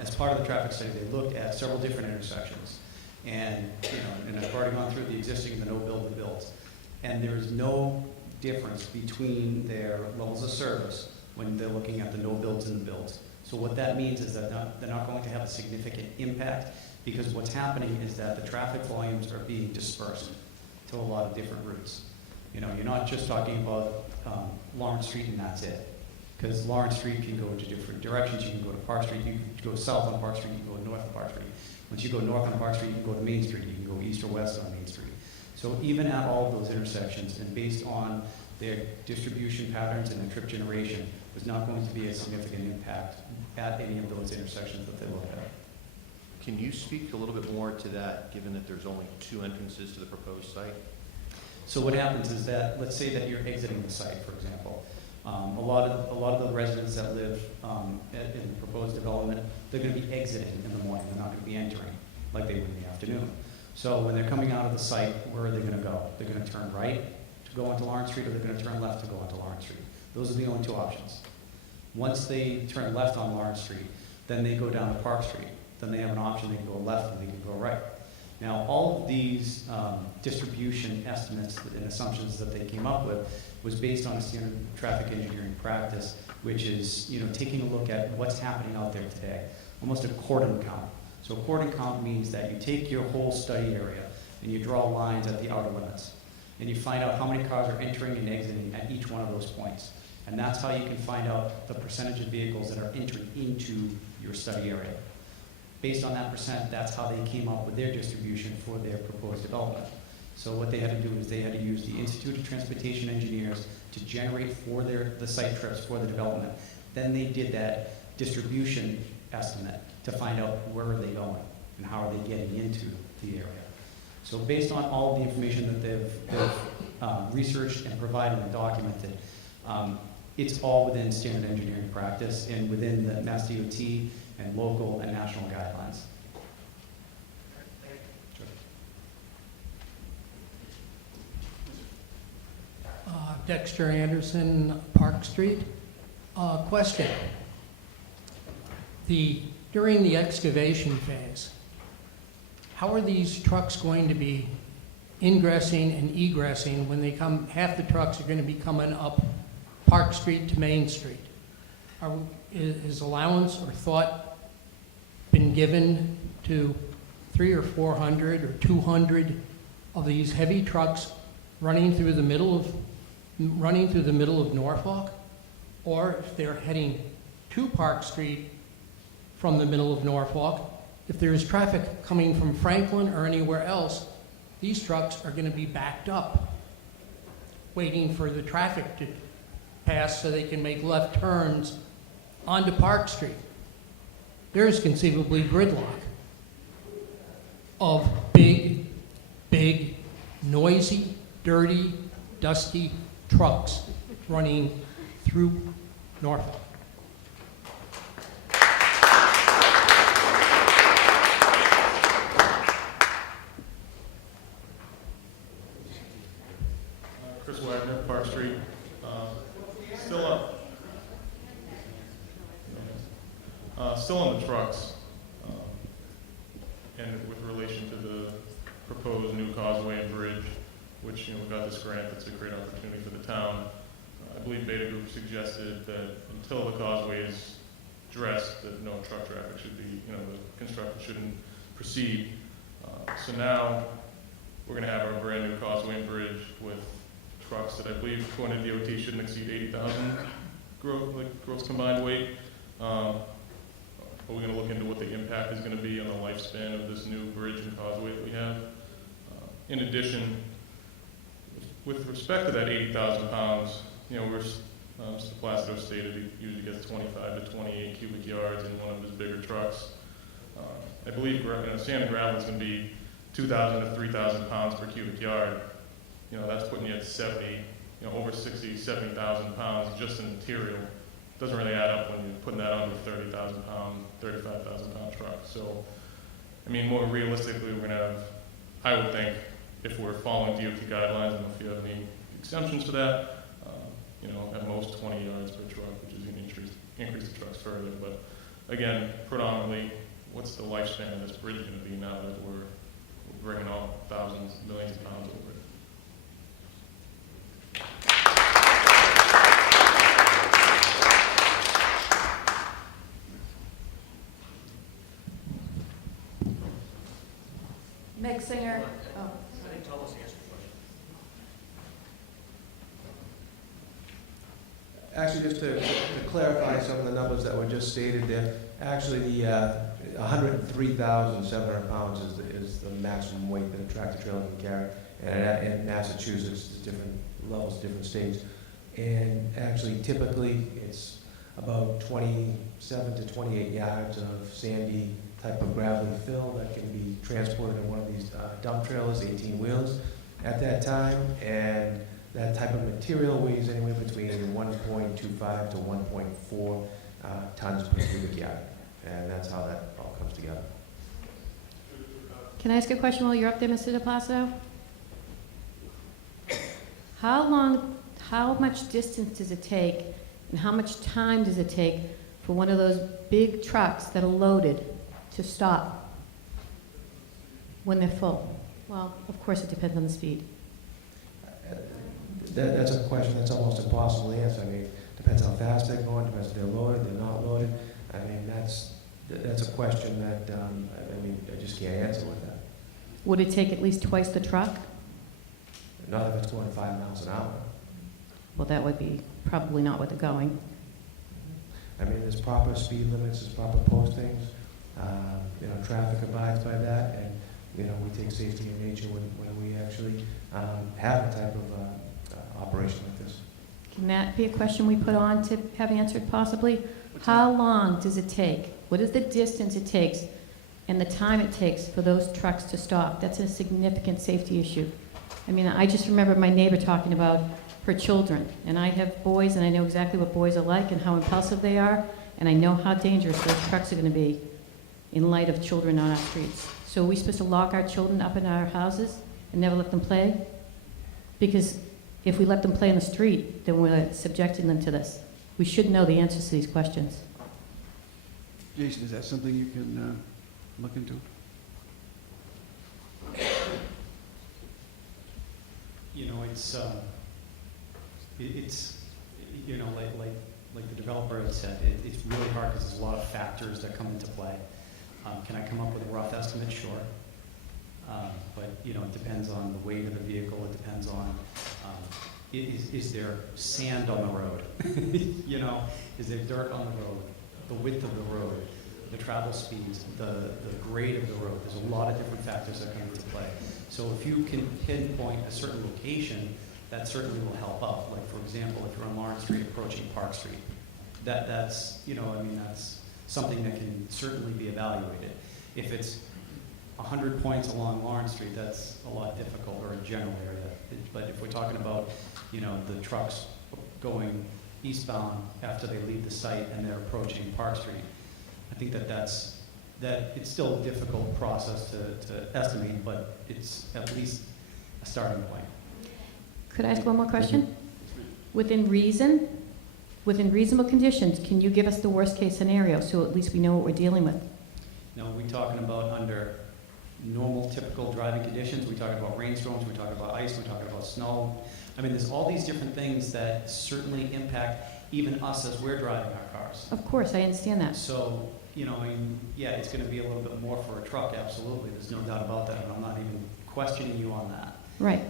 as part of the traffic study, they looked at several different intersections, and I've already gone through the existing and the no build and built, and there is no difference between their levels of service when they're looking at the no builds and the builds. So what that means is that they're not going to have a significant impact, because what's happening is that the traffic volumes are being dispersed to a lot of different routes. You're not just talking about Lawrence Street and that's it. Because Lawrence Street can go into different directions. You can go to Park Street, you can go south on Park Street, you can go north on Park Street. Once you go north on Park Street, you can go to Main Street, you can go east or west on Main Street. So even at all of those intersections, and based on their distribution patterns and their trip generation, there's not going to be a significant impact at any of those intersections that they look at. Can you speak a little bit more to that, given that there's only 2 entrances to the proposed site? So what happens is that, let's say that you're exiting the site, for example. A lot of the residents that live in the proposed development, they're going to be exiting in the morning. They're not going to be entering like they would in the afternoon. So when they're coming out of the site, where are they going to go? They're going to turn right to go onto Lawrence Street, or they're going to turn left to go onto Lawrence Street. Those are the only 2 options. Once they turn left on Lawrence Street, then they go down to Park Street. Then they have an option. They can go left and they can go right. Now, all of these distribution estimates and assumptions that they came up with was based on a standard traffic engineering practice, which is taking a look at what's happening out there today, almost a cordon count. So a cordon count means that you take your whole study area and you draw lines at the outer limits, and you find out how many cars are entering and exiting at each one of those points. And that's how you can find out the percentage of vehicles that are entering into your study area. Based on that percent, that's how they came up with their distribution for their proposed development. So what they had to do is they had to use the Institute of Transportation Engineers to generate for the site trips for the development. Then they did that distribution estimate to find out where are they going and how are they getting into the area. So based on all of the information that they've researched and provided and documented, it's all within standard engineering practice and within the Mass DOT and local and national guidelines. Dexter Anderson, Park Street. Question. During the excavation phase, how are these trucks going to be ingressing and egressing when they come? Half the trucks are going to be coming up Park Street to Main Street. Is allowance or thought been given to 300 or 400 or 200 of these heavy trucks running through the middle of Norfolk, or if they're heading to Park Street from the middle of Norfolk, if there's traffic coming from Franklin or anywhere else, these trucks are going to be backed up, waiting for the traffic to pass so they can make left turns onto Park Street. There's conceivably gridlock of big big, noisy, dirty, dusty trucks running through Norfolk. Chris Wagner, Park Street. Still on the trucks, and with relation to the proposed new causeway and bridge, which, we got this grant that's a great opportunity for the town. I believe Beta Group suggested that until the causeway is dressed, that no truck traffic should be, the construction shouldn't proceed. So now we're going to have our brand new causeway and bridge with trucks that I believe, according to DOT, shouldn't exceed 80,000 gross combined weight. But we're going to look into what the impact is going to be on the lifespan of this new bridge and causeway that we have. In addition, with respect to that 80,000 pounds, Mr. Placido stated he usually gets 25 to 28 cubic yards in one of his bigger trucks. I believe sand and gravel is going to be 2,000 to 3,000 pounds per cubic yard. That's putting you at 70, over 60, 70,000 pounds just in material. Doesn't really add up when you're putting that on a 30,000 pound, 35,000 pound truck. So, more realistically, we're going to have, I would think, if we're following DOT guidelines, and if you have any exemptions to that, at most 20 yards per truck, which is going to increase the trucks further. But again, predominantly, what's the lifespan of this bridge going to be now that we're bringing all thousands, millions of pounds over it? Meg Singer. Oh. Actually, just to clarify some of the numbers that were just stated there, actually the 103,700 pounds is the maximum weight that a tractor trailer can carry. And in Massachusetts, there's different levels, different states. And actually, typically, it's about 27 to 28 yards of sandy type of gravelly fill that can be transported in one of these dump trailers, 18 wheels at that time. And that type of material weighs anywhere between 1.25 to 1.4 tons per cubic yard. And that's how that all comes together. Can I ask a question while you're up there, Mr. DePlacido? How much distance does it take, and how much time does it take for one of those big trucks that are loaded to stop when they're full? Well, of course, it depends on the speed. That's a question that's almost impossible to answer. Depends how fast they're going, depends if they're loaded, they're not loaded. That's a question that, I just can't answer with that. Would it take at least twice the truck? Not if it's going 5 miles an hour. Well, that would be probably not where they're going. There's proper speed limits, there's proper postings. Traffic abides by that, and, we take safety in nature when we actually have a type of operation like this. Can that be a question we put on to have answered possibly? How long does it take? What is the distance it takes and the time it takes for those trucks to stop? That's a significant safety issue. I just remember my neighbor talking about her children, and I have boys, and I know exactly what boys are like and how impulsive they are, and I know how dangerous those trucks are going to be in light of children on our streets. So are we supposed to lock our children up in our houses and never let them play? Because if we let them play in the street, then we're subjecting them to this. We should know the answers to these questions. Jason, is that something you can look into? Like the developer had said, it's really hard because there's a lot of factors that come into play. Can I come up with a rough estimate? Sure. But it depends on the weight of the vehicle. It depends on is there sand on the road? Is there dirt on the road? The width of the road, the travel speeds, the grade of the road. There's a lot of different factors that come into play. So if you can pinpoint a certain location, that certainly will help out. Like for example, if you're on Lawrence Street approaching Park Street, that's that's something that can certainly be evaluated. If it's 100 points along Lawrence Street, that's a lot difficult, or a general area. But if we're talking about, the trucks going eastbound after they leave the site and they're approaching Park Street, I think that it's still a difficult process to estimate, but it's at least a starting point. Could I ask one more question? Within reasonable conditions, can you give us the worst-case scenario so at least we know what we're dealing with? Now, are we talking about under normal, typical driving conditions? We're talking about rainstorms, we're talking about ice, we're talking about snow. I mean, there's all these different things that certainly impact even us as we're driving our cars. Of course, I understand that. So, it's going to be a little bit more for a truck, absolutely. There's no doubt about that, and I'm not even questioning you on that. Right.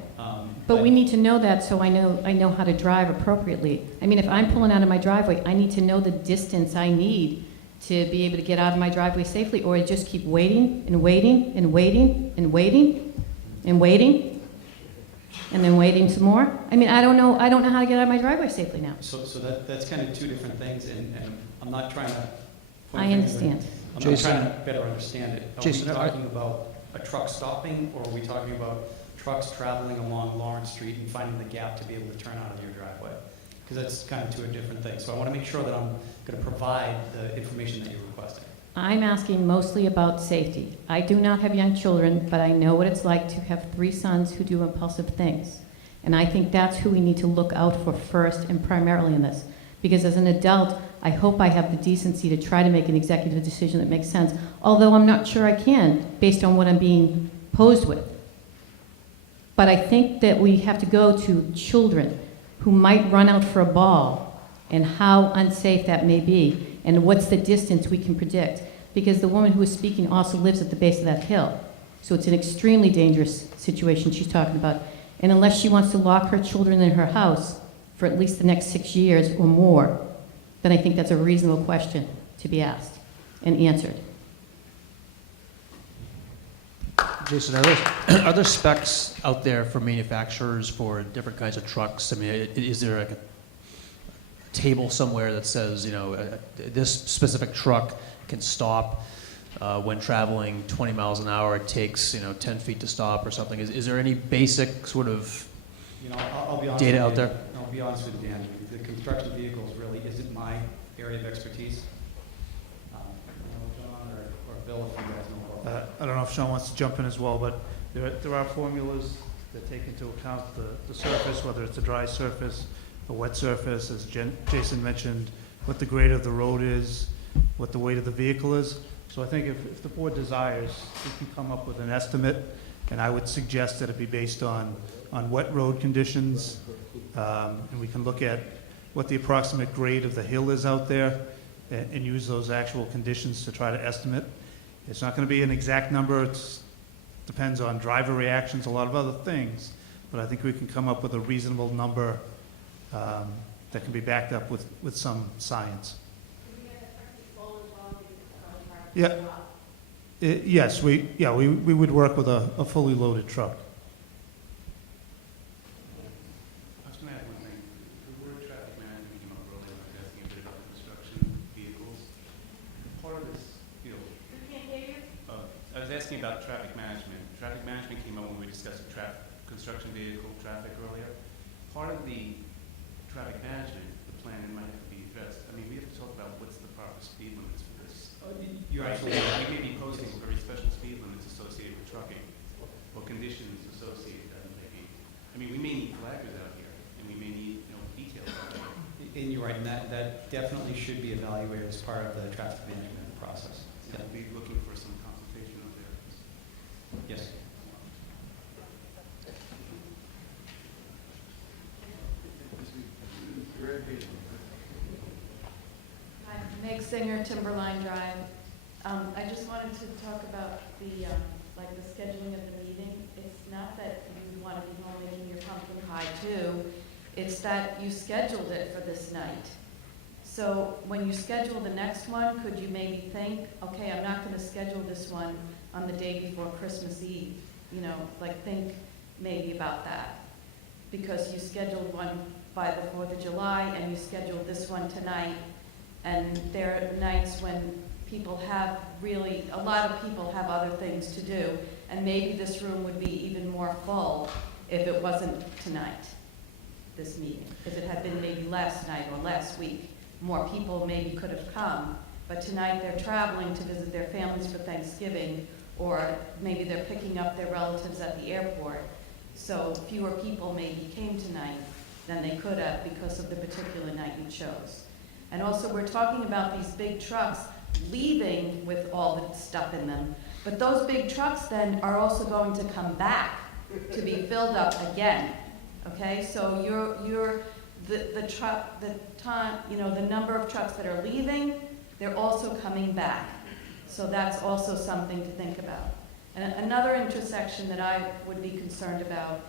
But we need to know that so I know how to drive appropriately. I mean, if I'm pulling out of my driveway, I need to know the distance I need to be able to get out of my driveway safely, or I just keep waiting and waiting and waiting and waiting and waiting and then waiting some more. I mean, I don't know how to get out of my driveway safely now. So that's kind of two different things, and I'm not trying to point I fingers. understand. I'm Jason, not trying to better understand it. Are Jason, we talking about a truck stopping, or are we talking about trucks traveling along Lawrence Street and finding the gap to be able to turn out of your driveway? Because that's kind of two different things. So I want to make sure that I'm going to provide the information that you're requesting. I'm asking mostly about safety. I do not have young children, but I know what it's like to have 3 sons who do impulsive things. And I think that's who we need to look out for first and primarily in this. Because as an adult, I hope I have the decency to try to make an executive decision that makes sense, although I'm not sure I can based on what I'm being posed with. But I think that we have to go to children who might run out for a ball and how unsafe that may be and what's the distance we can predict. Because the woman who is speaking also lives at the base of that hill. So it's an extremely dangerous situation she's talking about. And unless she wants to lock her children in her house for at least the next 6 years or more, then I think that's a reasonable question to be asked and answered. Jason, are there specs out there for manufacturers for different kinds of trucks? I mean, is there like a table somewhere that says, this specific truck can stop when traveling 20 miles an hour? It takes, 10 feet to stop or something. Is there any basic sort of I'll be honest data with out you. there? I'll be honest with you, Dan. The construction vehicles really isn't my area of expertise. John or Bill, if you guys know about that. I don't know if Sean wants to jump in as well, but there are formulas that take into account the surface, whether it's a dry surface, a wet surface, as Jason mentioned, what the grade of the road is, what the weight of the vehicle is. So I think if the board desires, we can come up with an estimate, and I would suggest that it be based on wet road conditions, and we can look at what the approximate grade of the hill is out there and use those actual conditions to try to estimate. It's not going to be an exact number. It depends on driver reactions, a lot of other things, but I think we can come up with a reasonable number that can be backed up with some science. Yeah. Yes, we would work with a fully loaded truck. I was going to add one thing. The word traffic management came up earlier, when I was asking a bit about construction vehicles. Part of this, I was asking about traffic management. Traffic management came up when we discussed construction vehicle traffic earlier. Part of the traffic management, the plan might have to be addressed. I mean, we have to talk about what's the proper speed limits for this. You're Right. absolutely right. We may be posting very special speed limits associated with trucking, or conditions associated with that maybe. I mean, we may need flaggers out here, and we may need, details out there. And you're right, and that definitely should be evaluated as part of the traffic management process. So we'll be looking for some consultation out there. Yes. Hi, Meg Singer, Timberline Drive. I just wanted to talk about the scheduling of the meeting. It's not that you want to be home making your pumpkin pie too. It's that you scheduled it for this night. So when you schedule the next one, could you maybe think, okay, I'm not going to schedule this one on the day before Christmas Eve? Think maybe about that. Because you scheduled one by the 4th of July and you scheduled this one tonight. And there are nights when people have really, a lot of people have other things to do, and maybe this room would be even more full if it wasn't tonight, this meeting. If it had been maybe last night or last week, more people maybe could have come, but tonight they're traveling to visit their families for Thanksgiving, or maybe they're picking up their relatives at the airport. So fewer people maybe came tonight than they could have because of the particular night you chose. And also, we're talking about these big trucks leaving with all the stuff in them, but those big trucks then are also going to come back to be filled up again. Okay, so the number of trucks that are leaving, they're also coming back. So that's also something to think about. And another intersection that I would be concerned about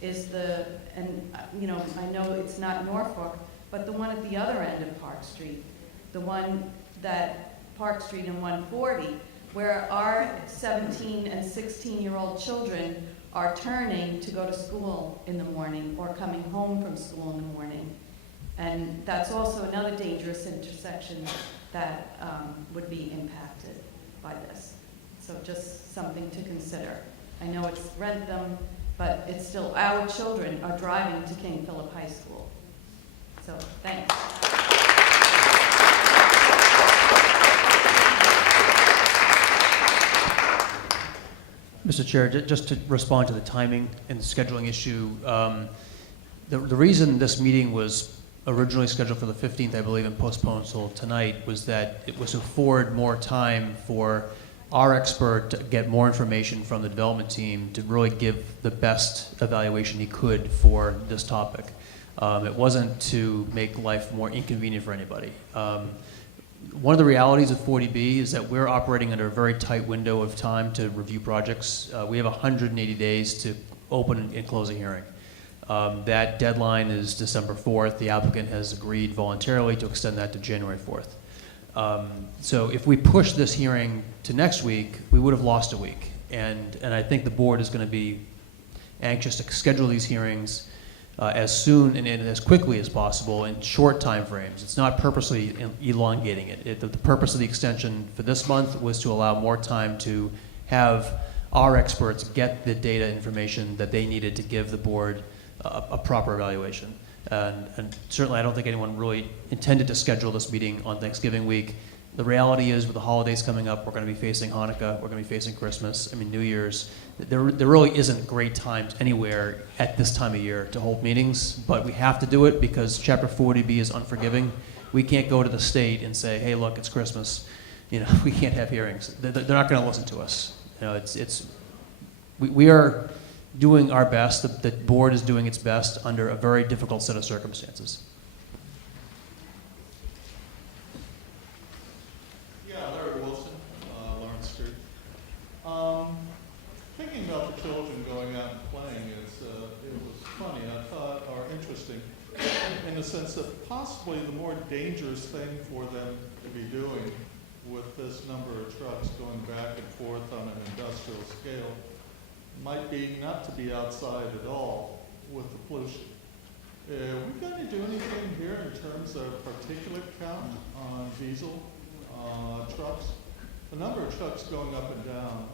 is I know it's not Norfolk, but the one at the other end of Park Street, the one that Park Street and 140, where our 17 and 16-year-old children are turning to go to school in the morning or coming home from school in the morning. And that's also another dangerous intersection that would be impacted by this. So just something to consider. I know it's Rentham, but it's still, our children are driving to King Philip High School. So thanks. Mr. Chair, just to respond to the timing and scheduling issue, the reason this meeting was originally scheduled for the 15th, I believe, and postponed until tonight was that it was to afford more time for our expert to get more information from the development team to really give the best evaluation he could for this topic. It wasn't to make life more inconvenient for anybody. One of the realities of 40B is that we're operating under a very tight window of time to review projects. We have 180 days to open and close a hearing. That deadline is December 4th. The applicant has agreed voluntarily to extend that to January 4th. So if we push this hearing to next week, we would have lost a week. And I think the board is going to be anxious to schedule these hearings as soon and as quickly as possible in short time frames. It's not purposely elongating it. The purpose of the extension for this month was to allow more time to have our experts get the data information that they needed to give the board a proper evaluation. And certainly I don't think anyone really intended to schedule this meeting on Thanksgiving week. The reality is, with the holidays coming up, we're going to be facing Hanukkah, we're going to be facing Christmas, New Year's. There really isn't great times anywhere at this time of year to hold meetings, but we have to do it because Chapter 40B is unforgiving. We can't go to the state and say, hey, look, it's Christmas. We can't have hearings. They're not going to listen to us. We are doing our best. The board is doing its best under a very difficult set of circumstances. Thinking about the children going out and playing, it was funny, I thought, or interesting, in the sense that possibly the more dangerous thing for them to be doing with this number of trucks going back and forth on an industrial scale might be not to be outside at all with the pollution. We going to do anything here in terms of particulate count on diesel trucks? The number of trucks going up and down,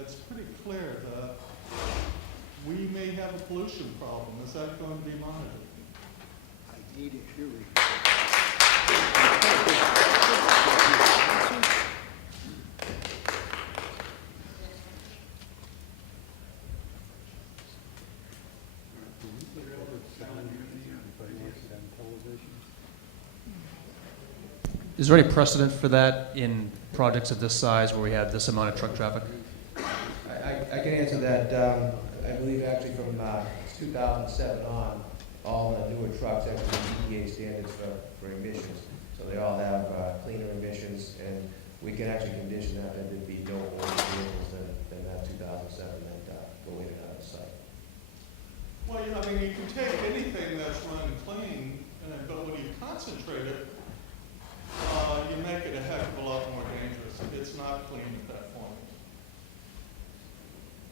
it's pretty clear that we may have a pollution problem. Is that going to be monitored? I need it, Huey. Is there any precedent for that in projects of this size where we have this amount of truck traffic? I can answer that. I believe actually from 2007 on, all the newer trucks have EPA standards for emissions. So they all have cleaner emissions, and we can actually condition that there'd be no older vehicles than that 2007 that go in and out of the site. Well, you can take anything that's run clean, but when you concentrate it, you make it a heck of a lot more dangerous. It's not clean at that point.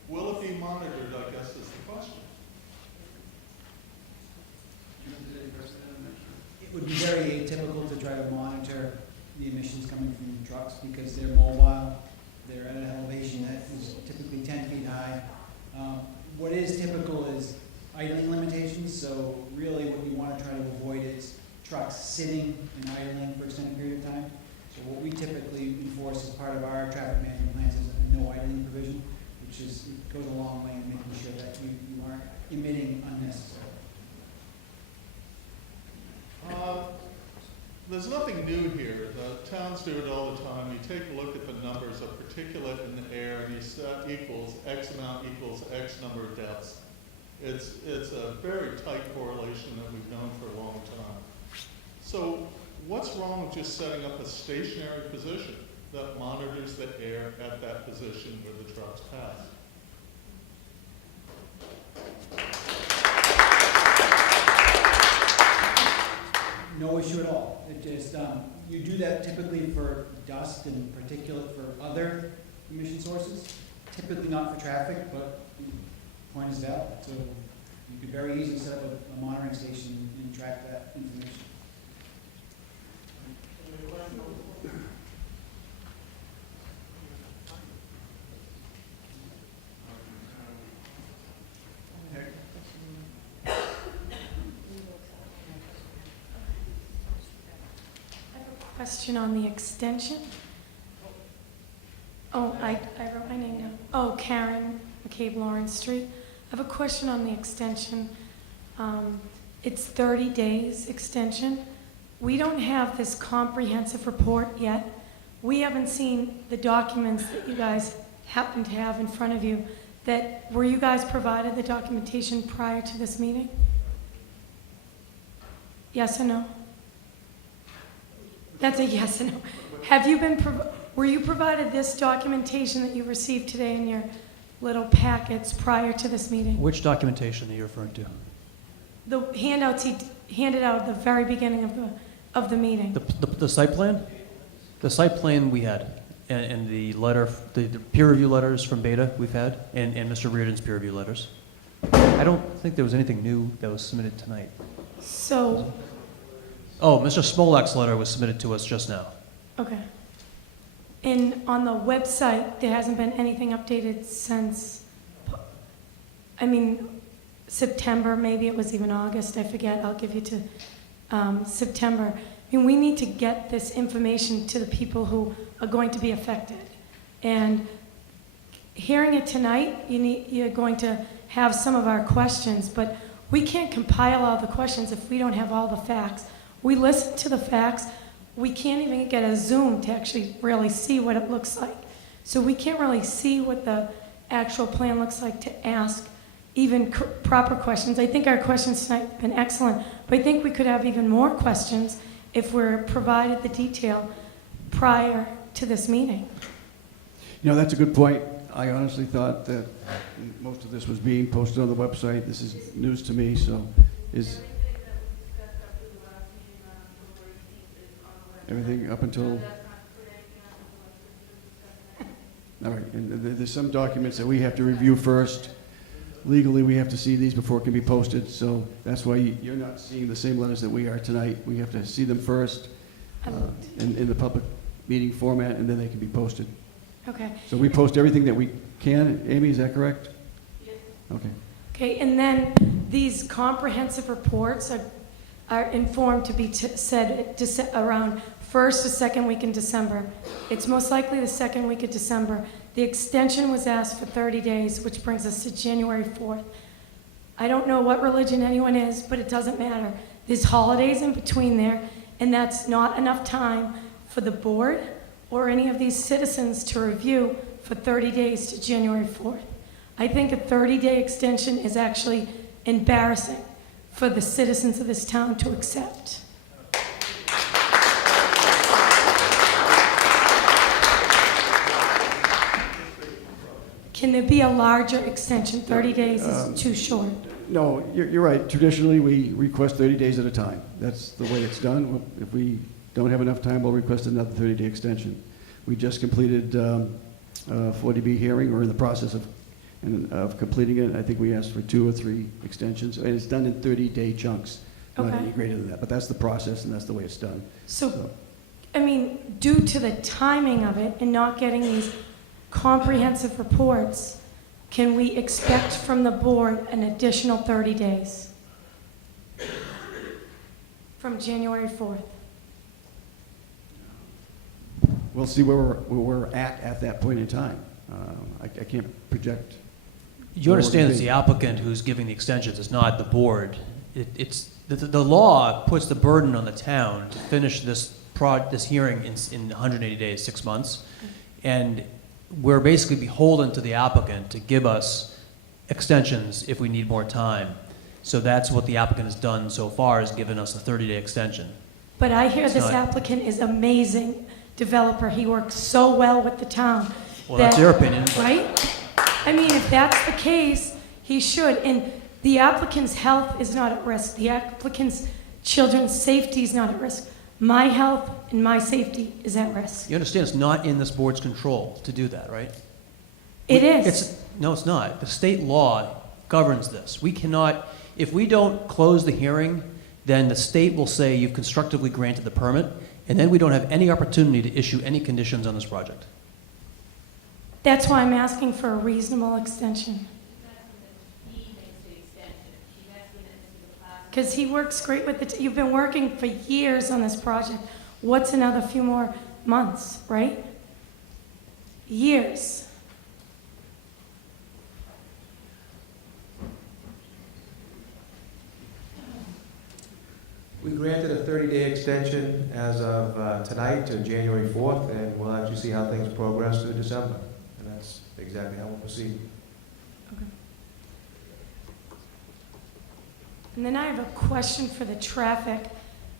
Will it be monitored, I guess, is the question. It would be very atypical to try to monitor the emissions coming from trucks because they're mobile, they're at an elevation that is typically 10 feet high. What is typical is idling limitations, so really what you want to try to avoid is trucks sitting and idling for an extended period of time. So what we typically enforce as part of our traffic management plans is a no idling provision, which is, it goes a long way in making sure that you aren't emitting unnecessarily. There's nothing new here. The towns do it all the time. You take a look at the numbers of particulate in the air and you set equals X amount equals X number of deaths. It's a very tight correlation that we've known for a long time. So what's wrong with just setting up a stationary position that monitors the air at that position where the trucks pass? No issue at all. It just, you do that typically for dust and particulate for other emission sources, typically not for traffic, but the point is valid. So you could very easily set up a monitoring station and track that information. Question on the extension. Oh, I wrote my name down. Oh, Karen McCabe, Lawrence Street. I have a question on the extension. It's 30 days extension. We don't have this comprehensive report yet. We haven't seen the documents that you guys happen to have in front of you. Were you guys provided the documentation prior to this meeting? Yes or no? That's a yes or no. Have you been, were you provided this documentation that you received today in your little packets prior to this meeting? Which documentation are you referring to? The handouts he handed out at the very beginning of the meeting. The site plan? The site plan we had, and the letter, the peer review letters from Beta we've had, and Mr. Reardon's peer review letters. I don't think there was anything new that was submitted tonight. So, Oh, Mr. Smolak's letter was submitted to us just now. okay. And on the website, there hasn't been anything updated since, September, maybe it was even August, I forget, I'll give you to September. We need to get this information to the people who are going to be affected. And hearing it tonight, you're going to have some of our questions, but we can't compile all the questions if we don't have all the facts. We listen to the facts. We can't even get a Zoom to actually really see what it looks like. So we can't really see what the actual plan looks like to ask even proper questions. I think our questions tonight have been excellent, but I think we could have even more questions if we're provided the detail prior to this meeting. That's a good point. I honestly thought that most of this was being posted on the website. This is news to me, so is everything up until... All right, and there's some documents that we have to review first. Legally, we have to see these before it can be posted, so that's why you're not seeing the same letters that we are tonight. We have to see them first in the public meeting format, and then they can be posted. Okay. So we post everything that we can. Amy, is that correct? Yes. Okay. Okay, and then these comprehensive reports are informed to be said around first or second week in December. It's most likely the second week of December. The extension was asked for 30 days, which brings us to January 4th. I don't know what religion anyone is, but it doesn't matter. There's holidays in between there, and that's not enough time for the board or any of these citizens to review for 30 days to January 4th. I think a 30-day extension is actually embarrassing for the citizens of this town to accept. Can there be a larger extension? 30 days is too short. No, you're right. Traditionally, we request 30 days at a time. That's the way it's done. If we don't have enough time, we'll request another 30-day extension. We just completed a 40B hearing. We're in the process of completing it. I think we asked for 2 or 3 extensions, and it's done in 30-day chunks, not Okay. any greater than that. But that's the process, and that's the way it's done. So I mean, due to the timing of it and not getting these comprehensive reports, can we expect from the board an additional 30 days? From January 4th? We'll see where we're at that point in time. I can't project. You understand it's the applicant who's giving the extensions, it's not the board. It's the law puts the burden on the town to finish this hearing in 180 days, 6 months, and we're basically beholden to the applicant to give us extensions if we need more time. So that's what the applicant has done so far, is given us a 30-day extension. But I hear It's this not- applicant is amazing developer. He works so well with the town. Well, that's your opinion. but- Right? I mean, if that's the case, he should. And the applicant's health is not at risk. The applicant's children's safety is not at risk. My health and my safety is at risk. You understand it's not in this board's control to do that, right? It is. No, it's not. The state law governs this. We cannot, if we don't close the hearing, then the state will say you've constructively granted the permit, and then we don't have any opportunity to issue any conditions on this project. That's why I'm asking for a reasonable extension. Because he works great with it. You've been working for years on this project. What's another few more months, right? Years. We granted a 30-day extension as of tonight to January 4th, and we'll actually see how things progress through December. And that's exactly how we'll proceed. Okay. And then I have a question for the traffic.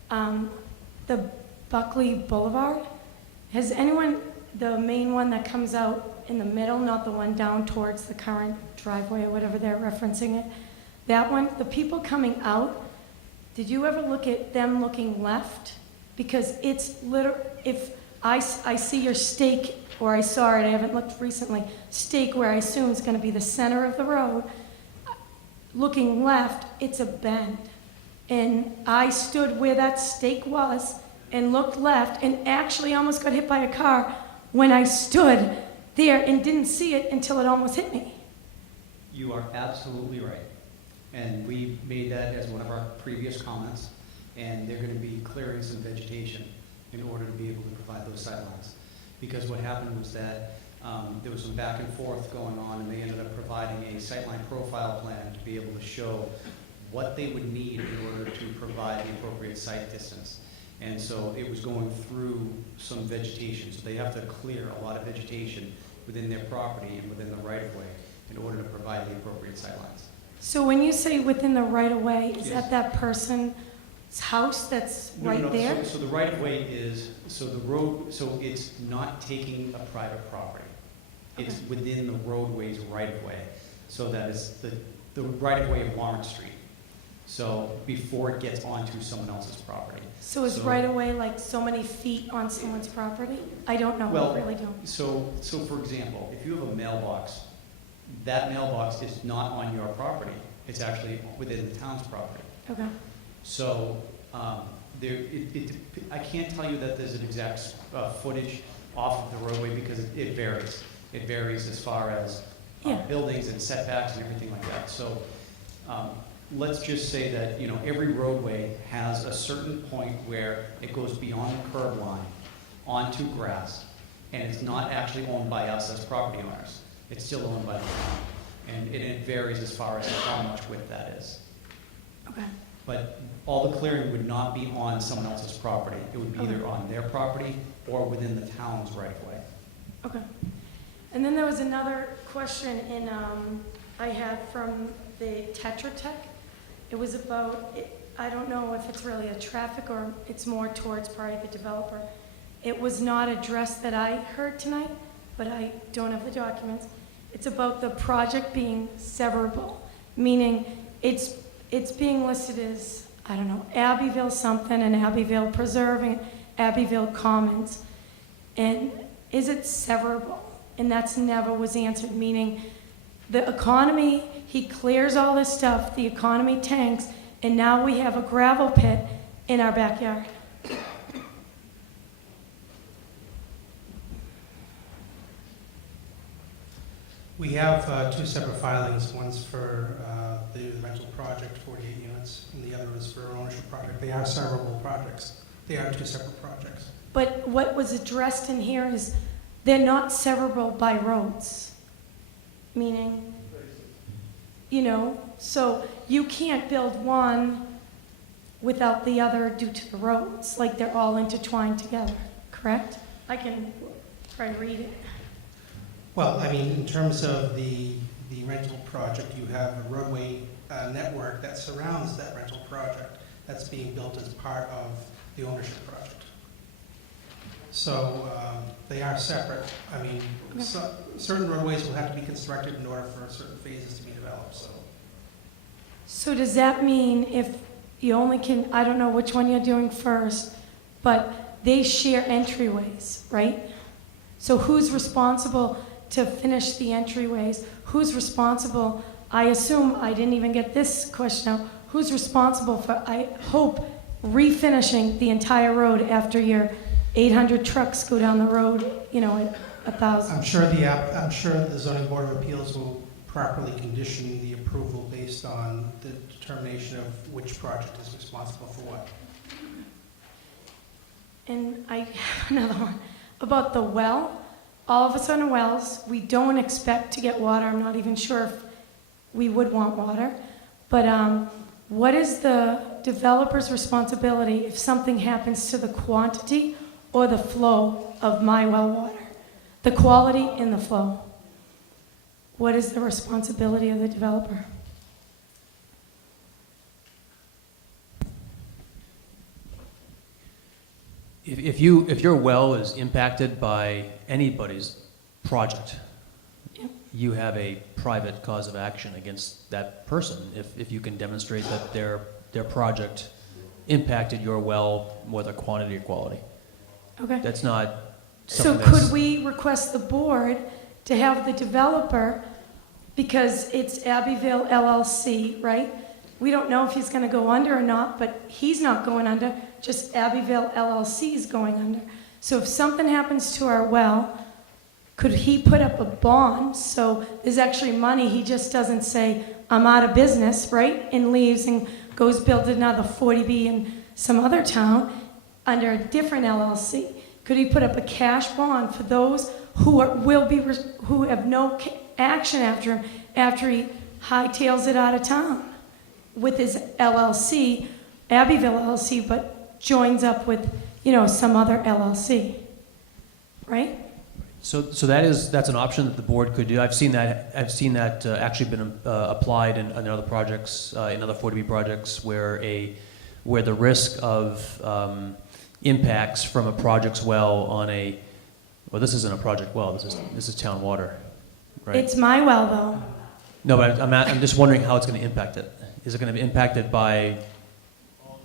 The Buckley Boulevard, has anyone, the main one that comes out in the middle, not the one down towards the current driveway or whatever they're referencing it, that one, the people coming out, did you ever look at them looking left? Because it's if I see your stake, or I saw it, I haven't looked recently, stake where I assume is going to be the center of the road, looking left, it's a bend. And I stood where that stake was and looked left and actually almost got hit by a car when I stood there and didn't see it until it almost hit me. You are absolutely right. And we made that as one of our previous comments, and they're going to be clearing some vegetation in order to be able to provide those sightlines. Because what happened was that there was some back and forth going on, and they ended up providing a sightline profile plan to be able to show what they would need in order to provide the appropriate sight distance. And so it was going through some vegetation, so they have to clear a lot of vegetation within their property and within the right-of-way in order to provide the appropriate sightlines. So when you say within the right-of-way, is Yes. that that person's house that's right there? So the right-of-way is, so the road, so it's not taking a private property. It's within the roadway's right-of-way. So that is the right-of-way of Lawrence Street. So before it gets onto someone else's property. So is right-of-way like so many feet on someone's property? I don't know, Well, I really don't. So for example, if you have a mailbox, that mailbox is not on your property. It's actually within the town's property. Okay. So I can't tell you that there's an exact footage off of the roadway because it varies. It varies as far as buildings and setbacks and everything like that. So let's just say that every roadway has a certain point where it goes beyond the curb line onto grass, and it's not actually owned by us as property owners. It's still owned by the town, and it varies as far as how much width that is. Okay. But all the clearing would not be on someone else's property. It would be either on their property or within the town's right-of-way. Okay. And then there was another question I had from the Tetra Tech. It was about, I don't know if it's really a traffic or it's more towards probably the developer. It was not addressed that I heard tonight, but I don't have the documents. It's about the project being severable, meaning it's being listed as, I don't know, Abbeville something and Abbeville Preserve and Abbeville Commons. And is it severable? And that's never was answered, meaning the economy, he clears all this stuff, the economy tanks, and now we have a gravel pit in our backyard. We have two separate filings. One's for the rental project, 48 units, and the other is for ownership project. They are severable projects. They are two separate projects. But what was addressed in here is they're not severable by roads. Meaning, so you can't build one without the other due to the roads. Like they're all intertwined together, correct? I can try to read it. Well, I mean, in terms of the rental project, you have a roadway network that surrounds that rental project that's being built as part of the ownership project. So they are separate. I mean, certain roadways will have to be constructed in order for certain phases to be developed. So does that mean if you only can, I don't know which one you're doing first, but they share entryways, right? So who's responsible to finish the entryways? Who's responsible, I assume, I didn't even get this question out, who's responsible for, I hope, refinishing the entire road after your 800 trucks go down the road, at 1,000? I'm sure the zoning board of appeals will properly condition the approval based on the determination of which project is responsible for what. And I have another one about the well. All of us on the wells, we don't expect to get water. I'm not even sure if we would want water. But what is the developer's responsibility if something happens to the quantity or the flow of my well water? The quality and the flow. What is the responsibility of the developer? If your well is impacted by anybody's project, you have a private cause of action against that person if you can demonstrate that their project impacted your well, whether quantity or quality. Okay. That's not So something that's... could we request the board to have the developer, because it's Abbeville LLC, right? We don't know if he's going to go under or not, but he's not going under, just Abbeville LLC is going under. So if something happens to our well, could he put up a bond so there's actually money? He just doesn't say, I'm out of business, right? And leaves and goes build another 40B in some other town under a different LLC. Could he put up a cash bond for those who who have no action after him after he hightails it out of town with his LLC, Abbeville LLC, but joins up with, some other LLC, right? So that's an option that the board could do. I've seen that actually been applied in other projects, in other 40B projects, where the risk of impacts from a project's well on this isn't a project well. This is town water, right? It's my well though. No, but I'm just wondering how it's going to impact it. Is it going to be impacted by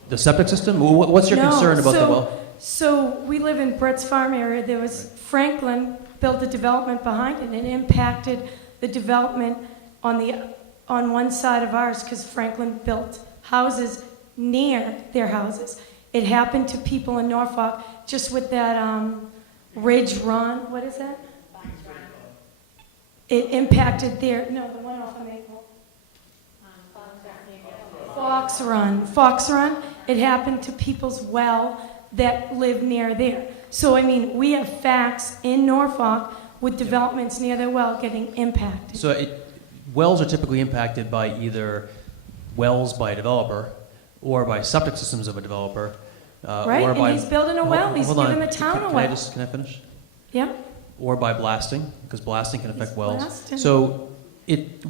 the septic system? What's your concern about the well? So we live in Brett's Farm area. There was Franklin built a development behind it, and it impacted the development on one side of ours because Franklin built houses near their houses. It happened to people in Norfolk just with that Ridge Run. What is that? It impacted the one off of Maple. Fox Run. It happened to people's well that live near there. So, we have facts in Norfolk with developments near their well getting impacted. So wells are typically impacted by either wells by a developer or by septic systems of a developer. Right, or and he's building a well. He's giving the town a well. Can I finish? Yeah. Or by blasting, because blasting can affect wells. Blasting. So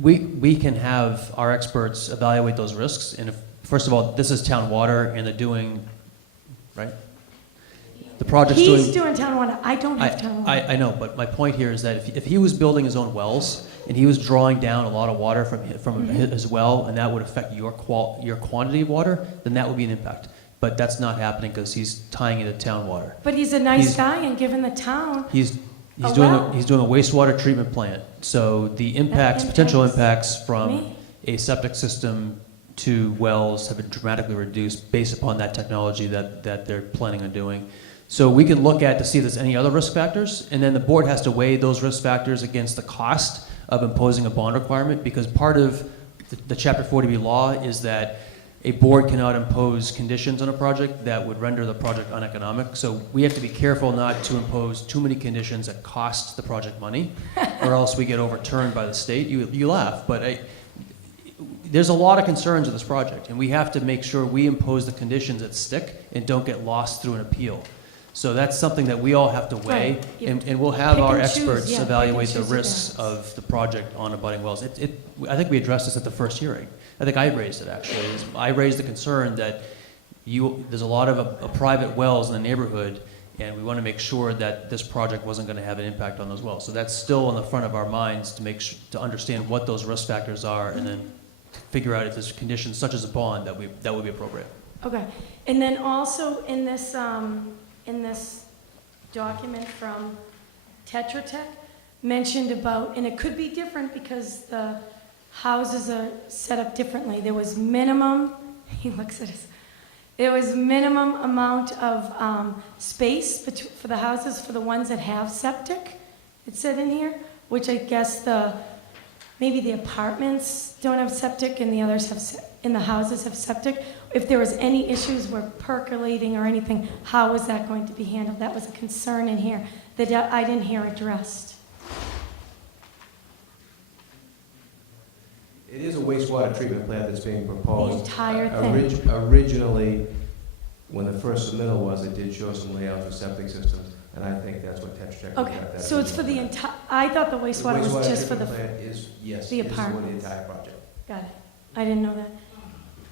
we can have our experts evaluate those risks. And first of all, this is town water, and they're doing, right? The project's He's doing town water. I don't have town water. I know, but my point here is that if he was building his own wells and he was drawing down a lot of water from his well, and that would affect your quantity of water, then that would be an impact. But that's not happening because he's tying into town water. But he's a nice guy and giving the town He's doing a wastewater treatment plant. So the potential impacts from a septic system to wells have been dramatically reduced based upon that technology that they're planning on doing. So we can look at to see if there's any other risk factors, and then the board has to weigh those risk factors against the cost of imposing a bond requirement, because part of the Chapter 40B law is that a board cannot impose conditions on a project that would render the project uneconomic. So we have to be careful not to impose too many conditions that cost the project money, or else we get overturned by the state. You laugh, but there's a lot of concerns with this project, and we have to make sure we impose the conditions that stick and don't get lost through an appeal. So that's something that we all have to weigh, Right. You and we'll have pick our and choose, experts yeah, pick and evaluate the choose your risks battles. of the project on abutting wells. I think we addressed this at the first hearing. I think I raised it, actually. I raised the concern that there's a lot of private wells in the neighborhood, and we want to make sure that this project wasn't going to have an impact on those wells. So that's still on the front of our minds to understand what those risk factors are, and then figure out if there's conditions such as a bond that would be appropriate. Okay, and then also in this document from Tetra Tech, mentioned about, and it could be different because the houses are set up differently. There was minimum, he looks at us, there was minimum amount of space for the houses for the ones that have septic, it said in here, which I guess maybe the apartments don't have septic and the others have, and the houses have septic. If there was any issues were percolating or anything, how was that going to be handled? That was a concern in here that I didn't hear addressed. It is a wastewater treatment plant that's being proposed. The entire thing. Originally, when the first submittal was, it did show some layouts for septic systems, and I think that's what Tetra Tech looked at. Okay, that so it's for the entire, I thought the wastewater was just for the plant is, yes, the it is for the apartments. entire project. Got it. I didn't know that.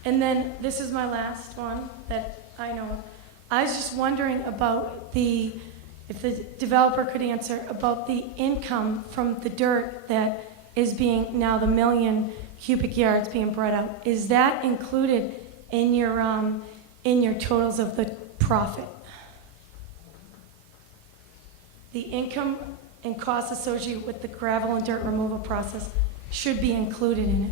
And then this is my last one that I know of. I was just wondering about if the developer could answer about the income from the dirt that is being, now the 1 million cubic yards being brought out. Is that included in your totals of the profit? The income and costs associated with the gravel and dirt removal process should be included in it.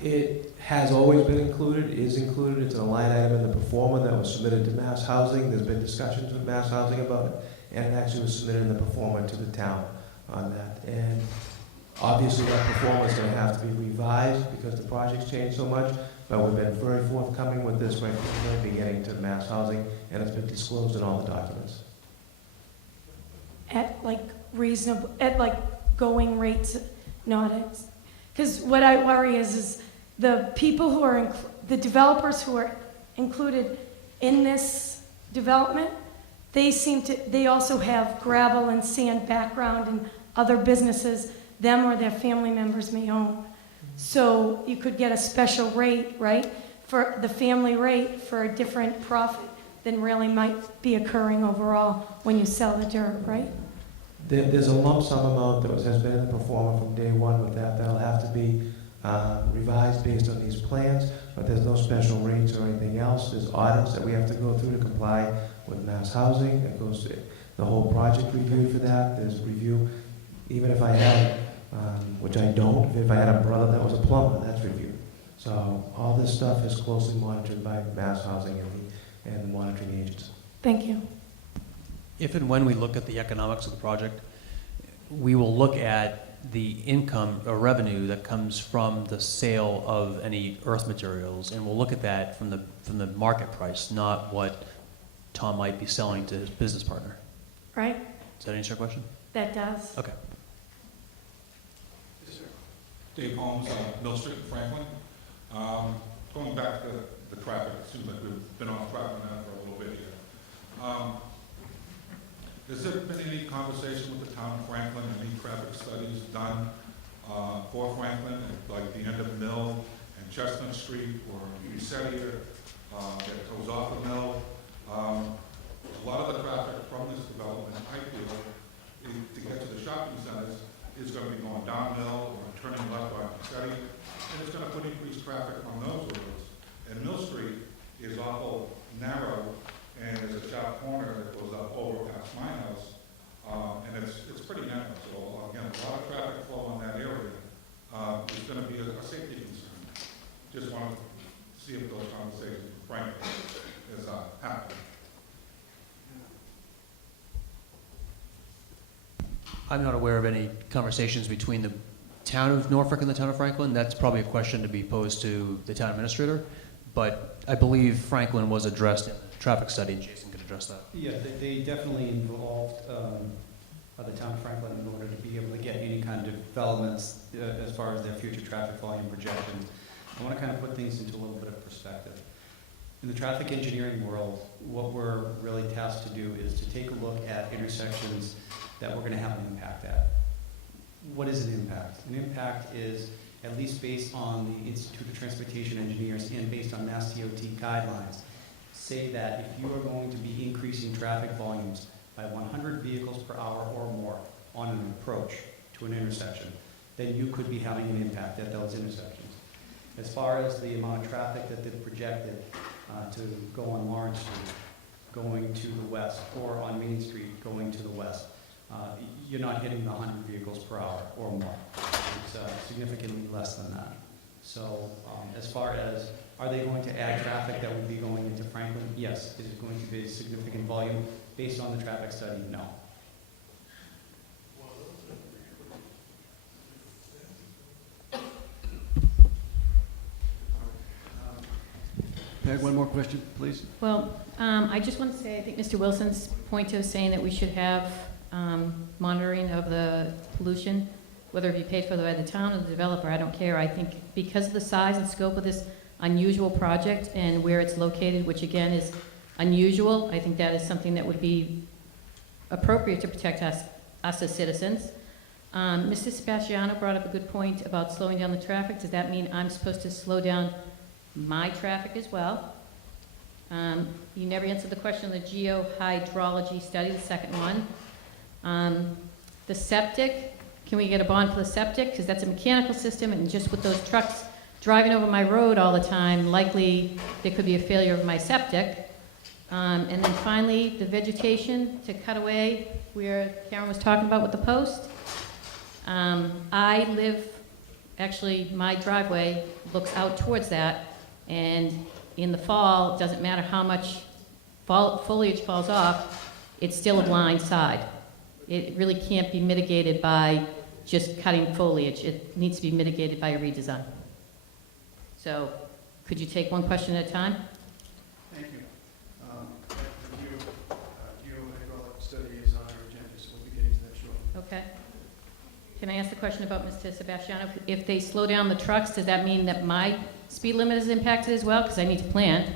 It has always been included, is included. It's a line item in the performer that was submitted to Mass Housing. There's been discussions with Mass Housing about it, and it actually was submitted in the performer to the town on that. And obviously, that performer is going to have to be revised because the project's changed so much, but we've been very forthcoming with this right from the very beginning to Mass Housing, and it's been disclosed in all the documents. At like reasonable, at like going rates, not at, because what I worry is the people who are, the developers who are included in this development, they also have gravel and sand background and other businesses them or their family members may own. So you could get a special rate, right, for the family rate for a different profit than really might be occurring overall when you sell the dirt, right? There's a lump sum amount that has been in the performer from day one with that. That'll have to be revised based on these plans, but there's no special rates or anything else. There's audits that we have to go through to comply with Mass Housing. It goes to the whole project review for that. There's review. Even if I had, which I don't, if I had a brother that was a plumber, that's review. So all this stuff is closely monitored by Mass Housing and the monitoring agents. Thank you. If and when we look at the economics of the project, we will look at the income or revenue that comes from the sale of any earth materials, and we'll look at that from the market price, not what Tom might be selling to his business partner. Right? Does that answer your question? That does. Okay. Dave Holmes, Mill Street in Franklin. Going back to the traffic, it seems like we've been off track on that for a little bit here. Has there been any conversation with the town of Franklin, any traffic studies done for Franklin, like the end of Mill and Chestnut Street or Resetti that goes off of Mill? A lot of the traffic from this development, I feel, to get to the shopping centers is going to be going downhill or turning left on Resetti, and it's going to put increased traffic on those roads. And Mill Street is awful narrow, and there's a sharp corner that goes up over past my house, and it's pretty narrow. So again, a lot of traffic flow on that area is going to be a safety concern. Just wanted to see if those conversations with Frank is happening. I'm not aware of any conversations between the town of Norfolk and the town of Franklin. That's probably a question to be posed to the town administrator. But I believe Franklin was addressed in the traffic study, and Jason could address that. Yeah, they definitely involved the town of Franklin in order to be able to get any kind of developments as far as their future traffic volume projections. I want to kind of put things into a little bit of perspective. In the traffic engineering world, what we're really tasked to do is to take a look at intersections that we're going to have an impact at. What is an impact? An impact is, at least based on the Institute of Transportation Engineers and based on Mass DOT guidelines, say that if you are going to be increasing traffic volumes by 100 vehicles per hour or more on an approach to an intersection, then you could be having an impact at those intersections. As far as the amount of traffic that they've projected to go on Lawrence Street, going to the west, or on Main Street, going to the west, you're not hitting the 100 vehicles per hour or more. It's significantly less than that. So as far as, are they going to add traffic that would be going into Franklin? Yes. Is it going to be a significant volume? Based on the traffic study, no. Peg, one more question, please. Well, I just want to say, I think Mr. Wilson's point of saying that we should have monitoring of the pollution, whether it be paid for by the town or the developer, I don't care. I think because of the size and scope of this unusual project and where it's located, which again is unusual, I think that is something that would be appropriate to protect us as citizens. Mr. Sebastiano brought up a good point about slowing down the traffic. Does that mean I'm supposed to slow down my traffic as well? You never answered the question on the geohydrology study, the second one. The septic, can we get a bond for the septic? Because that's a mechanical system, and just with those trucks driving over my road all the time, likely there could be a failure of my septic. And then finally, the vegetation to cut away where Karen was talking about with the post. I live, actually, my driveway looks out towards that, and in the fall, it doesn't matter how much foliage falls off, it's still a blind side. It really can't be mitigated by just cutting foliage. It needs to be mitigated by a redesign. So, could you take one question at a time? Thank you. Geohydraulic study is on our agenda, so we'll be getting to that shortly. Okay. Can I ask the question about Mr. Sebastiano? If they slow down the trucks, does that mean that my speed limit is impacted as well? Because I need to plan.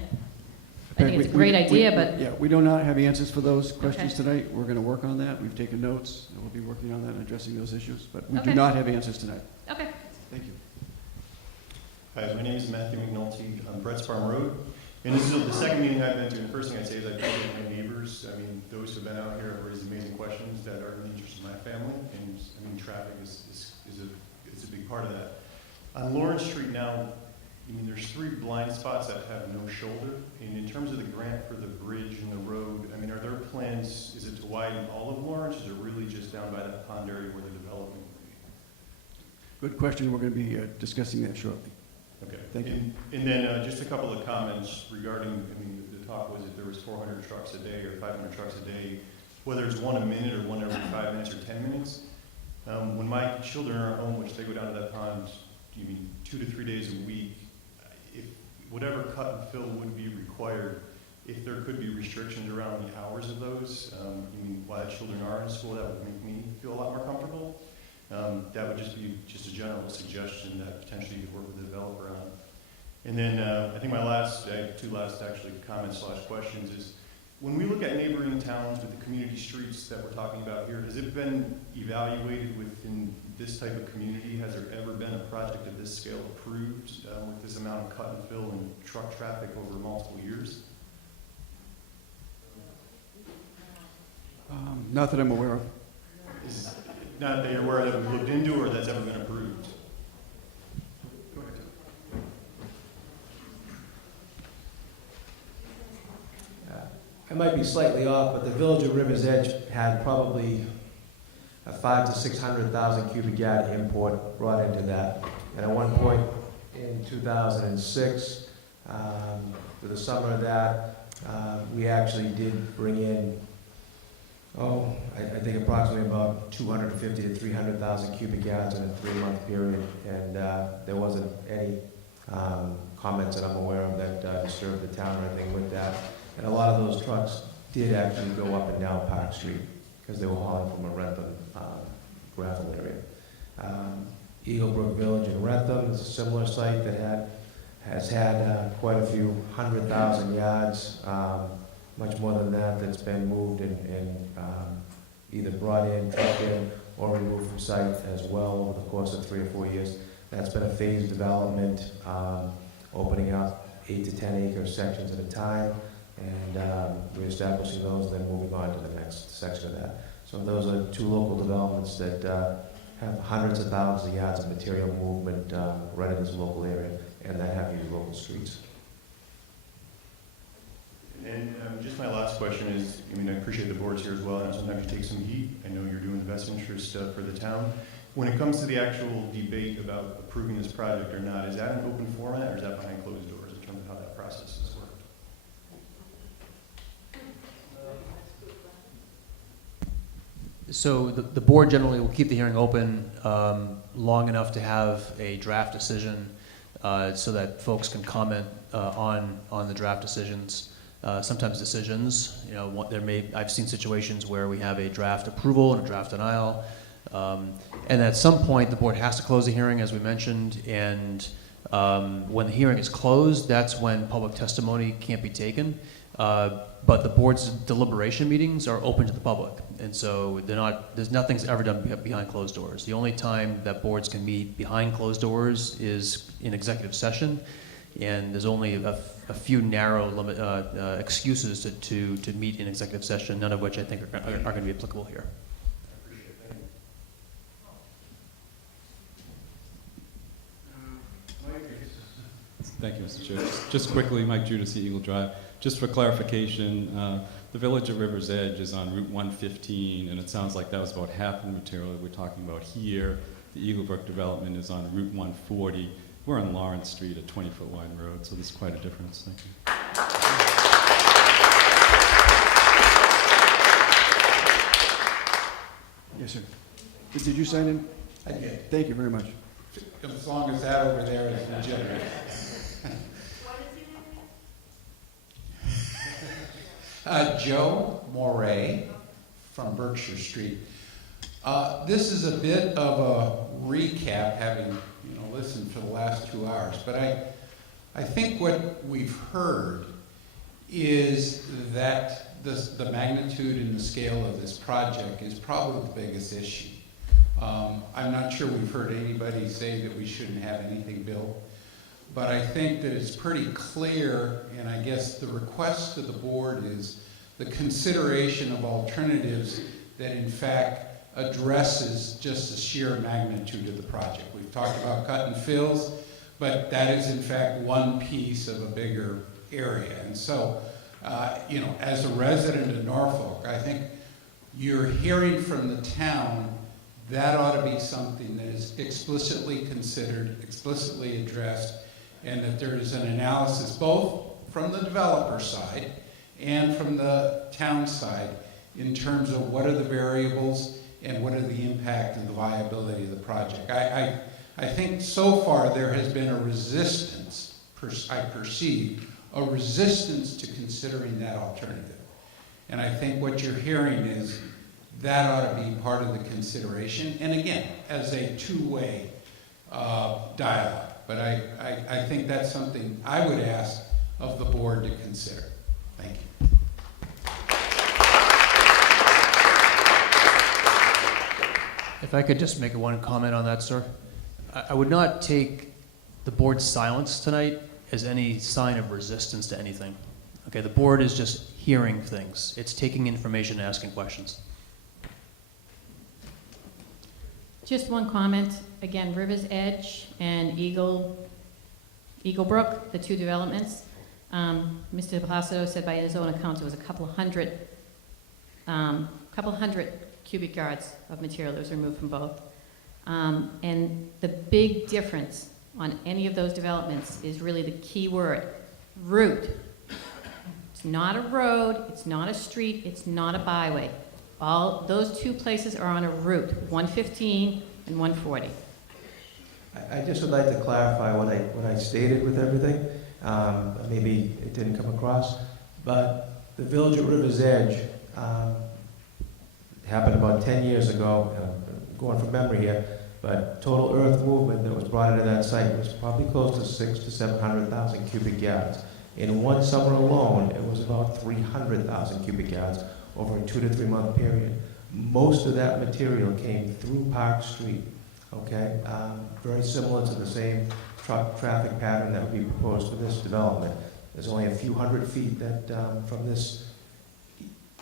I think it's a great idea, but... Yeah, we do not have answers for those questions tonight. We're going to work on that. We've taken notes, and we'll be working on that and addressing those issues. But we do not have answers tonight. Okay. Thank you. Hi, my name is Matthew McNulty on Brett's Farm Road. And this is the second meeting I've been to. And the first thing I'd say is I appreciate my neighbors. I mean, those who've been out here have raised amazing questions that are in the interest of my family. And I mean, traffic is a big part of that. On Lawrence Street now, I mean, there's 3 blind spots that have no shoulder. And in terms of the grant for the bridge and the road, I mean, are there plans, is it to widen all of Lawrence? Is it really just down by that pond area where the development would be? Good question. We're going to be discussing that shortly. Okay. Thank you. And then just a couple of comments regarding, I mean, the talk was that there was 400 trucks a day or 500 trucks a day, whether it's one a minute or one every 5 minutes or 10 minutes. When my children are at home, which they go down to that pond, you mean 2 to 3 days a week, if whatever cut and fill would be required, if there could be restrictions around the hours of those, I mean, while the children are in school, that would make me feel a lot more comfortable. That would just be just a general suggestion that potentially you could work with the developer on. And then I think my last, two last actually comments / questions is, when we look at neighboring towns with the community streets that we're talking about here, has it been evaluated within this type of community? Has there ever been a project of this scale approved with this amount of cut and fill and truck traffic over multiple years? Not that I'm aware of. Not that you're aware that we've looked into or that's ever been approved? I might be slightly off, but the Village of River's Edge had probably a 500,000 to 600,000 cubic yard import brought into that. And at one point in 2006, for the summer of that, we actually did bring in I think approximately about 250 to 300,000 cubic yards in a 3-month period, and there wasn't any comments that I'm aware of that disturbed the town or anything with that. And a lot of those trucks did actually go up and down Park Street because they were hauling from a Rentham gravel area. Eagle Brook Village in Rentham is a similar site that has had quite a few 100,000 yards, much more than that, that's been moved and either brought in, trucked in, or removed from site as well over the course of 3 or 4 years. That's been a phased development, opening up 8 to 10 acre sections at a time, and reestablishing those, then moving on to the next section of that. So those are 2 local developments that have hundreds of thousands of yards of material movement right in this local area, and that have used local streets. And just my last question is, I mean, I appreciate the board's here as well, and sometimes you take some heat. I know you're doing the best interest for the town. When it comes to the actual debate about approving this project or not, is that an open format or is that behind closed doors in terms of how that process has worked? So the board generally will keep the hearing open long enough to have a draft decision so that folks can comment on the draft decisions. Sometimes decisions, you know, I've seen situations where we have a draft approval and a draft denial, and at some point the board has to close the hearing, as we mentioned, and when the hearing is closed, that's when public testimony can't be taken. But the board's deliberation meetings are open to the public, and so nothing's ever done behind closed doors. The only time that boards can meet behind closed doors is in executive session, and there's only a few narrow excuses to meet in executive session, none of which I think are going to be applicable here. Thank you, Mr. Chair. Just quickly, Mike Judas, Eagle Drive. Just for clarification, the village of River's Edge is on Route 115, and it sounds like that was about half of the material that we're talking about here. The Eagle Brook development is on Route 140. We're on Lawrence Street, a 20-foot wide road, so there's quite a difference. Thank you. Yes, sir. Did you sign in? I did. Thank you very much. As long as that over there is legitimate. Joe Moray from Berkshire Street. This is a bit of a recap, having listened for the last 2 hours, but I think what we've heard is that the magnitude and the scale of this project is probably the biggest issue. I'm not sure we've heard anybody say that we shouldn't have anything built, but I think that it's pretty clear, and I guess the request to the board is the consideration of alternatives that in fact addresses just the sheer magnitude of the project. We've talked about cut and fills, but that is in fact one piece of a bigger area. And so, as a resident of Norfolk, I think you're hearing from the town that ought to be something that is explicitly considered, explicitly addressed, and that there is an analysis both from the developer side and from the town side in terms of what are the variables and what are the impact and the viability of the project. I think so far there has been a resistance, I perceive, a resistance to considering that alternative. And I think what you're hearing is that ought to be part of the consideration, and again, as a two-way dialogue. But I think that's something I would ask of the board to consider. Thank you. If I could just make one comment on that, sir. I would not take the board's silence tonight as any sign of resistance to anything. Okay, the board is just hearing things. It's taking information and asking questions. Just one comment. Again, River's Edge and Eagle Brook, the 2 developments. Mr. Placido said by his own account it was a couple hundred cubic yards of material that was removed from both. And the big difference on any of those developments is really the key word, route. It's not a road, it's not a street, it's not a byway. All, those two places are on a route, 115 and 140. I just would like to clarify what I stated with everything. Maybe it didn't come across, but the Village at River's Edge happened about 10 years ago, going from memory here, but total earth movement that was brought into that site was probably close to 600,000 to 700,000 cubic yards. In one summer alone, it was about 300,000 cubic yards over a 2 to 3 month period. Most of that material came through Park Street, okay? Very similar to the same truck traffic pattern that would be proposed for this development. There's only a few hundred feet that from this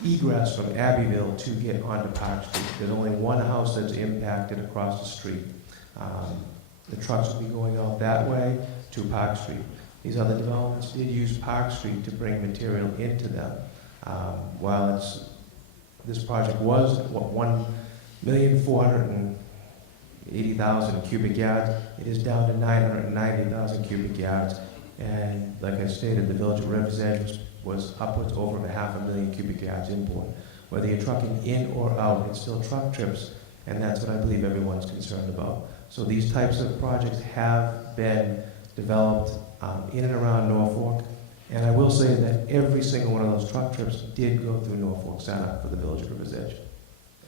egress from Abbeville to get onto Park Street. There's only one house that's impacted across the street. The trucks will be going out that way to Park Street. These other developments did use Park Street to bring material into them. While this project was, 1,480,000 cubic yards, it is down to 990,000 cubic yards. And like I stated, the Village of River's Edge was upwards over 500,000 cubic yards import. Whether you're trucking in or out, it's still truck trips, and that's what I believe everyone's concerned about. So these types of projects have been developed in and around Norfolk, and I will say that every single one of those truck trips did go through Norfolk Center for the Village of River's Edge.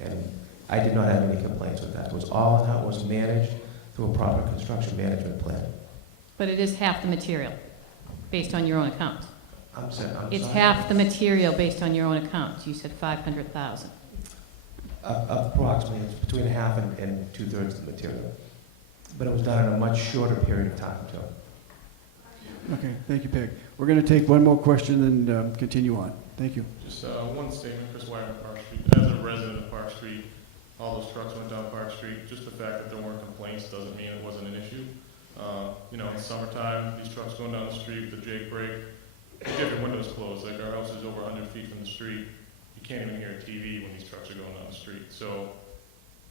And I did not have any complaints with that. It was all in how it was managed through a proper construction management plan. But it is half the material, based on your own account. I'm It's sorry. half the material based on your own account. You said 500,000. Approximately, it's between half and 2/3 of the material. But it was done in a much shorter period of time, too. Okay, thank you, Peg. We're going to take one more question and continue on. Thank you. Just one statement, Chris Wyman, Park Street. As a resident of Park Street, all those trucks went down Park Street. Just the fact that there weren't complaints doesn't mean it wasn't an issue. You know, in summertime, these trucks going down the street with the Jake brake, you get your windows closed. Like, our house is over 100 feet from the street. You can't even hear a TV when these trucks are going down the street. So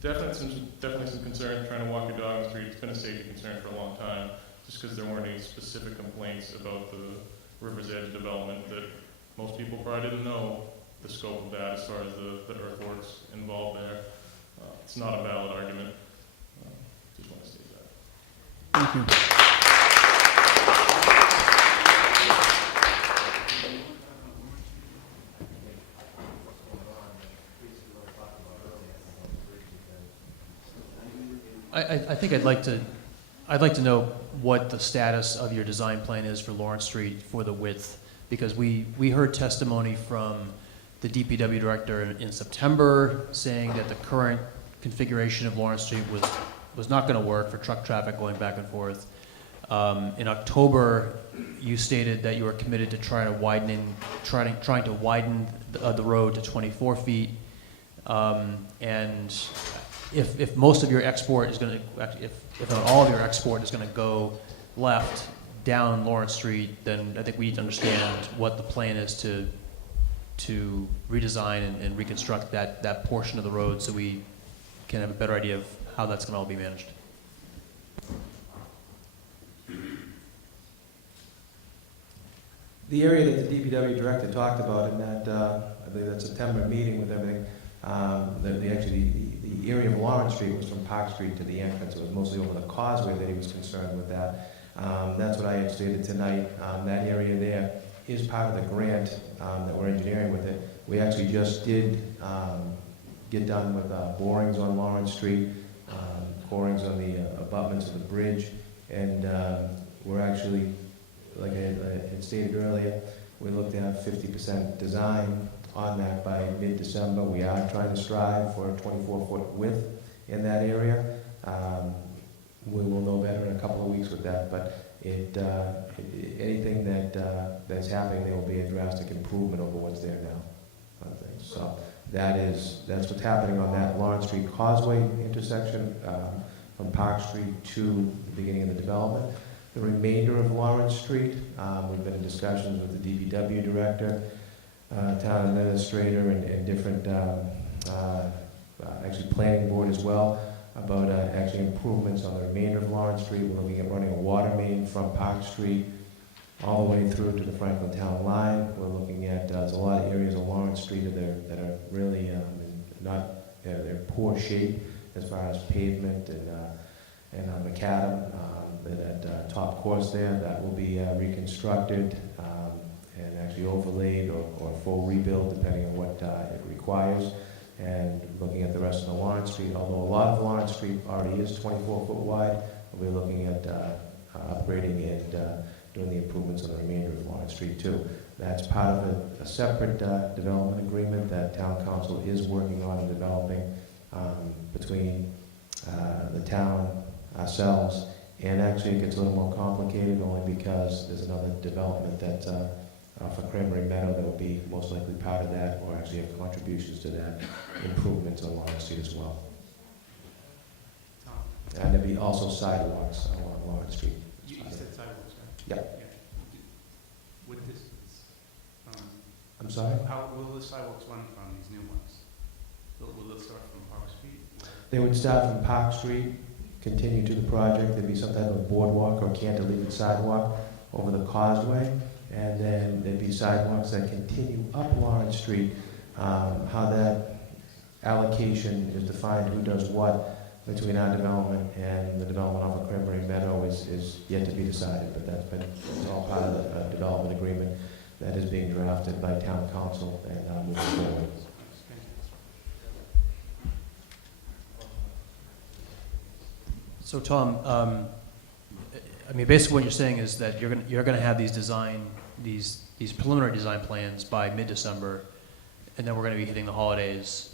definitely some concern trying to walk your dog on the street. It's been a safety concern for a long time, just because there weren't any specific complaints about the River's Edge development that most people probably didn't know the scope of that as far as the earthworks involved there. It's not a valid argument. Just want to state that. Thank you. I think I'd like to know what the status of your design plan is for Lawrence Street for the width, because we heard testimony from the DPW director in September saying that the current configuration of Lawrence Street was not going to work for truck traffic going back and forth. In October, you stated that you were committed to trying to widen the road to 24 feet, and if most of your export is going to, if not all of your export is going to go left down Lawrence Street, then I think we need to understand what the plan is to redesign and reconstruct that portion of the road so we can have a better idea of how that's going to all be managed. The area that the DPW director talked about in that, I believe that September meeting with everything, the area of Lawrence Street was from Park Street to the entrance. It was mostly over the causeway that he was concerned with that. That's what I had stated tonight. That area there is part of the grant that we're engineering with it. We actually just did get done with borings on Lawrence Street, borings on the abutments of the bridge, and we're actually, like I had stated earlier, we looked at 50% design on that by mid-December. We are trying to strive for a 24-foot width in that area. We will know better in a couple of weeks with that, but anything that's happening, there will be a drastic improvement over what's there now. So that's what's happening on that Lawrence Street Causeway intersection from Park Street to the beginning of the development. The remainder of Lawrence Street, we've been in discussions with the DPW director, town administrator, and different, actually planning board as well, about actually improvements on the remainder of Lawrence Street. We're looking at running a water main from Park Street all the way through to the Franklin Town line. We're looking at, there's a lot of areas of Lawrence Street that are really in not, they're in poor shape as far as pavement and macadam. That top course there, that will be reconstructed and actually overlaid or full rebuild, depending on what it requires. And looking at the rest of the Lawrence Street, although a lot of Lawrence Street already is 24-foot wide, we'll be looking at upgrading and doing the improvements on the remainder of Lawrence Street too. That's part of a separate development agreement that Town Council is working on and developing between the town, ourselves, and actually it gets a little more complicated only because there's another development that for Cranberry Meadow that will be most likely part of that, or actually have contributions to that, improvements on Lawrence Street as well. And there'll be also sidewalks along Lawrence Street. You said sidewalks, right? Yep. Yeah. What distance from? I'm sorry? How will the sidewalks run from these new ones? Will it start from Park Street? They would start from Park Street, continue to the project. There'd be some type of boardwalk or cantilevered sidewalk over the causeway, and then there'd be sidewalks that continue up Lawrence Street. How that allocation is defined, who does what between our development and the development off of Cranberry Meadow is yet to be decided, but it's all part of the development agreement that is being drafted by Town Council and moving forward. So Tom, I mean, basically what you're saying is that you're gonna have these preliminary design plans by mid-December, and then we're gonna be hitting the holidays,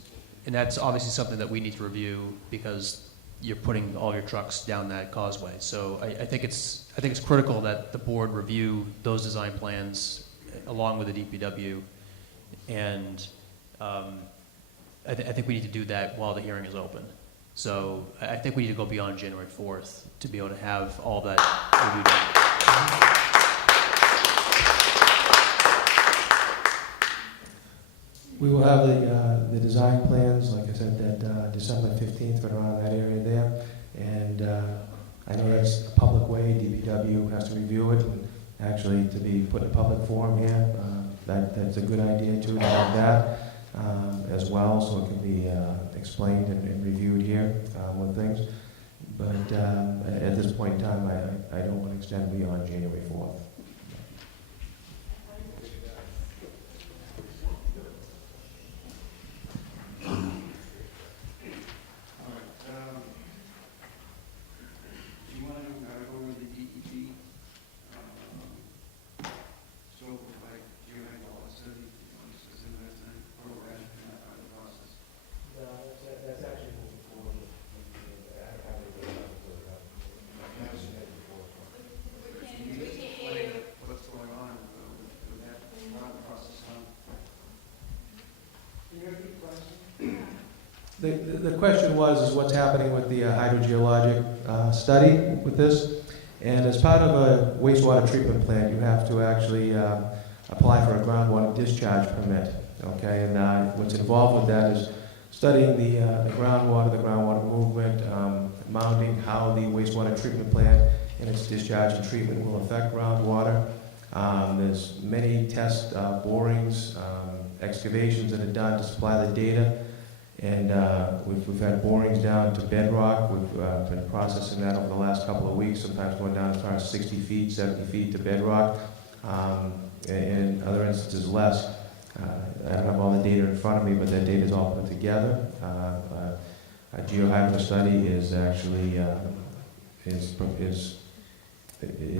and that's obviously something that we need to review because you're putting all your trucks down that causeway. So I think it's critical that the board review those design plans along with the DPW, and I think we need to do that while the hearing is open. So I think we need to go beyond January 4th to be able to have all that reviewed. We will have the design plans, like I said, that December 15th, right around that area there. And I know that's a public way, DPW has to review it, and actually to be put in public forum here, that's a good idea too, to have that as well, so it can be explained and reviewed here with things. But at this point in time, I don't want to extend beyond January 4th. The question was what's happening with the hydrogeologic study with this. And as part of a wastewater treatment plant, you have to actually apply for a groundwater discharge permit. Okay, and what's involved with that is studying the groundwater movement, mounting how the wastewater treatment plant and its discharge and treatment will affect groundwater. There's many test borings, excavations that are done to supply the data. And we've had borings down to bedrock. We've been processing that over the last couple of weeks, sometimes going down as far as 60 feet, 70 feet to bedrock, and in other instances less. I don't have all the data in front of me, but that data is all put together. A geohydro study is actually is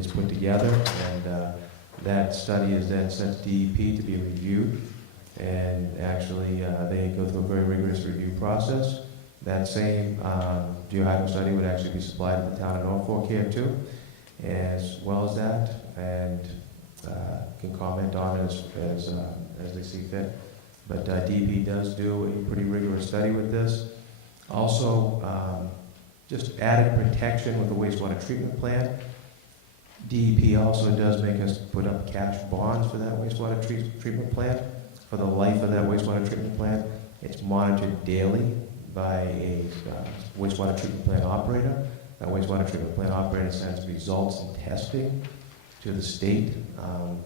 put together, and that study is then sent to DEP to be reviewed. And actually, they go through a very rigorous review process. That same geohydro study would actually be supplied to the town of Norfolk here too, as well as that, and can comment on it as they see fit. But DEP does do a pretty rigorous study with this. Also, just added protection with the wastewater treatment plant. DEP also does make us put up cash bonds for that wastewater treatment plant. For the life of that wastewater treatment plant, it's monitored daily by a wastewater treatment plant operator. That wastewater treatment plant operator sends results and testing to the state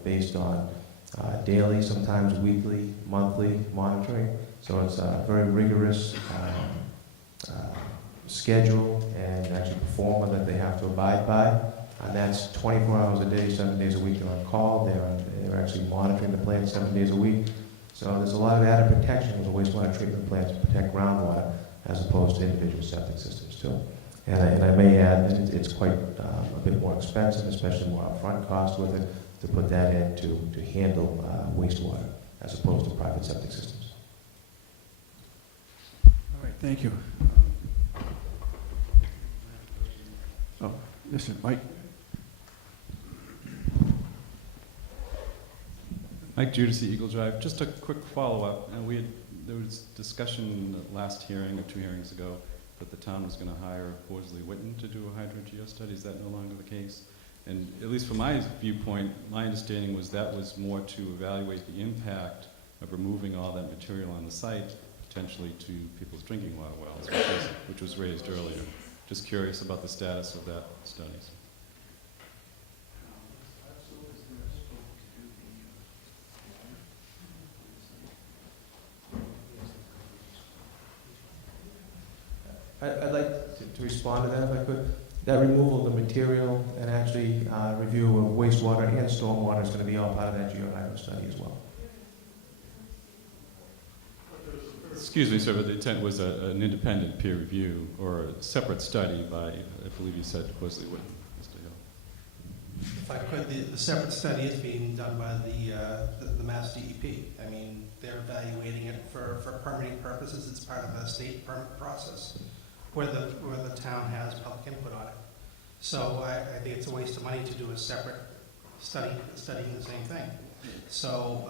based on daily, sometimes weekly, monthly monitoring. So it's a very rigorous schedule and actually performer that they have to abide by. And that's 24 hours a day, 7 days a week. They're on call. They're actually monitoring the plant 7 days a week. So there's a lot of added protection with the wastewater treatment plant to protect groundwater as opposed to individual septic systems too. And I may add that it's quite a bit more expensive, especially more upfront cost with it, to put that in to handle wastewater as opposed to private septic systems. All right, thank you. Oh, yes, sir, Mike. Mike Judici, Eagle Drive. Just a quick follow-up. There was discussion at last hearing or 2 hearings ago that the town was going to hire Horsley Witten to do a hydrogeo study. Is that no longer the case? And at least from my viewpoint, my understanding was that was more to evaluate the impact of removing all that material on the site, potentially to people's drinking water wells, which was raised earlier. Just curious about the status of that study. I'd like to respond to that if I could. That removal of the material and actually review of wastewater and stormwater is going to be all part of that geohydro study as well. Excuse me, sir, but the intent was an independent peer review or a separate study by, I believe you said, Horsley Witten, Mr. Hill. If I could, the separate study is being done by the Mass DEP. I mean, they're evaluating it for permitting purposes. It's part of the state permit process where the town has public input on it. So I think it's a waste of money to do a separate study studying the same thing. So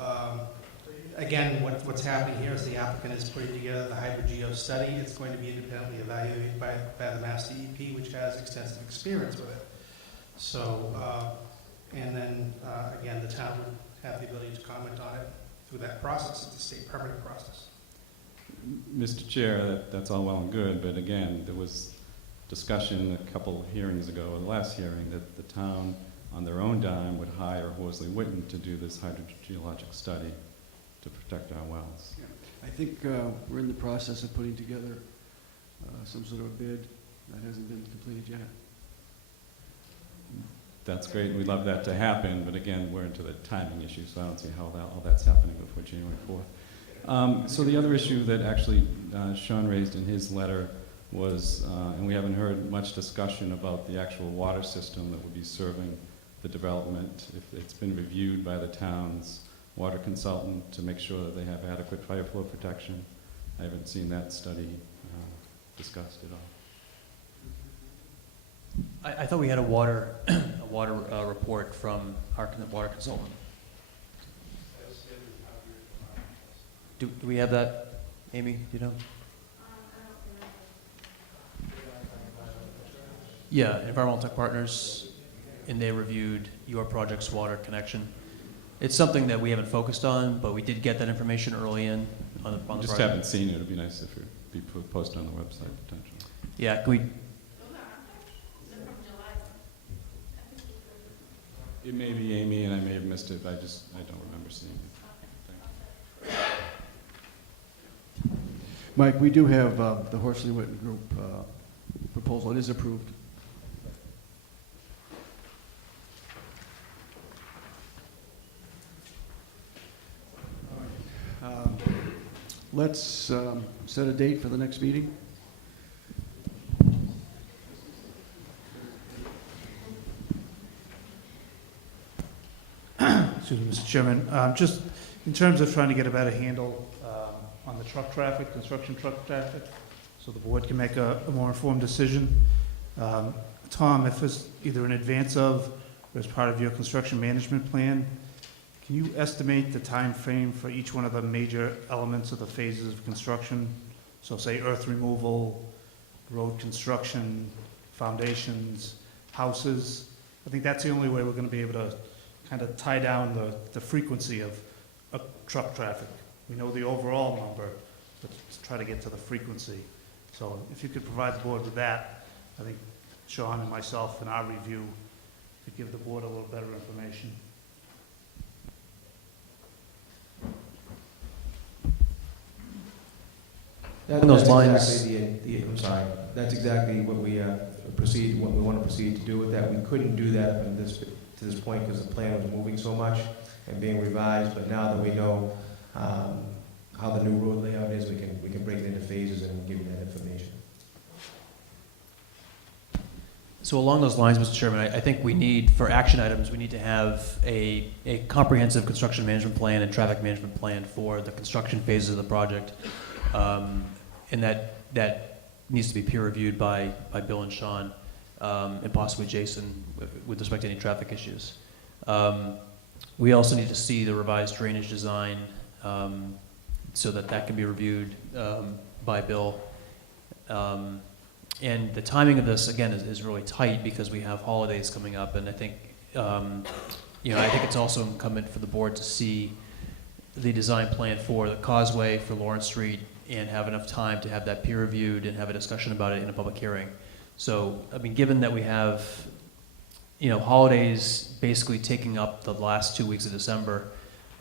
again, what's happening here is the applicant is putting together the hydrogeo study. It's going to be independently evaluated by the Mass DEP, which has extensive experience with it. So, and then again, the town would have the ability to comment on it through that process. It's a state permitting process. Mr. Chair, that's all well and good, but again, there was discussion a couple hearings ago, the last hearing, that the town on their own dime would hire Horsley Witten to do this hydrogeologic study to protect our wells. Yeah. I think we're in the process of putting together some sort of a bid that hasn't been completed yet. That's great. We'd love that to happen, but again, we're into the timing issue, so I don't see how all that's happening before January 4th. So the other issue that actually Sean raised in his letter was, and we haven't heard much discussion about the actual water system that would be serving the development. If it's been reviewed by the town's water consultant to make sure that they have adequate fire flow protection. I haven't seen that study discussed at all. I thought we had a water report from our water consultant. Do we have that, Amy? You know? Yeah, Environmental Tech Partners, and they reviewed your project's water connection. It's something that we haven't focused on, but we did get that information early on the project. Just haven't seen it. It'd be nice if it would be posted on the website potentially. Yeah, can we? It may be Amy, and I may have missed it. I don't remember seeing it. Mike, we do have the Horsley Witten Group proposal. It is approved. Let's set a date for the next meeting. Excuse me, Mr. Chairman. Just in terms of trying to get a better handle on the truck traffic, construction truck traffic, so the board can make a more informed decision. Tom, if it's either in advance of or as part of your construction management plan, can you estimate the time frame for each one of the major elements of the phases of construction? So say earth removal, road construction, foundations, houses. I think that's the only way we're going to be able to kind of tie down the frequency of truck traffic. We know the overall number, but let's try to get to the frequency. So if you could provide the board with that, I think Sean and myself in our review could give the board a little better information. That's those lines- exactly I'm sorry, that's exactly what we want to proceed to do with that. We couldn't do that up to this point because the plan was moving so much and being revised, but now that we know how the new road layout is, we can break it into phases and give you that information. So along those lines, Mr. Chairman, I think we need, for action items, we need to have a comprehensive construction management plan and traffic management plan for the construction phases of the project. And that needs to be peer reviewed by Bill and Sean, and possibly Jason with respect to any traffic issues. We also need to see the revised drainage design, so that can be reviewed by Bill. And the timing of this, again, is really tight because we have holidays coming up, and I think, I think it's also incumbent for the board to see the design plan for the causeway for Lawrence Street and have enough time to have that peer reviewed and have a discussion about it in a public hearing. So, I mean, given that we have, holidays basically taking up the last 2 weeks of December,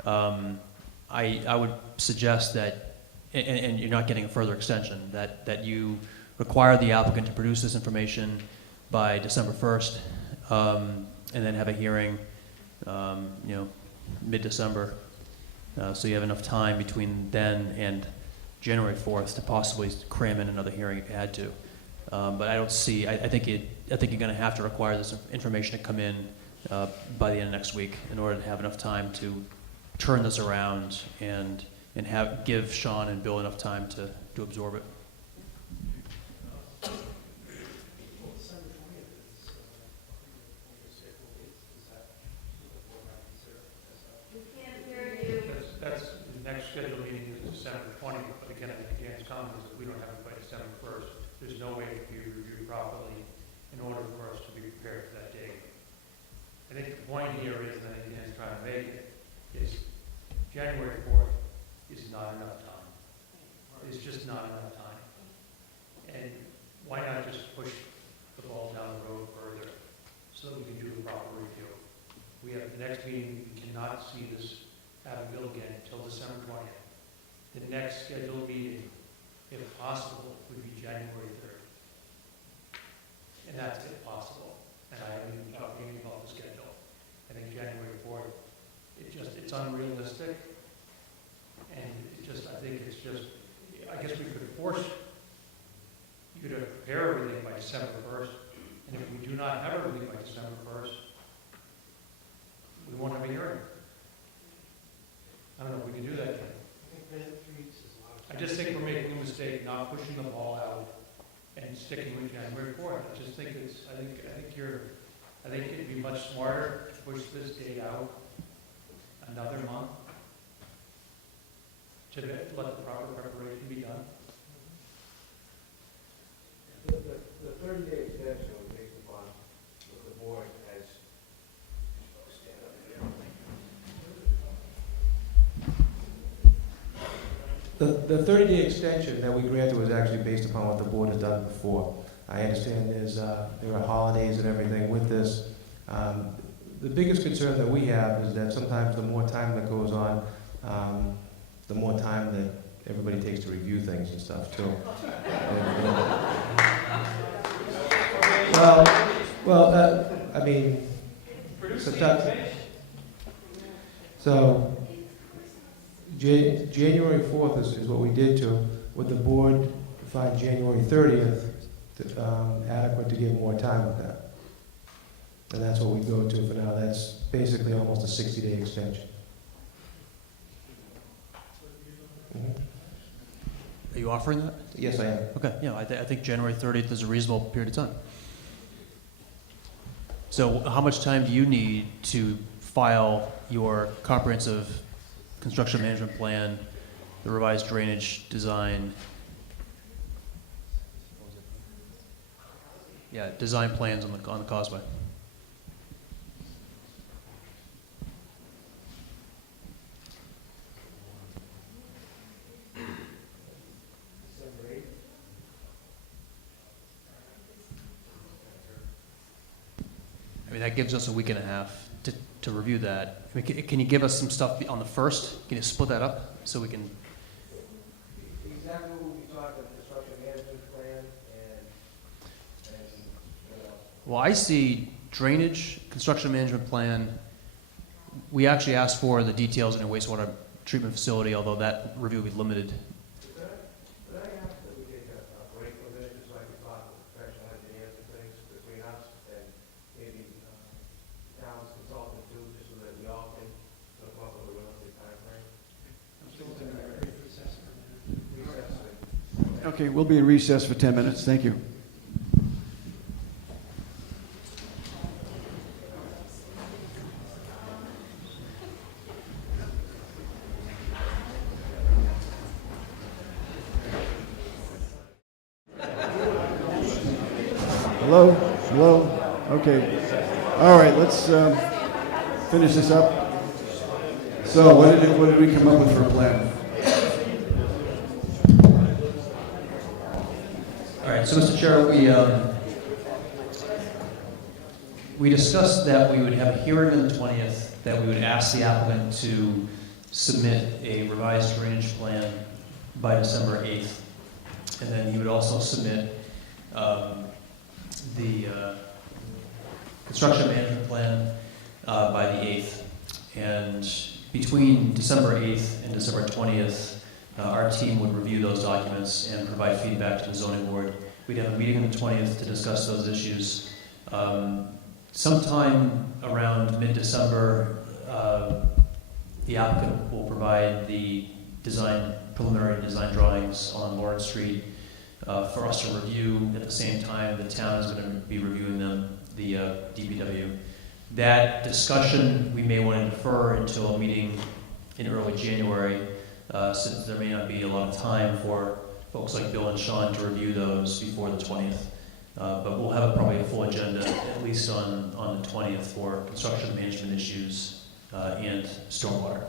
I would suggest that, and you're not getting a further extension, that you require the applicant to produce this information by December 1st, and then have a hearing, mid-December. So you have enough time between then and January 4th to possibly cram in another hearing if you had to. But I don't see, I think you're going to have to require this information to come in by the end of next week in order to have enough time to turn this around and give Sean and Bill enough time to absorb it. That's the next scheduled meeting is December 20th, but again, I think Dan's comment is that we don't have it by December 1st. There's no way it can be reviewed properly in order for us to be prepared for that date. I think the point here is, and I think Dan's trying to make it, is January 4th is not enough time. It's just not enough time. And why not just push the ball down the road further so that we can do the proper review? We have the next meeting, we cannot see this have a bill again until December 20th. The next scheduled meeting, if possible, would be January 3rd. And that's if possible. And I haven't even talked anything about the schedule. I think January 4th, it's unrealistic. And I guess we could force you to prepare everything by December 1st. And if we do not have everything by December 1st, we won't have a hearing. I don't know if we can do that. I just think we're making a mistake not pushing the ball out and sticking with January 4th. I just think I think it'd be much smarter to push this date out another month to let the proper preparation be done. The 30-day extension was based upon what the board has. The 30-day extension that we granted was actually based upon what the board has done before. I understand there are holidays and everything with this. The biggest concern that we have is that sometimes the more time that goes on, the more time that everybody takes to review things and stuff too. I mean, sometimes. So, January 4th is what we did to, with the board find January 30th adequate to give more time with that. And that's what we go to for now. That's basically almost a 60-day extension. Are you offering that? Yes, I am. Okay, yeah, I think January 30th is a reasonable period of time. So how much time do you need to file your comprehensive construction management plan, the revised drainage design? Yeah, design plans on the causeway. I mean, that gives us a week and a half to review that. I mean, can you give us some stuff on the 1st? Can you split that up so we can? Exactly what we talked Well, I see drainage, construction management plan. We actually asked for the details in a wastewater treatment facility, although that review will be limited. Could I ask that we take a break with it, just so I can talk with professional engineers and things between us and maybe town's consultant too, just so that we all can come up with a realistic timeframe? Okay, we'll be in recess for 10 minutes. Thank you. Hello? Hello? Okay. All right, let's finish this up. So what did we come up with for a plan? All right, so Mr. Chair, we discussed that we would have a hearing on the 20th, that we would ask the applicant to submit a revised drainage plan by December 8th. And then he would also submit the construction management plan by the 8th. And between December 8th and December 20th, our team would review those documents and provide feedback to the zoning board. We'd have a meeting on the 20th to discuss those issues. Sometime around mid-December, the applicant will provide the preliminary design drawings on Lawrence Street for us to review. At the same time, the town is going to be reviewing them, the DPW. That discussion we may want to defer until a meeting in early January, since there may not be a lot of time for folks like Bill and Sean to review those before the 20th. But we'll have probably a full agenda, at least on the 20th, for construction management issues and stormwater.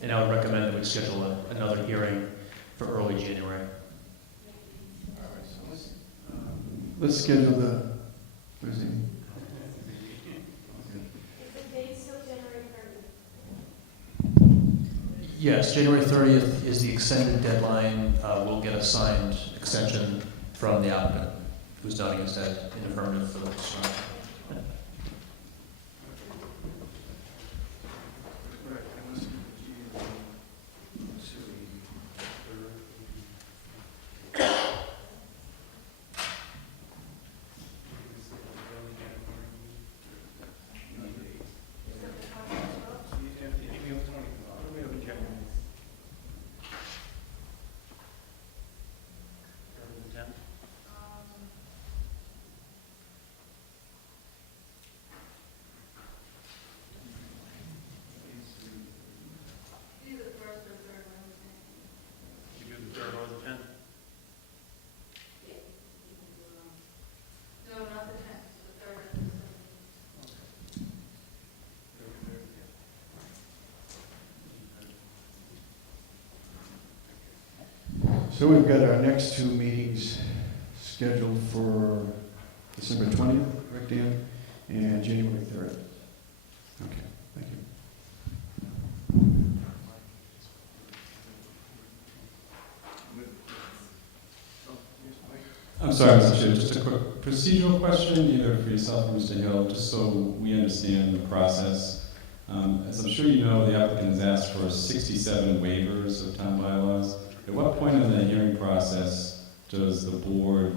And I would recommend that we schedule another hearing for early January. Let's schedule the, where's he? Yes, January 30th is the extended deadline. We'll get a signed extension from the applicant, who's nodding his head in affirmative for the construction. So we've got our next two meetings scheduled for December 20th, correct, Dan? And January 3rd. Okay, thank you. I'm sorry, Mr. Chair, just a quick procedural question, either for yourself or Mr. Hill, just so we understand the process. As I'm sure you know, the applicant has asked for 67 waivers of town bylaws. At what point in the hearing process does the board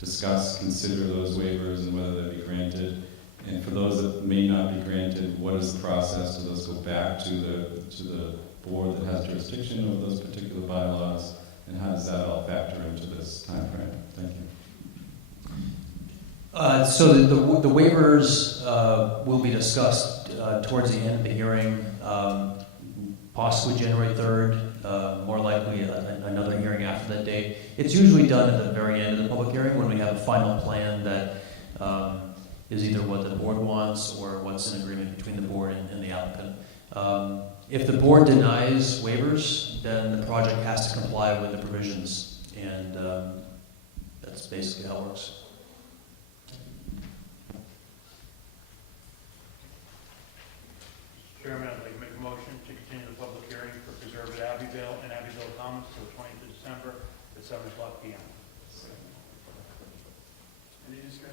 discuss, consider those waivers and whether they be granted? And for those that may not be granted, what is the process? Do those go back to the board that has jurisdiction over those particular bylaws? And how does that all factor into this time frame? Thank you. So the waivers will be discussed towards the end of the hearing, possibly January 3rd, more likely another hearing after that date. It's usually done at the very end of the public hearing when we have a final plan that is either what the board wants or what's in agreement between the board and the applicant. If the board denies waivers, then the project has to comply with the provisions, and that's basically how it works. Chairman, I'd like to make a motion to continue the public hearing for preserved Abbeville and Abbeville Commons to the 20th of December at 7:00 p.m. Any discussion?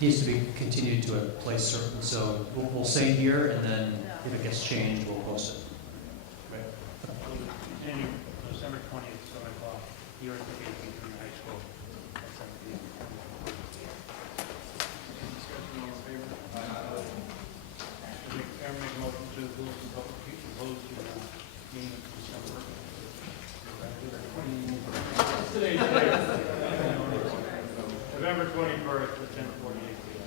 needs to be continued to a place certain, so we'll say here, and then if it gets changed, we'll post it. Continue December 20th, 7 o'clock, here at the Gateway Junior High School. At 7 p.m. Discussion, all in favor? Chairman, make a motion to close the public meeting, close the meeting of December. What's today's date? November 21st at 10:48 p.m.